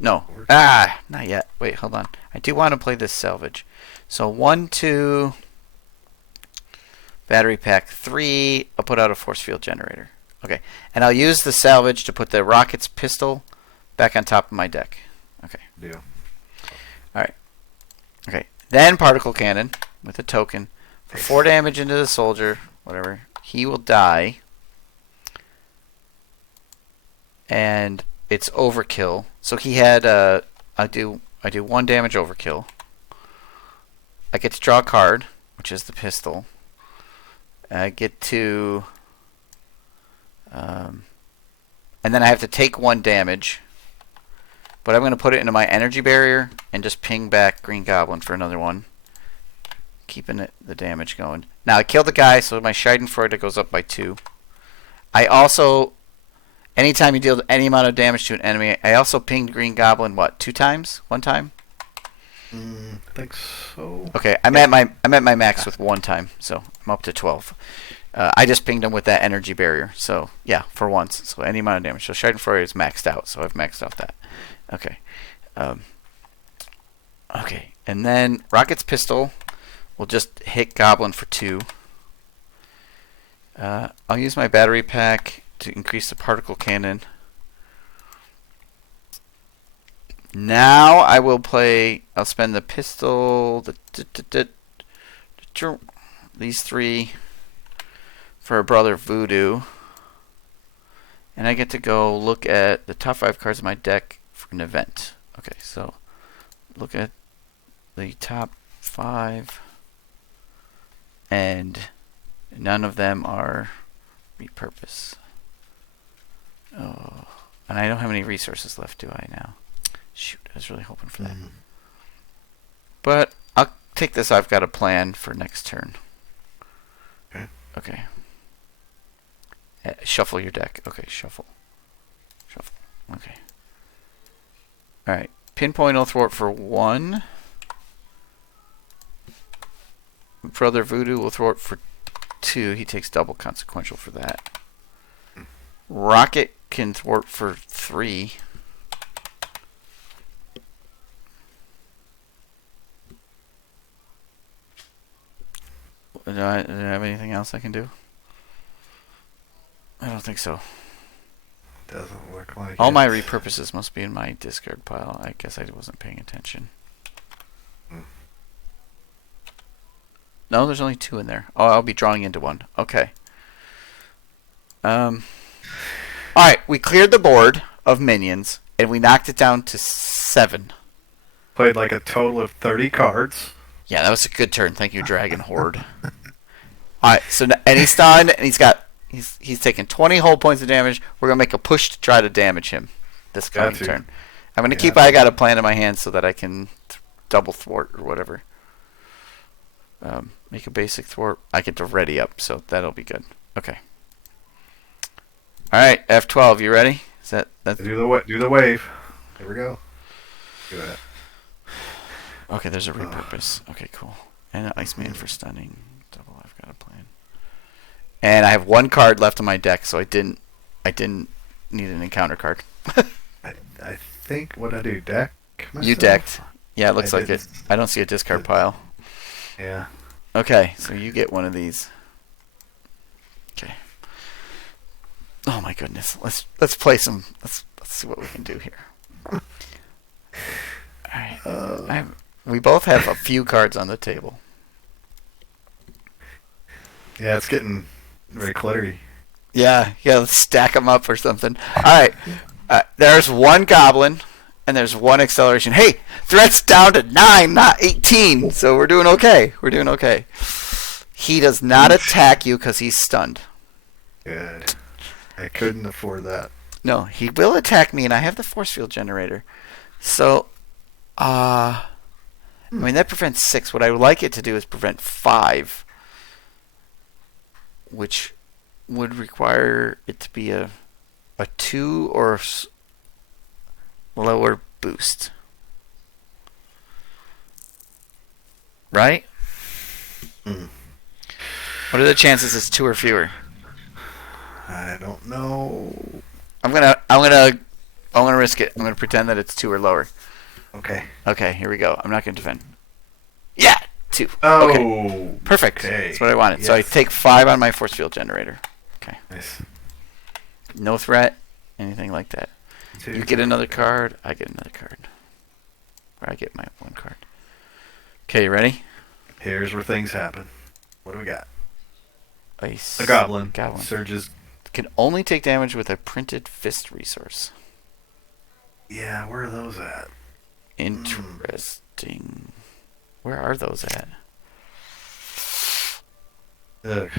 No. Not yet. Wait, hold on. I do want to play this Salvage. So 1, 2... Battery pack 3. I'll put out a force field generator. Okay. And I'll use the Salvage to put the Rocket's pistol back on top of my deck. Okay. Deal. Alright. Okay. Then Particle Cannon with a token 4 damage into the soldier. Whatever. He will die. And it's overkill. So he had I do 1 damage overkill. I get to draw a card, which is the pistol. I get to and then I have to take 1 damage. But I'm going to put it into my energy barrier and just ping back Green Goblin for another 1. Keeping the damage going. Now I killed the guy, so my Schadenfreude goes up by 2. I also, anytime you deal any amount of damage to an enemy, I also pinged Green Goblin, what, 2 times? 1 time? I think so. Okay, I'm at my max with 1 time, so I'm up to 12. I just pinged him with that energy barrier, so yeah, for once. So any amount of damage. So Schadenfreude is maxed out, so I've maxed out that. Okay. Okay, and then Rocket's pistol will just hit Goblin for 2. I'll use my battery pack to increase the particle cannon. Now I will play. I'll spend the pistol, these 3 for a brother Voodoo, and I get to go look at the top 5 cards of my deck for an event. Okay, so look at the top 5, and none of them are repurpose. Oh, and I don't have any resources left, do I now? Shoot, I was really hoping for that. But I'll take this. I've got a plan for next turn. Okay. Shuffle your deck. Okay, shuffle. Shuffle. Okay. Alright. Pinpoint will thwart for 1. Brother Voodoo will thwart for 2. He takes double consequential for that. Rocket can thwart for 3. Do I have anything else I can do? I don't think so. Doesn't look like All it. my repurposes must be in my discard pile. I guess I wasn't paying attention. No, there's only 2 in there. Oh, I'll be drawing into 1. Okay. Alright, we cleared the board of minions, and we knocked it down to 7. Played like a total of 30 cards. Yeah, that was a good turn. Thank you, Dragon Horde. Alright, so and he's stunned, and he's taken 20 whole points of damage. We're going to make a push to try to damage him this coming turn. I'm going to keep I got a plan in my hand so that I can double thwart or whatever. Make a basic thwart. I get to ready up, so that'll be good. Okay. Alright, F12, you ready? Is that do the wave. Here we go. Do that. Okay, there's a repurpose. Okay, cool. And an Iceman for stunning. Double, I've got a plan. And I have 1 card left on my deck, so I didn't need an encounter card. I think what I do, deck myself? You decked. Yeah, it looks like it. I don't see a discard pile. Yeah. Okay, so you get 1 of these. Okay. Oh my goodness. Let's play some. Let's see what we can do here. All right. We both have a few cards on the table. Yeah, it's getting very cluttery. Yeah, let's stack them up or something. All right. There's 1 goblin, and there's 1 acceleration. Hey, threat's down to 9, not 18, so we're doing okay. We're doing okay. He does not attack you because he's stunned. Good. I couldn't afford that. No, he will attack me, and I have the force field generator. So, I mean, that prevents 6. What I would like it to do is prevent 5, which would require it to be a 2 or lower boost. Right? What are the chances it's 2 or fewer? I don't know. I'm gonna risk it. I'm gonna pretend that it's 2 or lower. Okay. Okay, here we go. I'm not gonna defend. Yeah, 2. Oh. Okay. Perfect. Okay. That's what I wanted. Yes. So I take 5 on my force field generator. Okay. Nice. No threat, anything like that. 2. You get another card. I get another card. Or I get my 1 card. Okay, you ready? Here's where things happen. What do we got? A goblin. Goblin. Surges. Can only take damage with a printed fist resource. Yeah, where are those at? Interesting. Where are those at? Ugh.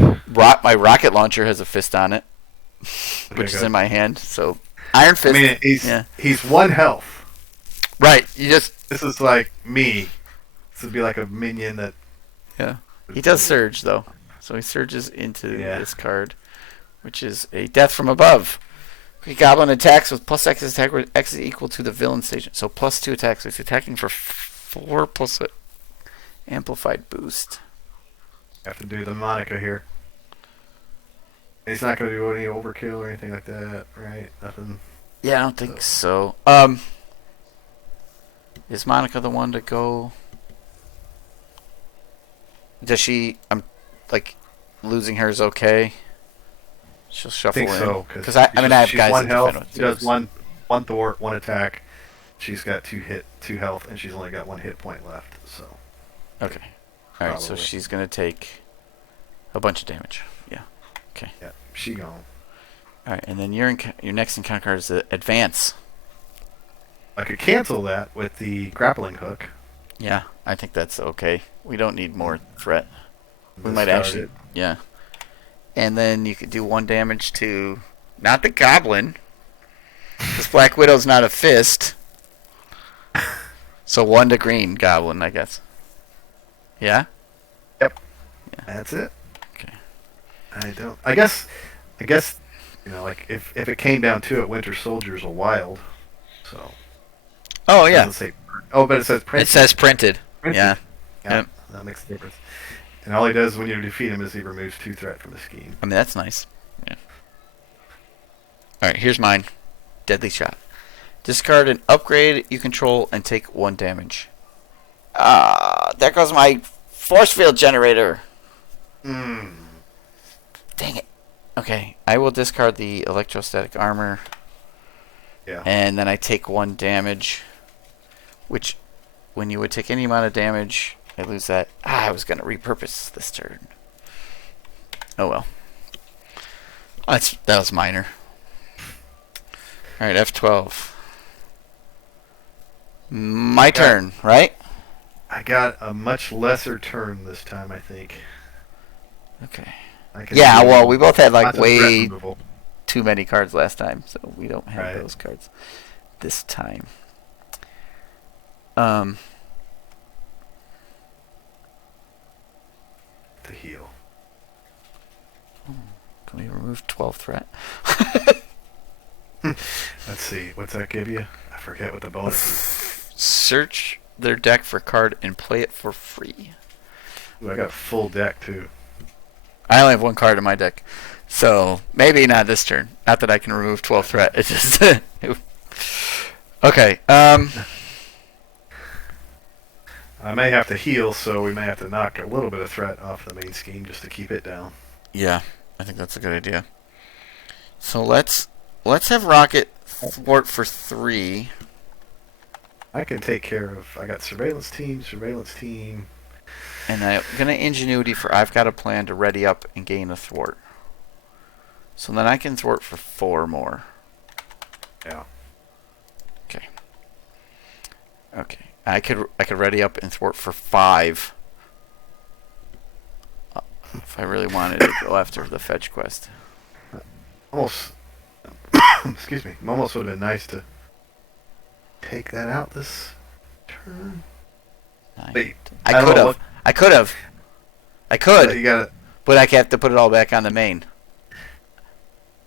My rocket launcher has a fist on it, which is in my hand. So Iron Fist. I mean, he's 1 health. Right. This is like me. This would be like a minion that. Yeah. He does surge though, so he surges into this card, which is a death from above. Okay, Goblin attacks with plus X attack where X is equal to the villain station. So plus 2 attacks. So he's attacking for 4 plus an amplified boost. Have to do the Monica here. He's not going to do any overkill or anything like that, right? Nothing. Yeah, I don't think so. Is Monica the one to go? Does she? I'm like losing her is okay. She'll shuffle I think in. so. Because I have she's guys 1 that health. defend with She does twos. one thwart, 1 attack. She's got 2 health, and she's only got 1 hit point left. So. Okay. All right. So Probably. she's gonna take a bunch of damage. Yeah. Okay. Yeah, she gone. All right, and then your next encounter card is the advance. I could cancel that with the grappling hook. Yeah, I think that's okay. We don't need more threat. We might Discard actually, it. yeah. And then you could do 1 damage to not the Goblin, because Black Widow's not a fist. So 1 to Green Goblin, I guess. Yeah. Yep. Yeah. That's it. Okay. I guess. Like if it came down to it, Winter Soldier's a wild. So. Oh It yeah. doesn't say, but it says printed. It says printed. Printed. Yeah. Yeah. Yep. That makes a difference. And all he does when you defeat him is he removes 2 threat from the scheme. I mean that's nice. Yeah. All right, here's mine. Deadly Shot. Discard an upgrade you control and take 1 damage. There goes my force field generator. Mm. Dang it. Okay, I will discard the electrostatic armor. Yeah. And then I take 1 damage, which, when you would take any amount of damage, I lose that. I was going to repurpose this turn. Oh well. That was minor. Alright, F12. My turn, right? I got a much lesser turn this time, I think. Okay. I can Yeah, do well, we both had like lots of threat way removal. too many cards last time, so we don't have Right. those cards this time. To heal. Can we remove 12 threat? Let's see. What's that give you? I forget what the bonus is. Search their deck for card and play it for free. Ooh, I got full deck too. I only have 1 card in my deck, so maybe not this turn. Not that I can remove 12 threat. It's just okay. I may have to heal, so we may have to knock a little bit of threat off the main scheme just to keep it down. Yeah, I think that's a good idea. So let's have Rocket thwart for 3. I can take care of. I got surveillance team, And I'm gonna ingenuity for I've got a plan to ready up and gain a thwart. So then I can thwart for 4 more. Yeah. Okay. Okay. I could ready up and thwart for 5. If I really wanted to go after the fetch quest. Almost. Excuse me. Almost would have been nice to take that out this turn. Wait, I don't could know have. I could have. I could, You got it. but I have to put it all back on the main.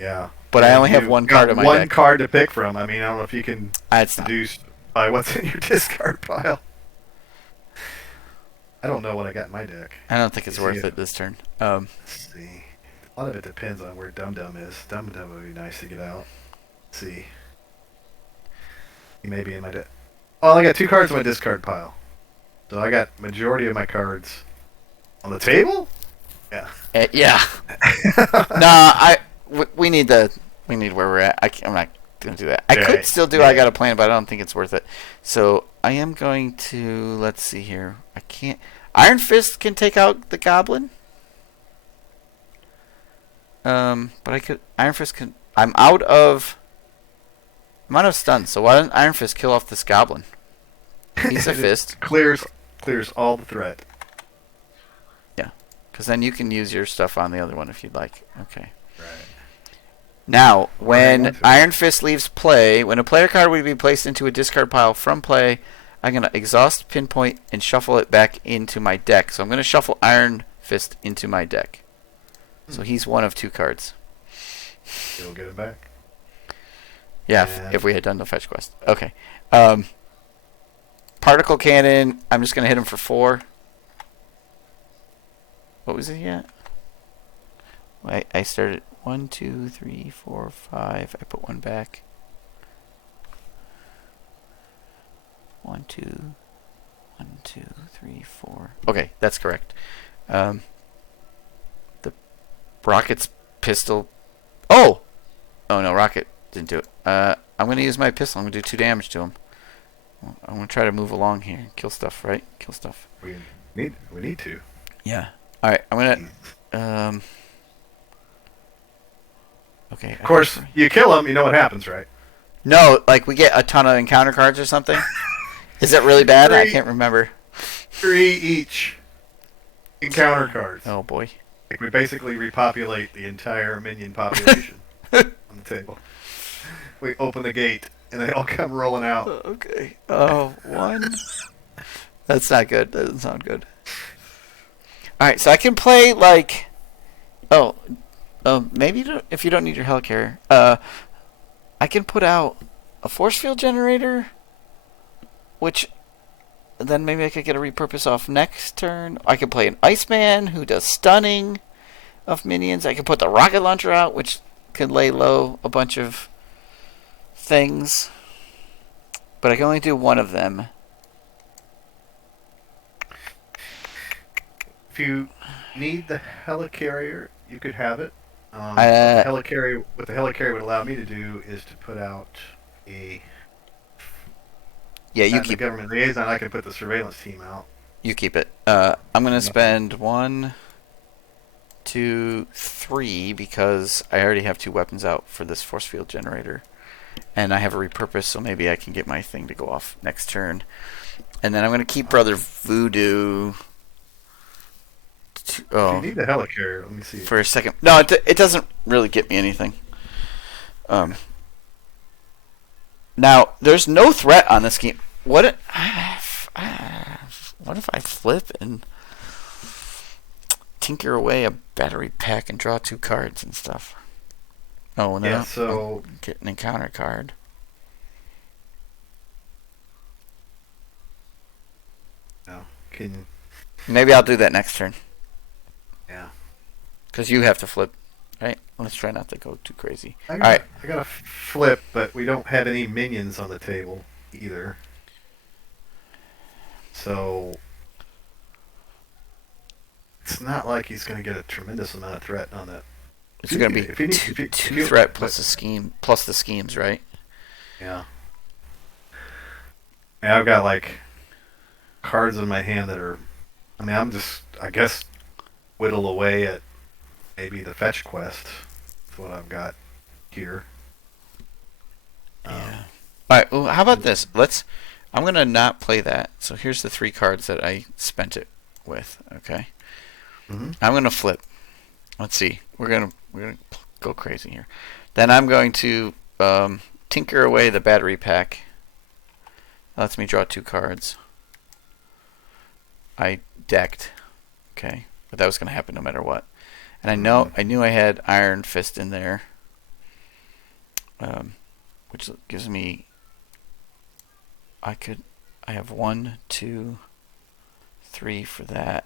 Yeah. But I only have You've 1 got card in my one deck. card to pick from. I mean, I don't know if you can It's not. deduce by what's in your discard pile. I don't know what I got in my deck. I don't think it's See worth if- it this turn. Let's see. A lot of it depends on where Dum Dum is. Dum Dum would be nice to get out. Let's see. He may be in my deck. Oh, I got 2 cards in my discard pile. So I got majority of my cards on the table? Yeah. Yeah. We need where we're at. I'm not gonna do that. I Yeah, could still do. yeah. I got a plan, but I don't think it's worth it. So I am going to. Let's see here. I can't. Iron Fist can take out the Goblin. But I could Iron Fist can. I'm out of stun. So why doesn't Iron Fist kill off this goblin? He's a fist. Clears all the threat. Yeah, because then you can use your stuff on the other one if you'd like. Okay. Right. Now, when Iron Fist leaves play, when a player card would be placed into a discard pile from play, I'm going to exhaust, pinpoint, and shuffle it back into my deck. So I'm going to shuffle Iron Fist into my deck. So he's one of 2 cards. You'll get it back. Yeah, if we had done the fetch quest. Okay. Particle Cannon, I'm just going to hit him for 4. What was it yet? I started 1, 2, 3, 4, 5. I put 1 back. 1, 2, 1, 2, 3, 4. Okay, that's correct. The Rocket's pistol. Oh! Oh no, Rocket didn't do it. I'm going to use my pistol. I'm going to do 2 damage to him. I'm going to try to move along here. Kill stuff, right? Kill stuff. We need to. Yeah. Alright, I'm going to... Okay. Of course, you kill him, you know what happens, right? No, like we get a ton of encounter cards or something? Is it really bad? I can't remember. 3 each encounter cards. Oh boy. Like we basically repopulate the entire minion population on the table. We open the gate, and they all come rolling out. Okay. Oh, 1. That's not good. That doesn't sound good. Alright, so I can play like... maybe if you don't need your helicarrier. I can put out a force field generator, which then maybe I could get a repurpose off next turn. I could play an Iceman who does stunning of minions. I could put the rocket launcher out, which could lay low a bunch of things. But I can only do one of them. If you need the helicarrier, you could have it. What the helicarrier would allow me to do is to put out a... Yeah, you keep the government liaison. I can put the surveillance team out. You keep it. I'm going to spend 1, 2, 3 because I already have 2 weapons out for this force field generator. And I have a repurpose, so maybe I can get my thing to go off next turn. And then I'm going to keep Brother Voodoo... If you need the helicarrier, let me see. For a second. No, it doesn't really get me anything. Now, there's no threat on this game. What if I flip and tinker away a battery pack and draw 2 cards and stuff? Oh, and then I'll get an encounter card. No, maybe I'll do that next turn. Yeah. Because you have to flip, right? Let's try not to go too crazy. All right. I got to flip, but we don't have any minions on the table either. So it's not like he's going to get a tremendous amount of threat on that. It's going to be 2 threat plus a scheme, plus the schemes, right? Yeah. And I've got like cards in my hand that are... I guess, whittle away at maybe the fetch quest. That's what I've got here. Yeah. Alright, well, how about this? I'm going to not play that. So here's the 3 cards that I spent it with, okay? Mm-hmm. I'm going to flip. Let's see. We're going to go crazy here. Then I'm going to tinker away the battery pack. That lets me draw 2 cards. I decked. Okay. But that was going to happen no matter what. And I knew I had Iron Fist in there. Which gives me... I have 1, 2, 3 for that.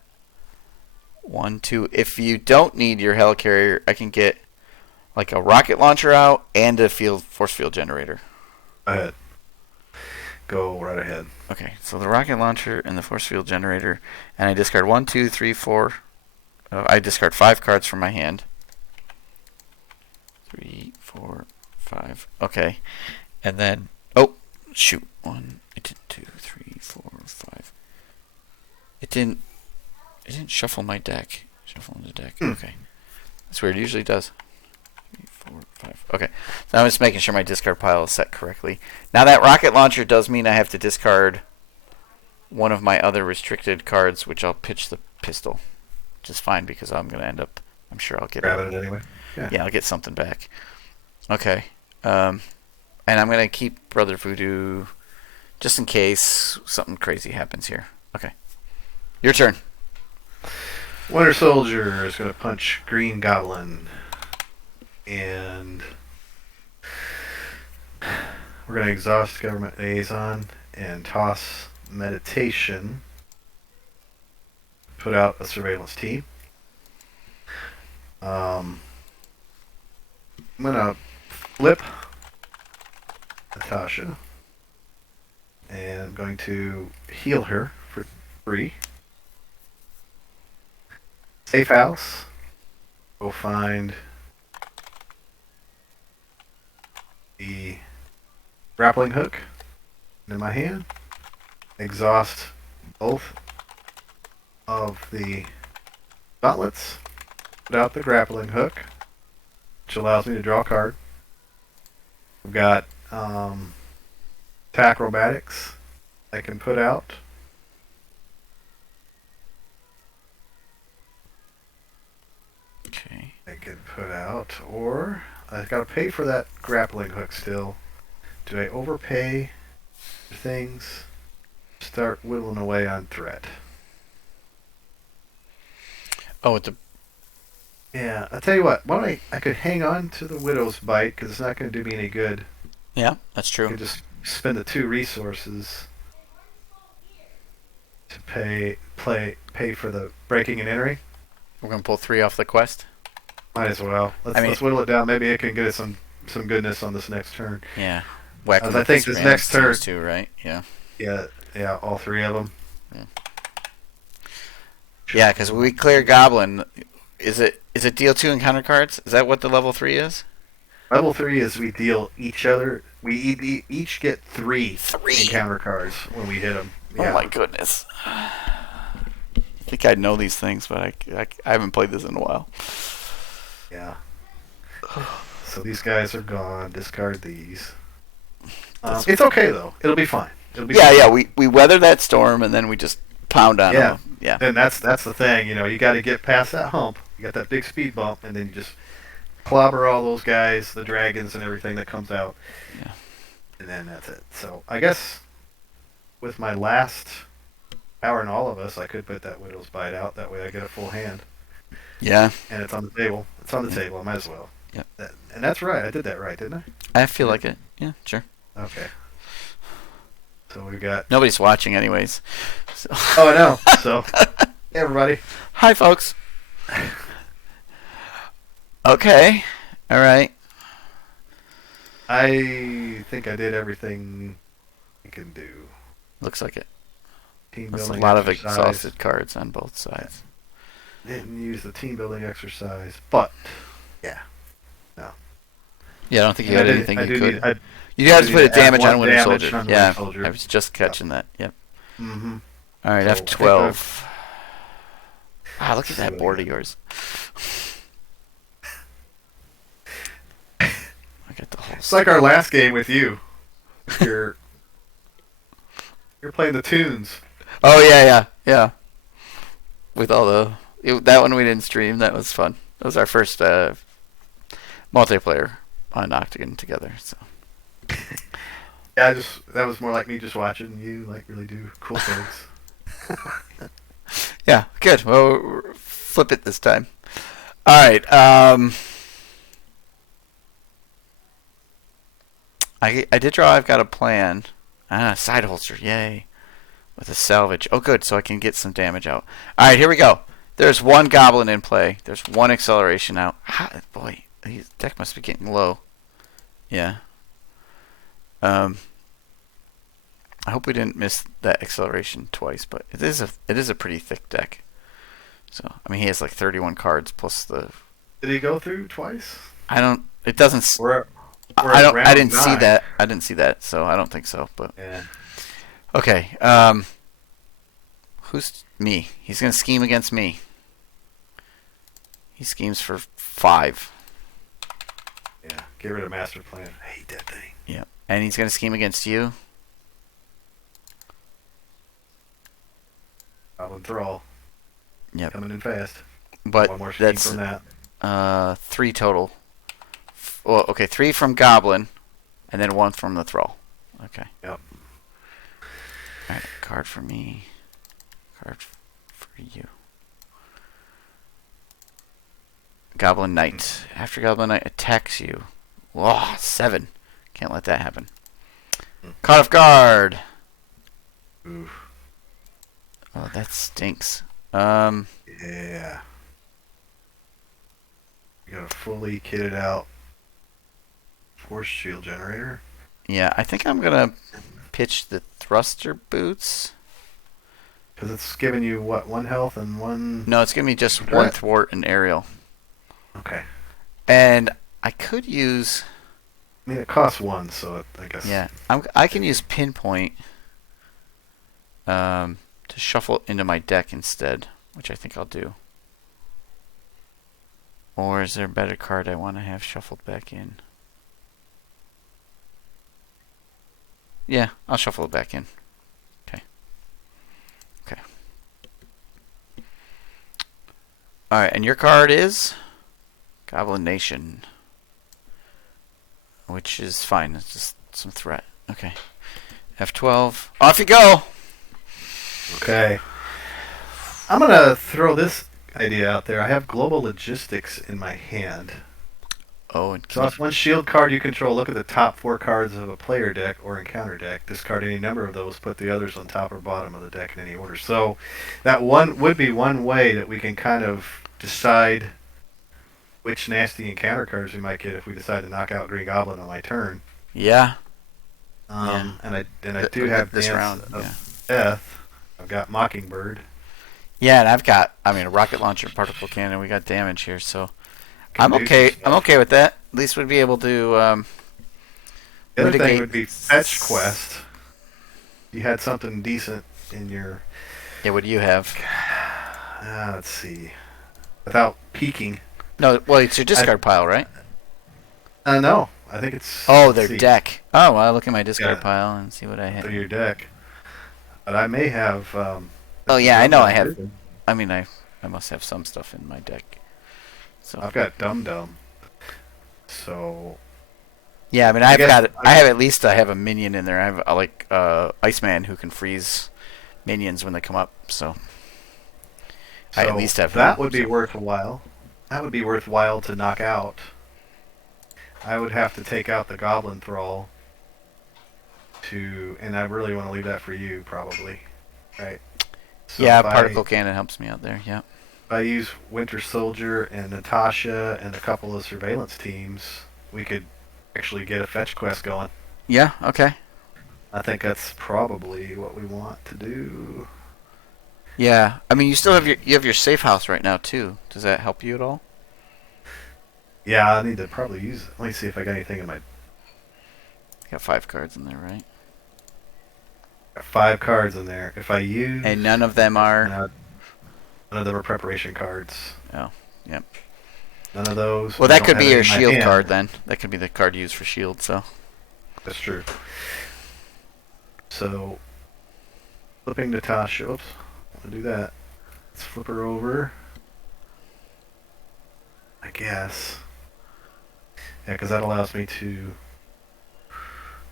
1, 2. If you don't need your helicarrier, I can get like a rocket launcher out and a force field generator. Ahead. Go right ahead. Okay, so the rocket launcher and the force field generator, and I discard 1, 2, 3, 4. I discard 5 cards from my hand. 3, 4, 5. Okay, and then shoot, 1, 2, 3, 4, 5. It didn't shuffle my deck. Shuffle in the deck. Okay, that's weird. It usually does. Okay. So I'm just making sure my discard pile is set correctly. Now that rocket launcher does mean I have to discard one of my other restricted cards, which I'll pitch the pistol. Which is fine because I'm going to end up... I'm sure I'll get Grab it anyway. Yeah, I'll get something back. Okay. And I'm going to keep Brother Voodoo just in case something crazy happens here. Okay. Your turn. Winter Soldier is going to punch Green Goblin. And we're going to exhaust Government Liaison and toss Meditation. Put out a Surveillance Team. I'm going to flip Natasha. And I'm going to heal her for 3. Safe house. Go find the grappling hook in my hand. Exhaust both of the gauntlets. Put out the grappling hook, which allows me to draw a card. We've got acrobatics I can put out. Okay. I can put out, or I've got to pay for that grappling hook still. Do I overpay for things? Start whittling away on threat. Oh, with the... Yeah, I'll tell you what. Why don't I could hang on to the Widow's Bite because it's not going to do me any good. Yeah, that's I true. could just spend the 2 resources to pay for the breaking and entering. We're going to pull 3 off the quest. Might as well. Let's whittle it down. Maybe it can get us some goodness on this next turn. Yeah. Whack I think this next turn too, right? Yeah. Yeah, all 3 of them. Yeah, because we clear Goblin. Is it deal 2 encounter cards? Is that what the level 3 is? Level 3 is we deal each other. We each get 3 encounter cards when we hit them. Yeah. Oh my goodness. I think I know these things, but I haven't played this in a while. Yeah. So these guys are gone. Discard these. It's okay though. It'll be fine. Fine. Yeah. We weather that storm and then we just pound on them. Yeah. And that's the thing. You got to get past that hump. You got that big speed bump, and then you just clobber all those guys, the dragons, and everything that comes out. Yeah. And then that's it. So I guess with my last power in all of us, I could put that Widow's Bite out. That way I get a full hand. Yeah. And it's on the table. It's on the table. I might as well. Yep. And that's right. I did that right, didn't I? I feel like it. Yeah, sure. Okay. So we got... Nobody's watching anyways. So. Oh, I know. So, hey, everybody. Hi, folks. Okay. All right. I think I did everything you can do. Looks like it. Team There's a building lot of exercise. exhausted cards on both sides. Didn't use the team building exercise, but yeah, no. Yeah, I don't think you had anything you could. You I have to need put a to add damage on 1 Winter damage Soldier. on Yeah, Winter Soldier. I was just catching that. Yep. Mm-hmm. All right, So, F12. Wow, look at that So, board yeah. of yours. I got the whole. It's like our last game with you. You're playing the tunes. Oh yeah. With all that one we didn't stream. That was fun. That was our first multiplayer on Octagon together. So. Yeah, that was more like me just watching you like really do cool things. Yeah, good. Well, flip it this time. All right. I did draw. I've got a plan. Side holster. Yay. With a salvage. Oh, good. So I can get some damage out. All right, here we go. There's 1 goblin in play. There's 1 acceleration out. Boy, his deck must be getting low. Yeah. I hope we didn't miss that acceleration twice, but it is a pretty thick deck. So I mean, he has like 31 cards plus the. Did he go through twice? I don't. It doesn't. We're I don't. I didn't round see 9. that. I didn't see that. So I don't think so. But Yeah. okay. Who's me? He's gonna scheme against me. He schemes for 5. Yeah. Get rid of master plan. I hate that thing. Yep. And he's gonna scheme against you. Goblin Thrall. Yep. Coming in fast. But one more scheme that's from that. 3 total. Well, okay, 3 from Goblin, and then 1 from the Thrall. Okay. Yep. Alright, card for me. Card for you. Goblin Knight. After Goblin Knight attacks you. Whoa, 7. Can't let that happen. Caught off guard. Oof. Oh, that stinks. Yeah. You got a fully kitted out force shield generator. Yeah, I think I'm gonna pitch the thruster boots. Because it's giving you, what, 1 health and 1... No, it's giving me just Threat? 1 thwart and aerial. Okay. And I could use... I mean, it costs 1, so I guess... Yeah, I can use pinpoint to shuffle it into my deck instead, which I think I'll do. Or is there a better card I want to have shuffled back in? Yeah, I'll shuffle it back in. Okay. Okay. Alright, and your card is Goblin Nation. Which is fine. It's just some threat. Okay. F12. Off you go! Okay. I'm going to throw this idea out there. I have global logistics in my hand. Oh, and So if 1 shield card you control, look at the top 4 cards of a player deck or encounter deck. Discard any number of those, put the others on top or bottom of the deck in any order. So that would be one way that we can kind of decide which nasty encounter cards we might get if we decide to knock out Green Goblin on my turn. yeah. And I do have this Dance round. of Yeah. Death. I've got Mockingbird. Yeah, and I've got, I mean, a rocket launcher, particle cannon. We got damage here, so Can I'm do okay. some I'm stuff. okay with that. At least we'd be able to The other thing mitigate- would be Fetch Quest. You had something decent in your... Yeah, what do you have? let's see. Without peeking. No, well, it's your discard pile, right? No. I think it's... Oh, their let's see, deck. Oh, well, I'll look at my discard Yeah. pile and see what I through have. your deck. But I may have... Oh, yeah, I know I have. I mean, I must have some stuff in my deck. So I've got Dum Dum. So... yeah, I mean, I I've guess- got. I have at least. I have a minion in there. I have like Iceman who can freeze minions when they come up. So I at least have that him, would be so. worthwhile. That would be worthwhile to knock out. I would have to take out the Goblin Thrall and I really want to leave that for you, probably. Right? So Yeah, if particle cannon helps me out there. Yeah. If I use Winter Soldier and Natasha and a couple of surveillance teams, we could actually get a fetch quest going. Yeah. Okay. I think that's probably what we want to do. Yeah. I mean, you still have your safe house right now too. Does that help you at all? Yeah, I need to probably use it. Let me see if I got anything in my... Got 5 cards in there, right? Got 5 cards in there. If I use... And none of them are. None of them are preparation cards. Oh. Yep. None of those. Well, I that don't could have be any your in my shield hand. card then. That could be the card used for shield. So. That's true. So, flipping Natasha. Oops. I want to do that. Let's flip her over. I guess. Yeah, because that allows me to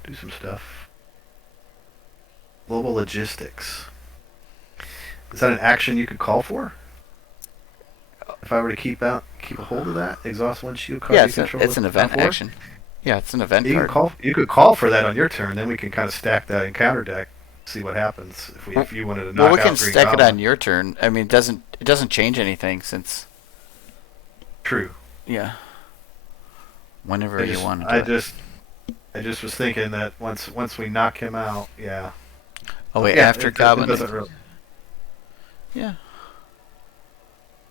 do some stuff. Global logistics. Is that an action you could call for? If I were to keep a hold of that, exhaust 1 shield card. Yeah, you it's control an with event power 4? action. Yeah, it's an event You card. could call for that on your turn. Then we can kind of stack that encounter deck, see what happens if you wanted to knock Well, we out can Green stack it Goblin. on your turn. I mean, it doesn't change anything since. True. Yeah. Whenever you want to. I just was thinking that once we knock him out, yeah. Oh wait, Yeah, after it Goblin. doesn't really. Yeah.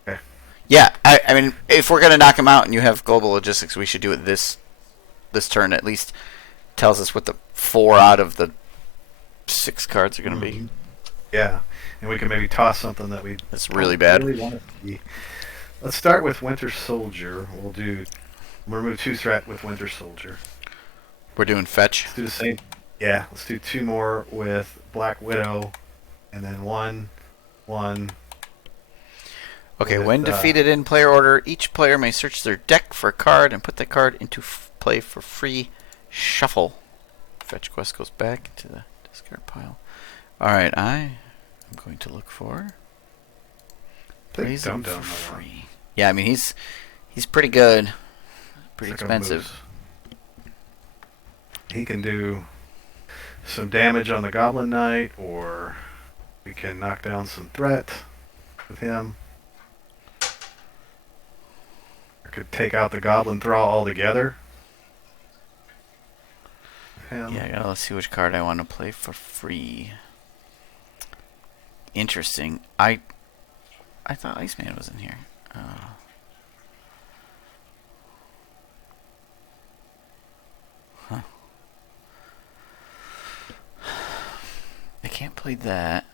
Okay. Yeah, I mean, if we're gonna knock him out and you have global logistics, we should do it this turn at least. Tells us what the 4 out of the 6 cards are gonna be. Yeah, and we can maybe toss something that That's really bad. Really want it to be. Let's start with Winter Soldier. We'll do Remove 2 threat with Winter Soldier. We're doing fetch. Let's do the same. Yeah, let's do 2 more with Black Widow, and then 1, 1. Okay, with, when defeated in player order, each player may search their deck for a card and put the card into play for free. Shuffle. Fetch quest goes back into the discard pile. Alright, I am going to look for... Plays him for free. Yeah, I mean, he's pretty good. Pretty expensive. He can do some damage on the Goblin Knight, or we can knock down some threat with him. I could take out the Goblin Thrall altogether. Yeah, I gotta see which card I want to play for free. Interesting. I thought Iceman was in here. Huh. I can't play that.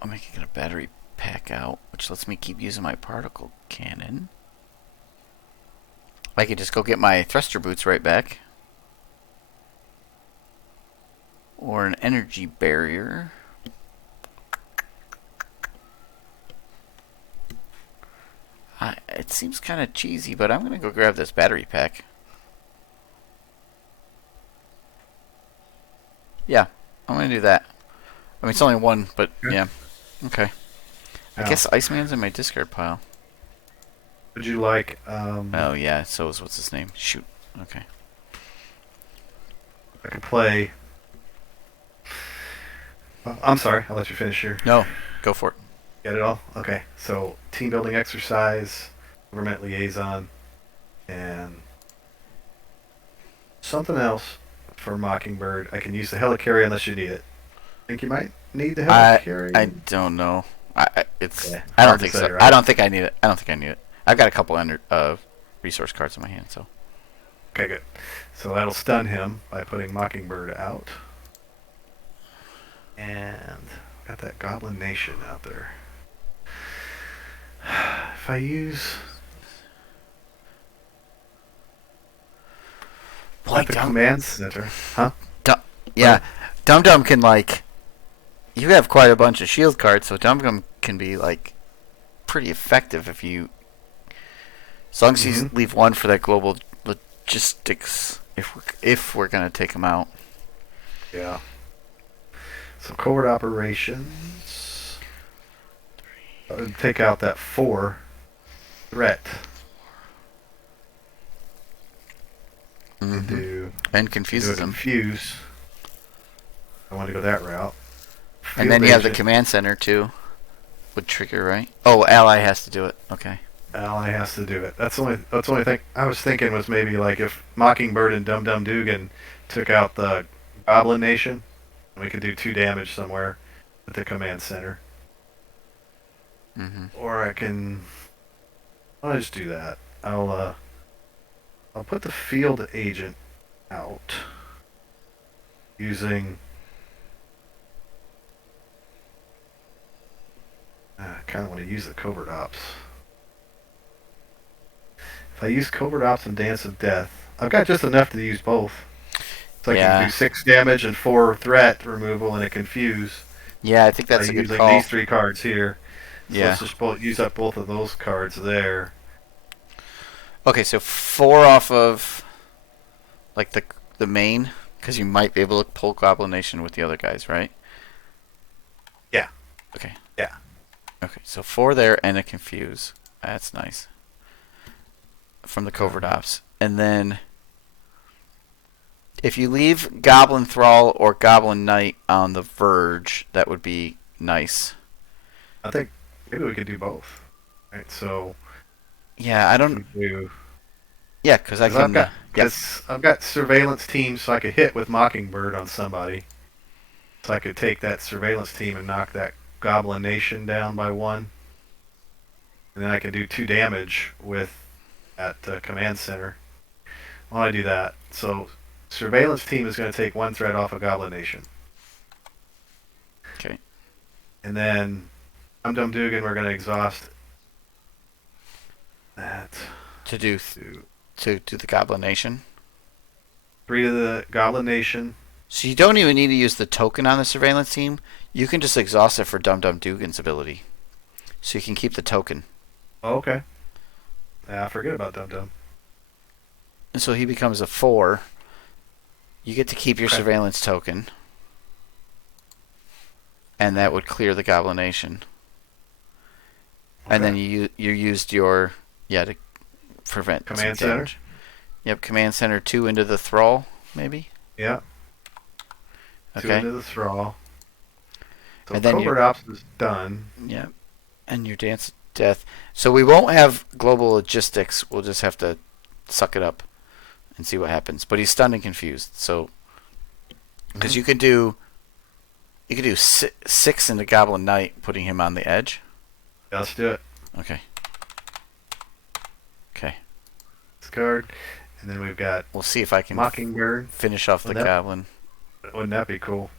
I'm making a battery pack out, which lets me keep using my particle cannon. I could just go get my thruster boots right back. Or an energy barrier. It seems kind of cheesy, but I'm going to go grab this battery pack. Yeah, I'm going to do that. I mean, it's only one, but yeah. Okay. I guess Iceman's in my discard pile. Would you like... oh, yeah, so is what's his name? Shoot. Okay. I could play... I'm sorry, I'll let you finish here. No, go for it. Get it all? Okay, so team building exercise, government liaison, and something else for Mockingbird. I can use the helicarrier unless you need it. Think you might need the helicarrier? I don't know. I I don't think so. Right? I don't think I need it. I've got a couple resource cards in my hand, so. Okay, good. So that'll stun him by putting Mockingbird out. And got that Goblin Nation out there. If I use... Boy, the command center. Huh? Yeah. Dum Dum can, like... You have quite a bunch of shield cards, so Dum Dum can be, like, pretty effective if you... As long as you leave one for that global logistics, if we're going to take him out. Yeah. So covert operations. Take out that 4 threat. And confuses them. Confuse. I want to go that route. And then you have the command center too. Would trigger, right? Oh, ally has to do it. Okay. Ally has to do it. That's the only thing I was thinking was maybe like if Mockingbird and Dum Dum Dugan took out the Goblin Nation, we could do 2 damage somewhere at the command center. Or I can... I'll just do that. I'll put the field agent out using... I kind of want to use the covert ops. If I use covert ops and Dance of Death, I've got just enough to use both. So I can do 6 damage and 4 threat removal and a confuse. Yeah, I think that's a good call. Using these 3 cards here. So yeah. let's just use up both of those cards there. Okay, so 4 off of like the main, because you might be able to pull Goblin Nation with the other guys, right? Yeah. Okay. Yeah. Okay, so 4 there and a confuse. That's nice. From the covert ops. And then if you leave Goblin Thrall or Goblin Knight on the verge, that would be nice. I think maybe we could do both. Right, so... Yeah, I don't... Yeah, because I can... I've got surveillance team, so I could hit with Mockingbird on somebody. So I could take that surveillance team and knock that Goblin Nation down by 1. And then I can do 2 damage with at command center. While I do that, so surveillance team is going to take 1 threat off of Goblin Nation. Okay. And then Dum Dum Dugan, we're going to exhaust That to do to to the Goblin Nation. 3 to the Goblin Nation. So you don't even need to use the token on the surveillance team. You can just exhaust it for Dum Dum Dugan's ability. So you can keep the token. Oh, okay. I forget about Dum Dum. And so he becomes a 4. You get to keep your Okay. surveillance token. And that would clear the Goblin Nation. Okay. And then you used your to prevent Command some Center. damage. Yep, Command Center 2 into the Thrall, maybe? Yeah. 2 Okay. into the Thrall. So And then Covert Ops is done. Yep. And your Dance of Death. So we won't have global logistics. We'll just have to suck it up and see what happens. But he's stunned and confused. So, because you could do 6 into Goblin Knight, putting him on the edge. Yeah, let's do it. Okay. This card. And then we've got We'll see if I can Mockingbird. finish off the Wouldn't that- Goblin. Wouldn't that be cool?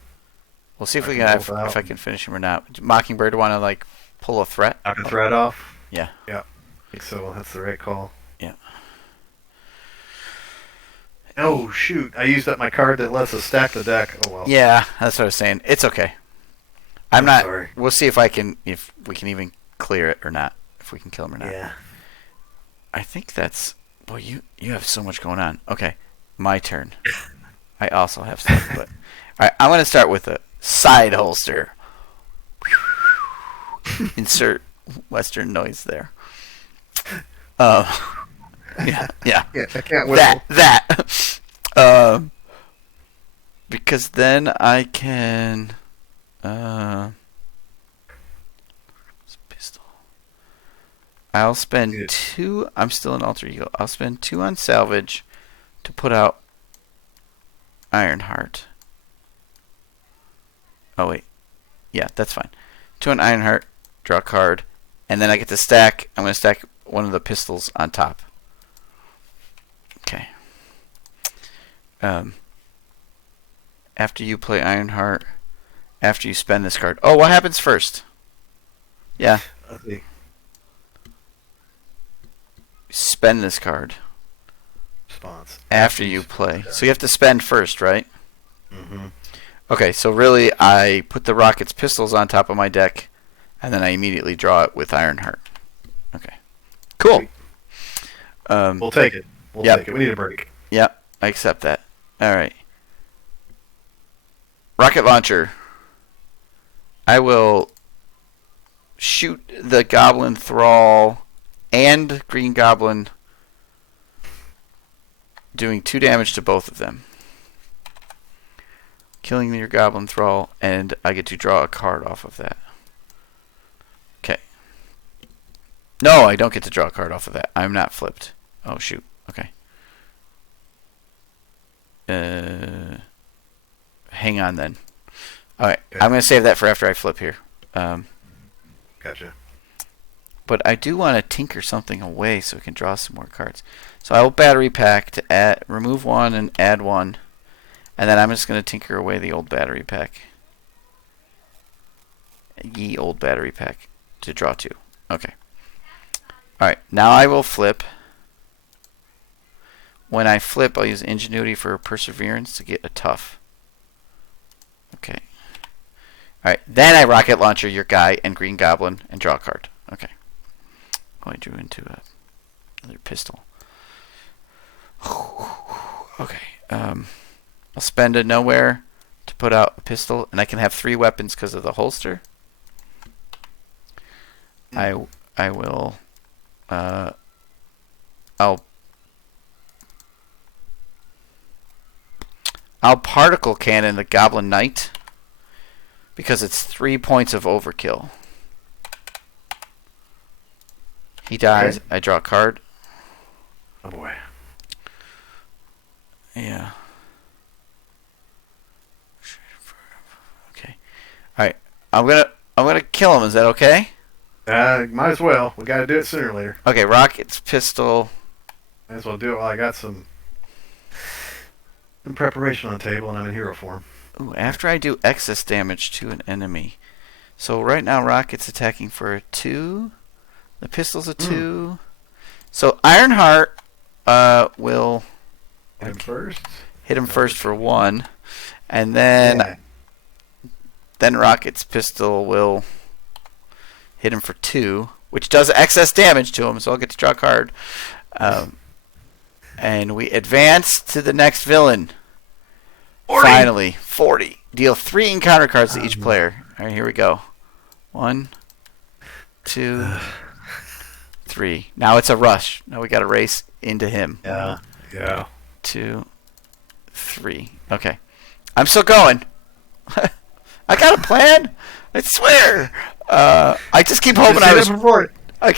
We'll see if I can pull it if I out. can finish him or not. Mockingbird want to pull a threat? Knock a threat off? Yeah. Yeah. So that's the right call. Yeah. Oh, shoot. I used up my card that lets us stack the deck. Oh, well. Yeah, that's what I was saying. It's okay. I'm I'm not. sorry. We'll see if we can even clear it or not. If we can kill him or not. Yeah. I think that's. Boy, you have so much going on. Okay, my turn. I also have stuff, but all right. I'm gonna start with a side holster. Insert Western noise there. Yeah. Yeah, I can't whistle. That. Because then I can. Pistol. I'll spend Good. 2. I'm still an alter ego. I'll spend 2 on salvage to put out Ironheart. Oh wait, yeah, that's fine. 2 on Ironheart, draw a card, and then I get to stack. I'm gonna stack one of the pistols on top. Okay. After you play Ironheart, after you spend this card. Oh, what happens first? Yeah, Let's see. spend this card Response. after you play. So you have to spend first, right? Mm-hmm. Okay, so really I put the Rocket's pistols on top of my deck, and then I immediately draw it with Ironheart. Okay. Cool. We'll take it. We'll Yep. take it. We need a break. Yep, I accept that. Alright. Rocket launcher. I will shoot the Goblin Thrall and Green Goblin, doing 2 damage to both of them. Killing your Goblin Thrall, and I get to draw a card off of that. Okay. No, I don't get to draw a card off of that. I'm not flipped. Oh, shoot. Okay. Hang on then. Alright, Okay. I'm going to save that for after I flip here. Gotcha. But I do want to tinker something away so we can draw some more cards. So I will battery pack to remove 1 and add 1. And then I'm just going to tinker away the old battery pack. Ye old battery pack to draw 2. Okay. Alright, now I will flip. When I flip, I'll use Ingenuity for Perseverance to get a tough. Okay. Alright, then I rocket launcher your guy and Green Goblin and draw a card. Okay. Oh, I drew into another pistol. Okay. I'll spend a nowhere to put out a pistol, and I can have 3 weapons because of the holster. I will. I'll particle cannon the Goblin Knight because it's 3 points of overkill. He dies. Okay. I draw a card. Oh boy. Yeah. Okay. All right. I'm gonna kill him. Is that okay? Might as well. We got to do it sooner or later. Okay. Rocket's pistol. Might as well do it while I got some preparation on the table and I'm in hero form. Ooh, after I do excess damage to an enemy. So right now Rocket's attacking for a 2. The pistol's a 2. So Ironheart will Hit him first. hit him first for 1, and then Rocket's pistol will hit him for 2, which does excess damage to him. So I'll get to draw a card. And we advance to the next villain. 40. Finally, 40. Deal 3 encounter cards to each player. All right, here we go. 1, 2, 3. Now it's a rush. Now we got to race into him. Yeah. 2, 3. Okay. I'm still going. I got a plan. I swear. I just keep hoping I was. I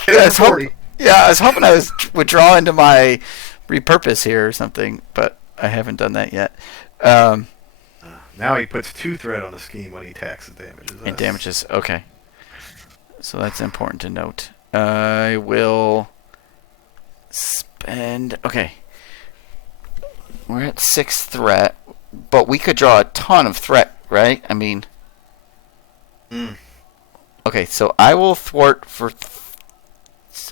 was hoping I would draw into my repurpose here or something, but I haven't done that yet. Now he puts 2 threat on the scheme when he attacks and damages us. It damages. Okay. So that's important to note. I will spend. Okay. We're at 6 threat, but we could draw a ton of threat, right? I mean. Okay, so I will thwart for.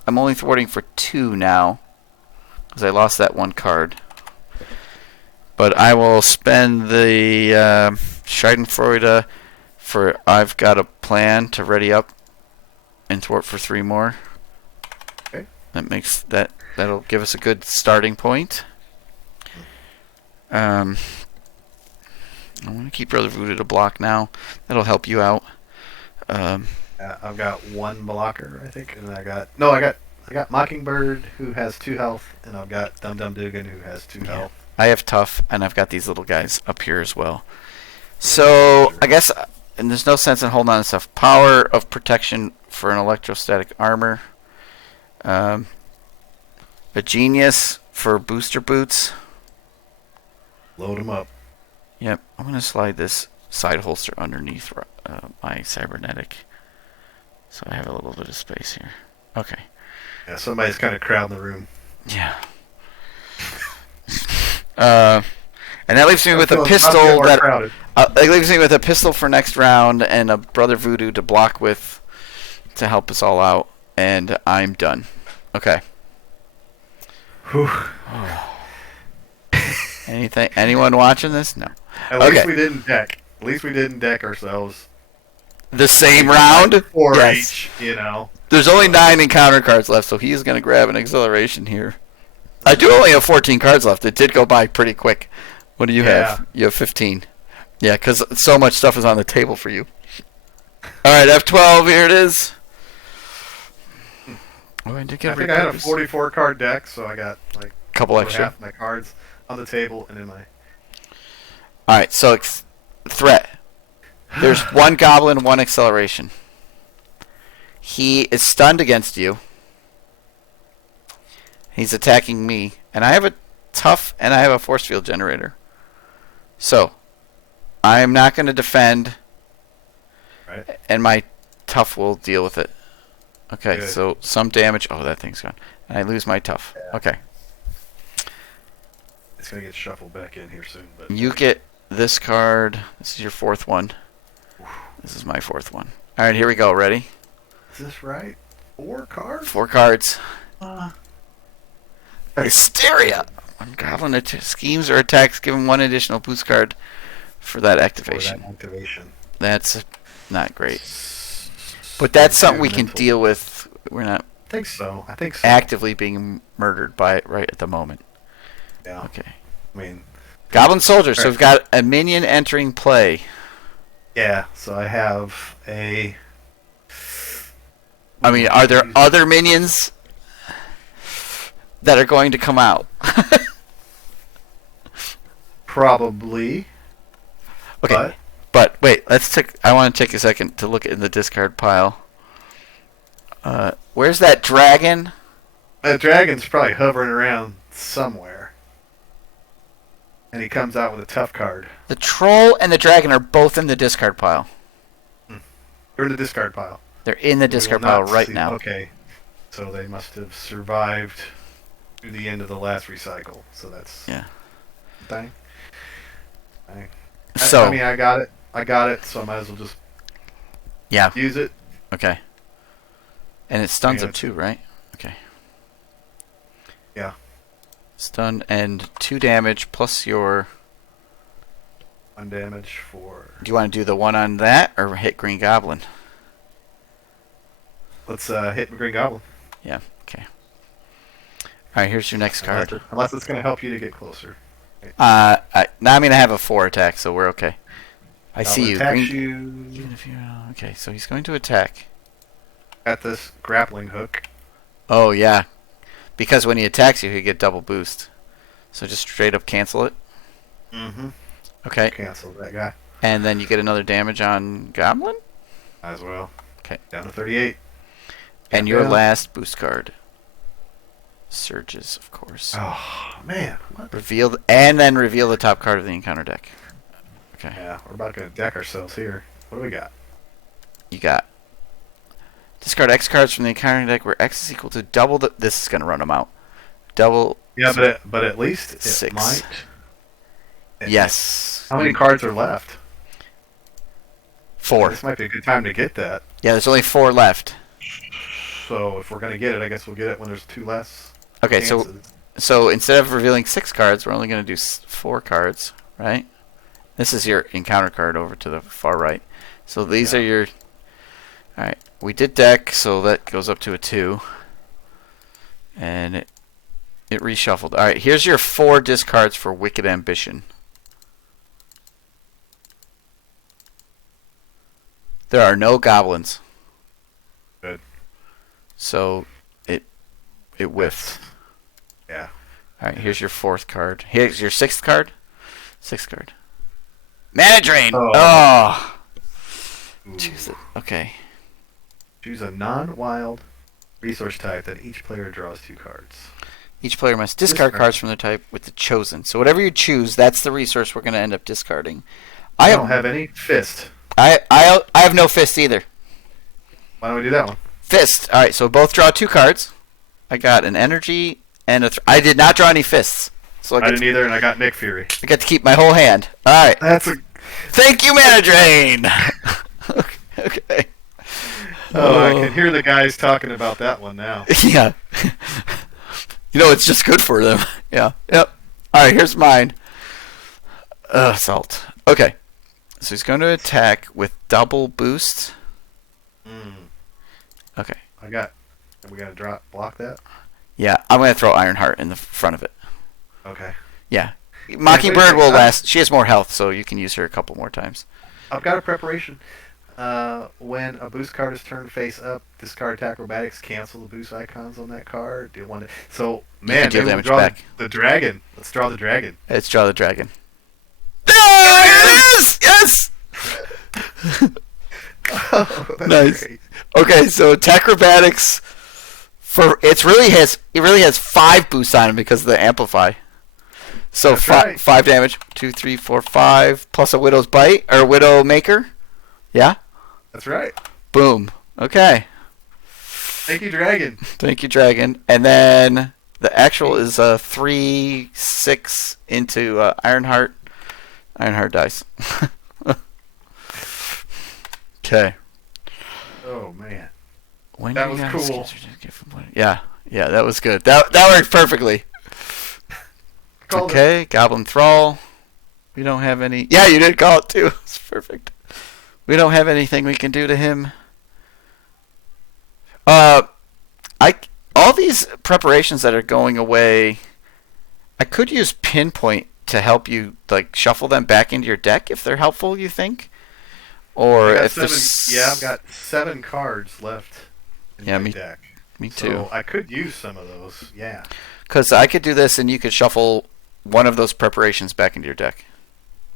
I'm only thwarting for 2 now, because I lost that 1 card. But I will spend the Schadenfreude for I've got a plan to ready up and thwart for 3 more. Okay. That'll give us a good starting point. I'm gonna keep Brother Voodoo to block now. That'll help you out. I've got 1 blocker, I think, and I got Mockingbird, who has 2 health, and I've got Dum Dum Dugan, who has 2 health. I have Tough, and I've got these little guys up here as well. So I guess, and there's no sense in holding on to stuff. Power of protection for an electrostatic armor. A Genius for booster boots. Load them up. Yep, I'm gonna slide this side holster underneath my cybernetic, so I have a little bit of space here. Okay. Yeah, somebody's kind of crowding the room. Yeah. And that leaves me with a pistol that leaves me with a pistol for next round and a Brother Voodoo to block with to help us all out, and I'm done. Okay. Whew. Anyone watching this? No. At least we didn't deck. At least we didn't deck ourselves. The same round? 4 yes. each, you know. There's only 9 encounter cards left, so he's going to grab an acceleration here. I do only have 14 cards left. It did go by pretty quick. What do you have? You have 15. Yeah, because so much stuff is on the table for you. All right, F12, here it is. Oh, I think I had a 44 card deck, so I got like a couple extra. Half my cards on the table and in my. All right, so threat. There's 1 goblin, 1 acceleration. He is stunned against you. He's attacking me, and I have a Tough and I have a force field generator. So, I am not going to defend. Right. And my Tough will deal with it. Okay, Good. So some damage. Oh, that thing's gone. And I lose my Tough. Yeah. Okay. It's going to get shuffled back in here soon. But You get this card. This is your 4th one. This is my 4th one. All right, here we go. Ready? Is this right? 4 cards? 4 cards. Hysteria. When goblin schemes or attacks, give him 1 additional boost card for that activation. That's not great. But that's something we can deal with. We're not I think so. actively being murdered by it right at the moment. Yeah. Okay. I mean, Goblin Soldier. So we've got a minion entering play. yeah, so I have a... I mean, are there other minions that are going to come out? Probably. Okay. But wait, I want to take a second to look in the discard pile. Where's that dragon? That dragon's probably hovering around somewhere. And he comes out with a tough card. The troll and the dragon are both in the discard pile. They're in the discard pile. They're in the discard pile right now. Okay. So they must have survived through the end of the last recycle. So that's... Yeah. Dang. So, I mean, I got it, so I might as well just use it. Okay. And it stuns him too, right? Okay. Yeah. Stun and 2 damage plus your... 1 damage for... Do you want to do the one on that or hit Green Goblin? Let's hit Green Goblin. Yeah, okay. Alright, here's your next card. Unless it's going to help you to get closer. Now I'm going to have a 4 attack, so we're okay. I see you. Attacks Green... you Even if you're... Okay, so he's going to attack. at this grappling hook. Oh, yeah. Because when he attacks you, he get double boost. So just straight up cancel it. Mm-hmm. Okay. Cancel that guy. And then you get another damage on Goblin? As well. Okay. Down to 38. And your last boost card. Surges, of course. Oh, man. What? And then reveal the top card of the encounter deck. Okay. Yeah, we're about to deck ourselves here. What do we got? You got... Discard X cards from the encounter deck where X is equal to double the... This is going to run them out. Double... Yeah, but at least it 6. might... Yes. How many cards are left? 4. This might be a good time to get that. Yeah, there's only 4 left. So if we're going to get it, I guess we'll get it when there's 2 less Okay, chances. so instead of revealing 6 cards, we're only going to do 4 cards, right? This is your encounter card over to the far right. So these are your... Alright, we did deck, so that goes up to a 2. And it reshuffled. Alright, here's your 4 discards for Wicked Ambition. There are no goblins. Good. So it whiffed. Yeah. Alright, here's your 4th card. Here's your 6th card. 6th card. Mana Drain! Oh! Choose it. Okay. Choose a non-wild resource type that each player draws 2 cards. Each player must discard cards from their type with the chosen. So whatever you choose, that's the resource we're going to end up discarding. I don't have any fist. I have no fist either. Why don't we do that one? Fist. All right, so both draw 2 cards. I got an energy and a... I did not draw any fists. So I didn't either, and I got Nick Fury. I got to keep my whole hand. All right. That's a... Thank you, Mana Drain! Okay. Oh, I can hear the guys talking about that one now. Yeah. You know, it's just good for them. Yeah. Yep. All right, here's mine. Salt. Okay. So he's going to attack with double boost. Okay. We got to block that? Yeah, I'm going to throw Ironheart in the front of it. Okay. Yeah. Mockingbird will last. She has more health, so you can use her a couple more times. I've got a preparation. When a boost card is turned face up, discard acrobatics, cancel the boost icons on that card. Do you want to? So, man, deal maybe damage draw back. the dragon. Let's draw the dragon. Let's draw the dragon. Yes! Yes! Oh, that's Nice. great. Okay, so acrobatics it really has 5 boosts on him because of the amplify. So That's right. 5 damage. 2, 3, 4, 5 plus a Widow's Bite or Widow Maker. Yeah? That's right. Boom. Okay. Thank you, dragon. Thank you, dragon. And then the actual is 3, 6 into Ironheart. Ironheart dies. Okay. Oh man, That was cool. Yeah, that was good. That worked perfectly. Okay, Goblin Thrall. We don't have any. Yeah, you did call it too. It's perfect. We don't have anything we can do to him. All these preparations that are going away, I could use Pinpoint to help you like shuffle them back into your deck if they're helpful. You think? Or if I've got 7 cards left in my deck. Me too. So I could use some of those. Yeah. Because I could do this, and you could shuffle one of those preparations back into your deck,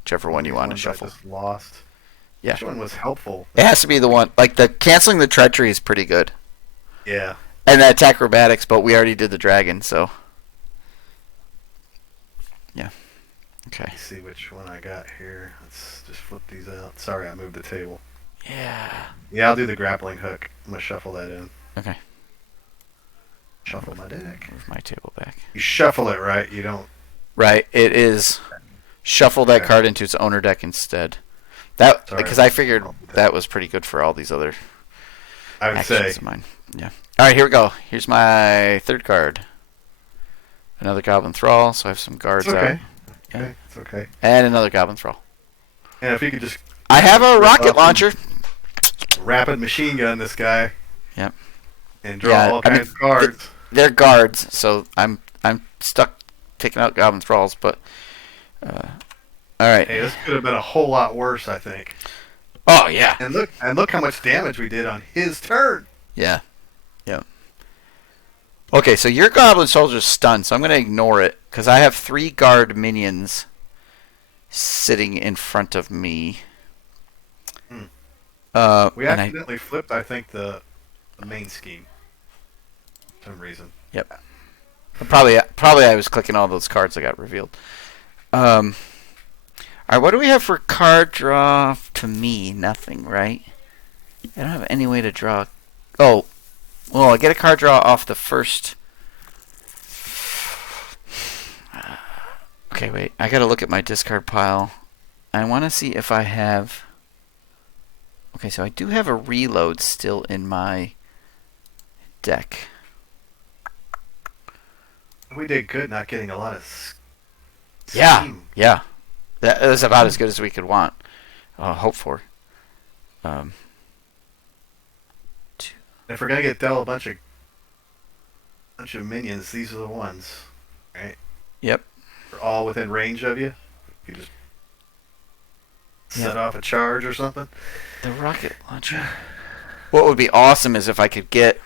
whichever one you want to shuffle. I just lost. Yeah. Which one was helpful? It has to be the one like the canceling the treachery is pretty good. Yeah. And that acrobatics, but we already did the dragon, so yeah. Okay. Let's see which one I got here. Let's just flip these out. Sorry, I moved the table. Yeah. Yeah, I'll do the grappling hook. I'm gonna shuffle that in. Okay. Shuffle my deck. Move my table back. You shuffle it, right? You don't. Right. It is shuffle that card into its owner deck instead. That because I figured that was pretty good for all these other I would actions say. of mine. Yeah. All right, here we go. Here's my 3rd card. Another Goblin Thrall, so I have some guards It's okay. out. Yeah. Okay, it's okay. And another Goblin Thrall. And if you could just I have a rocket launcher. rapid machine gun this guy. Yep. And draw all kinds of cards. They're guards, so I'm stuck taking out Goblin Thralls, but all right. Hey, this could have been a whole lot worse, I think. Oh yeah. And look how much damage we did on his turn. Yeah. Yeah. Okay, so your Goblin Soldier's stunned, so I'm going to ignore it because I have 3 guard minions sitting in front of me. We accidentally flipped, I think, the main scheme for some reason. Yep. Probably I was clicking all those cards that got revealed. All right, what do we have for card draw to me? Nothing, right? I don't have any way to draw. Oh, well, I get a card draw off the first. Okay, wait. I gotta look at my discard pile. I want to see if I have. Okay, so I do have a reload still in my deck. We did good not getting a lot of Yeah, yeah. That was about as good as we could want. Hope for. If we're gonna get dealt a bunch of minions, these are the ones, right? Yep. They're all within range of you. You just set off a charge or something. The rocket launcher. What would be awesome is if I could get,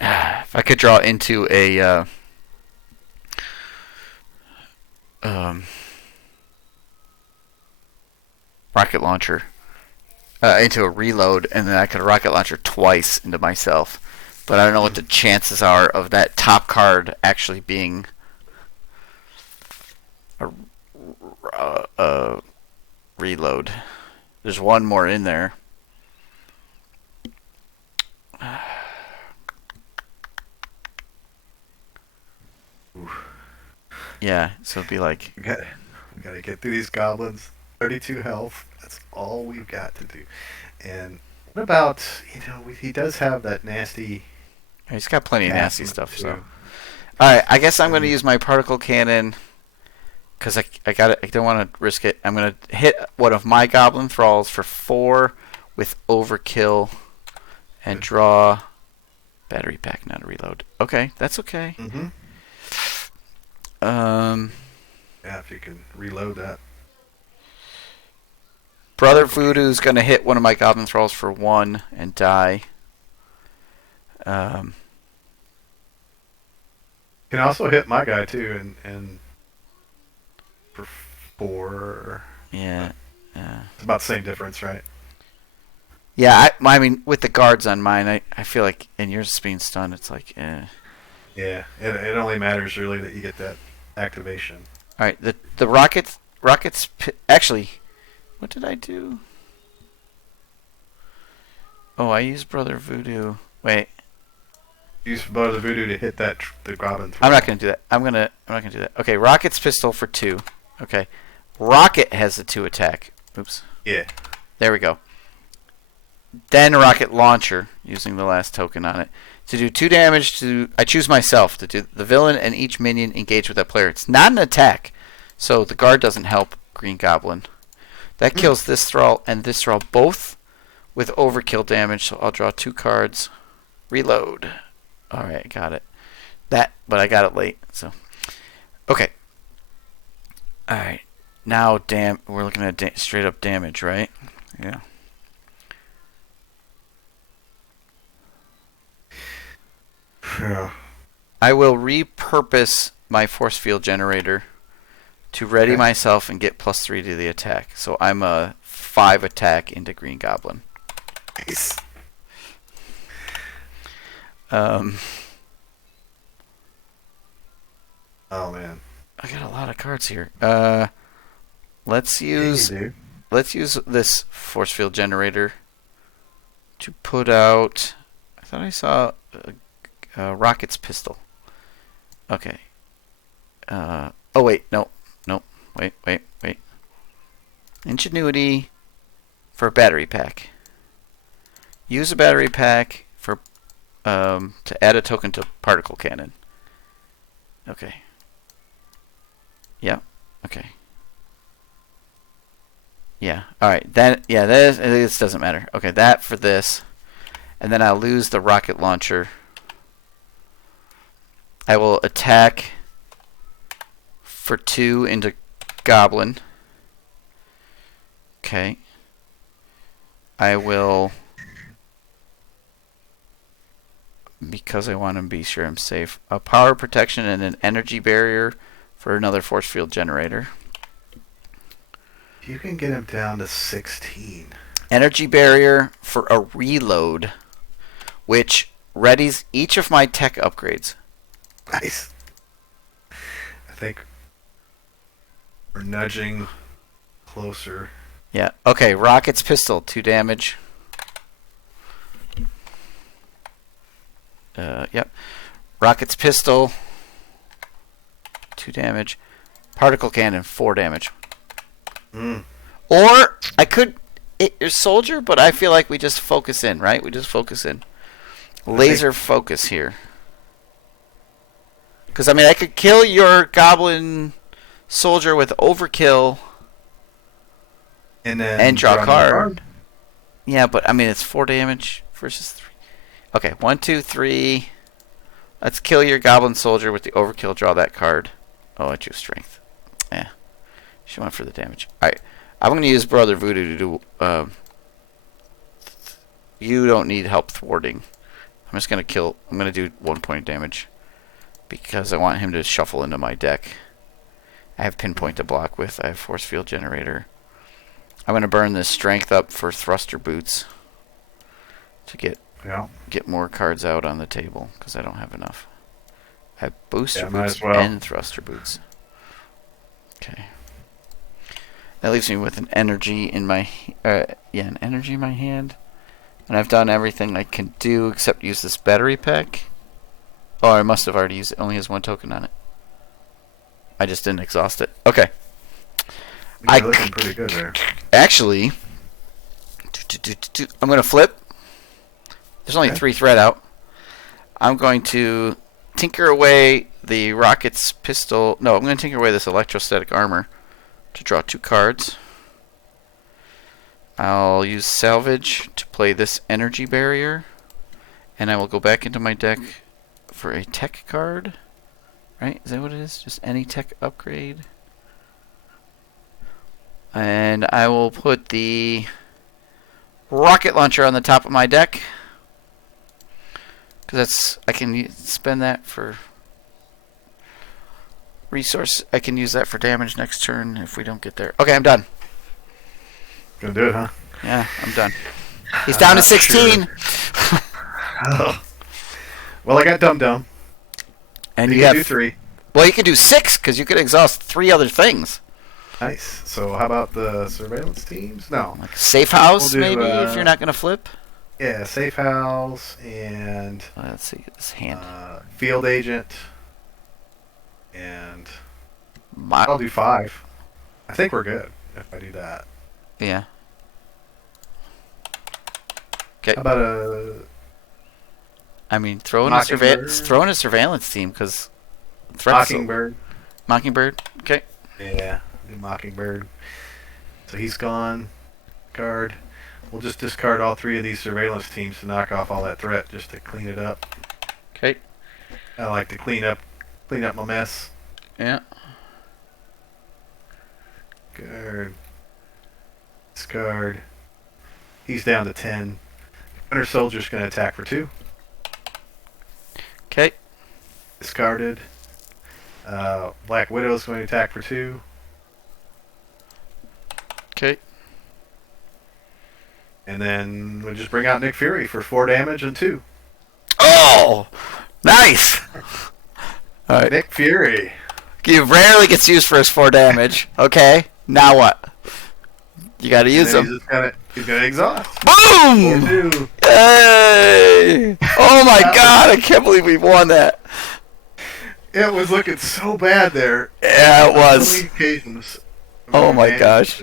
if I could draw into a rocket launcher into a reload, and then I could rocket launcher twice into myself. But I don't know what the chances are of that top card actually being a reload. There's one more in there. Yeah, so it'd be like... We gotta get through these goblins. 32 health. That's all we've got to do. And what about, he does have that nasty... He's got plenty of nasty stuff, so... Alright, I guess I'm going to use my particle cannon, because I don't want to risk it. I'm going to hit one of my Goblin Thralls for 4 with Overkill, and draw battery pack, not a reload. Okay, that's okay. Mm-hmm. Yeah, if you can reload that. Brother Voodoo's going to hit one of my Goblin Thralls for 1 and die. Can also hit my guy too, and for 4. Yeah. It's about the same difference, right? Yeah, I mean, with the guards on mine, I feel like, and yours being stunned, it's like, eh. Yeah, it only matters really that you get that activation. All right, the rockets. Actually, what did I do? Oh, I used Brother Voodoo. Wait. Use Brother Voodoo to hit the Goblin. I'm not gonna do that. I'm not gonna do that. Okay, Rocket's pistol for 2. Okay, Rocket has the 2 attack. Oops. Yeah. There we go. Then Rocket Launcher, using the last token on it, to do 2 damage to... I choose myself to do the villain and each minion engage with that player. It's not an attack, so the guard doesn't help Green Goblin. That kills this Thrall and this Thrall, both with overkill damage, so I'll draw 2 cards. Reload. Alright, got it. But I got it late, so... Okay. Alright. Now, we're looking at straight up damage, right? Yeah. Yeah. I will repurpose my force field generator to ready myself and get +3 to the attack. So I'm a 5 attack into Green Goblin. Nice. Oh man. I got a lot of cards here. Let's use this force field generator to put out... I thought I saw Rocket's pistol. Okay. Oh wait, no. Wait. Ingenuity for a battery pack. Use a battery pack for to add a token to particle cannon. Okay. Yeah. Okay. Yeah. All right. This doesn't matter. Okay, that for this, and then I'll lose the rocket launcher. I will attack for 2 into Goblin. Okay. I will, because I want to be sure I'm safe, a power protection and an energy barrier for another force field generator. You can get him down to 16. Energy barrier for a reload, which readies each of my tech upgrades. Nice. I think we're nudging closer. Yeah. Okay, Rocket's pistol, 2 damage. Yep. Rocket's pistol, 2 damage. Particle cannon, 4 damage. Or I could hit your soldier, but I feel like we just focus in, right? We just focus in. Laser focus here. Because, I mean, I could kill your goblin soldier with overkill and draw a card. Yeah, but, I mean, it's 4 damage versus 3. Okay, 1, 2, 3. Let's kill your goblin soldier with the overkill, draw that card. Oh, I choose strength. Yeah. She went for the damage. Alright. I'm going to use Brother Voodoo to do... you don't need help thwarting. I'm just going to kill... I'm going to do 1 point of damage. Because I want him to shuffle into my deck. I have pinpoint to block with. I have force field generator. I'm going to burn this strength up for thruster boots. To get more cards out on the table. Because I don't have enough. I have booster boots and thruster boots. Okay. That leaves me with an energy in my an energy in my hand, and I've done everything I can do except use this battery pack. Oh, I must have already used it. It only has 1 token on it. I just didn't exhaust it. Okay. You're looking pretty good there. Actually, I'm gonna flip. There's only 3 thread out. I'm going to tinker away the rocket's pistol. No, I'm going to tinker away this electrostatic armor. To draw 2 cards. I'll use salvage to play this energy barrier, and I will go back into my deck for a tech card. Right? Is that what it is? Just any tech upgrade. And I will put the rocket launcher on the top of my deck, because I can spend that for resource. I can use that for damage next turn if we don't get there. Okay, I'm done. Gonna do it, huh? Yeah, I'm done. He's down to 16. Sure. Oh. Well, I got Dum Dum. And you can do 3. Well, you can do 6 because you could exhaust 3 other things. Nice. So how about the surveillance teams? No. Like safe house, maybe, if you're not going to flip? Yeah, safe house and... let's see, this hand. Field agent. And I'll do 5. I think we're good if I do that. Yeah. Okay. How about I mean, throw in a surveillance team because Mockingbird. Mockingbird. Okay. Yeah, do Mockingbird. So he's gone. Card. We'll just discard all 3 of these surveillance teams to knock off all that threat, just to clean it up. Okay. I like to clean up my mess. Yeah. Guard. Discard. He's down to 10. Winter Soldier's going to attack for 2. Okay. Discarded. Black Widow's going to attack for 2. Okay. And then we'll just bring out Nick Fury for 4 damage and 2. Oh! Nice! All right. Nick Fury. He rarely gets used for his 4 damage. Okay. Now what? You gotta use him. He's gonna exhaust. Boom! Yay! Oh my god, I can't believe we won that. It was looking so bad there. Yeah, it was. So many occasions. Oh my gosh.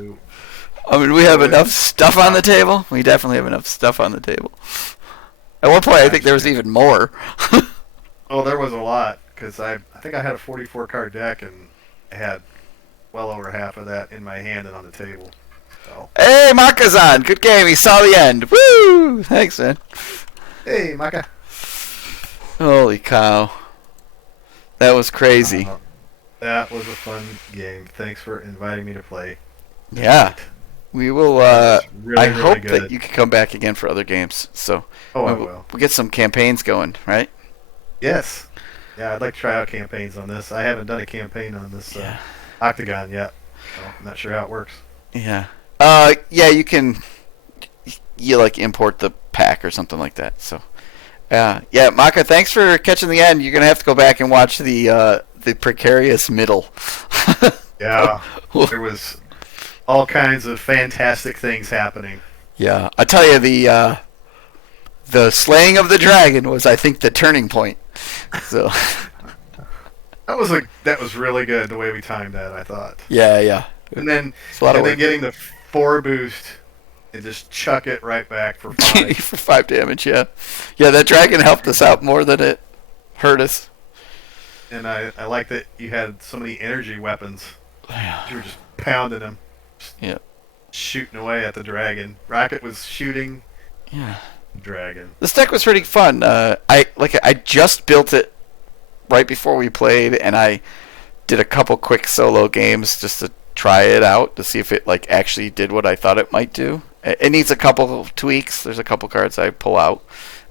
I mean, we have enough stuff on the table. We definitely have enough stuff on the table. At one point, I think there was even more. Oh, there was a lot. because I think I had a 44 card deck and I had well over half of that in my hand and on the table. So. Hey, Makazan, good game. He saw the end. Woo! Thanks, man. Hey, Maka. Holy cow. That was crazy. That was a fun game. Thanks for inviting me to play. Yeah. We will, really, I really hope good. that you can come back again for other games. So, I will. We'll get some campaigns going, right? Yes. Yeah, I'd like to try out campaigns on this. I haven't done a campaign on this Octagon yet. So I'm not sure how it works. Yeah. Yeah, you can, like import the pack or something like that. So, yeah, Maka, thanks for catching the end. You're gonna have to go back and watch the precarious middle. Yeah, there was all kinds of fantastic things happening. Yeah, I tell you, the slaying of the dragon was, I think, the turning point. So that was really good the way we timed that. I thought. Yeah. And then then getting the 4 boost and just chuck it right back for 5. for 5 damage. Yeah, that dragon helped us out more than it hurt us. And I like that you had so many energy weapons. Yeah. You were just pounding them. Yeah. Shooting away at the dragon. Rocket was shooting. Yeah. Dragon. This deck was pretty fun. I just built it right before we played, and I did a couple quick solo games just to try it out to see if it like actually did what I thought it might do. It needs a couple of tweaks. There's a couple cards I pull out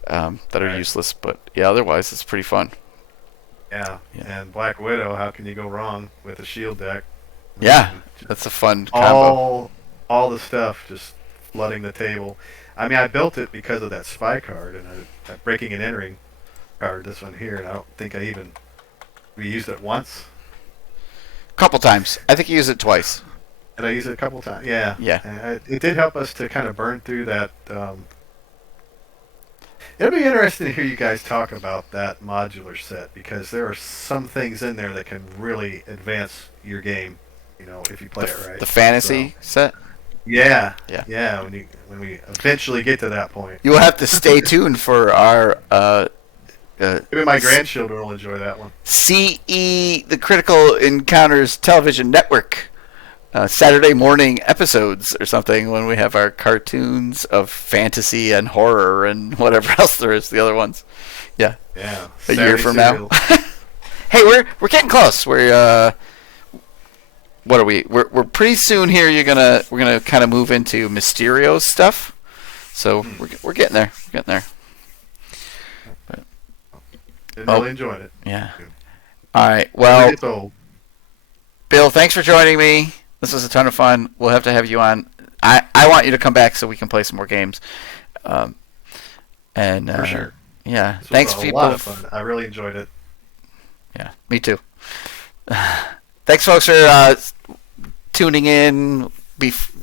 that are useless, but yeah, otherwise it's pretty fun. Yeah, and Black Widow, how can you go wrong with a shield deck? Yeah, that's a fun combo. All the stuff just flooding the table. I mean, I built it because of that spy card and a breaking and entering card, this one here, and I don't think we used it once. Couple times. I think you used it twice. And I used it a couple times. Yeah. Yeah. And it did help us to kind of burn through that. It'll be interesting to hear you guys talk about that modular set, because there are some things in there that can really advance your game, if you play it right. The fantasy set? Yeah. When we eventually get to that point. You will have to stay tuned for our maybe my grandchildren will enjoy that one. CE, the Critical Encounters Television Network, Saturday morning episodes or something, when we have our cartoons of fantasy and horror and whatever else there is, the other ones. Yeah. Yeah. A year from now. Hey, we're getting close. What are we? We're pretty soon here. We're gonna kind of move into Mysterio stuff. So we're getting there. We're getting there. Really enjoyed it. Yeah. All right. Well, Bill, thanks for joining me. This was a ton of fun. We'll have to have you on. I want you to come back so we can play some more games. For sure. Yeah. Thanks, people. A lot of fun. I really enjoyed it. Yeah. Me too. Thanks, folks, for tuning in,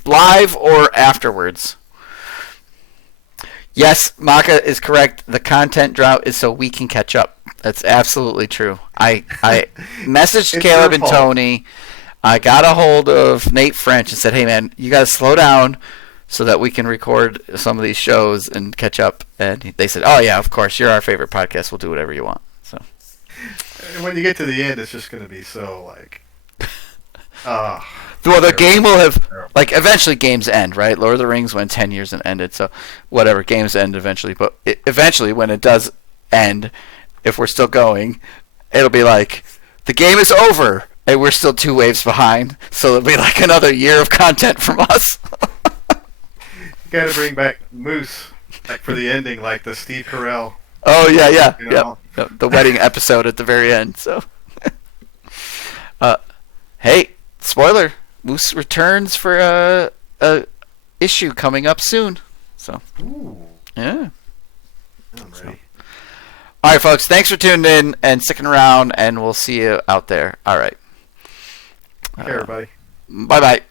live or afterwards. Yes, Maka is correct. The content drought is so we can catch up. That's absolutely true. I messaged Caleb and Tony. I got a hold of Nate French and said, hey, man, you got to slow down so that we can record some of these shows and catch up. And they said, oh, yeah, of course. You're our favorite podcast. We'll do whatever you want. So when you get to the end, it's just going to be so, like... well, the game will have, like, eventually games end, right? Lord of the Rings went 10 years and ended, so whatever, games end eventually. But eventually, when it does end, if we're still going, it'll be like, the game is over, and we're still 2 waves behind, so it'll be like another year of content from us. You gotta bring back Moose, like, for the ending, like the Steve Carell. Oh, yeah. Yep. The wedding episode at the very end, so. Hey, spoiler. Moose returns for a issue coming up soon. So, ooh. Yeah. I'm ready. All right, folks. Thanks for tuning in and sticking around, and we'll see you out there. All right. Take care, everybody. Bye-bye.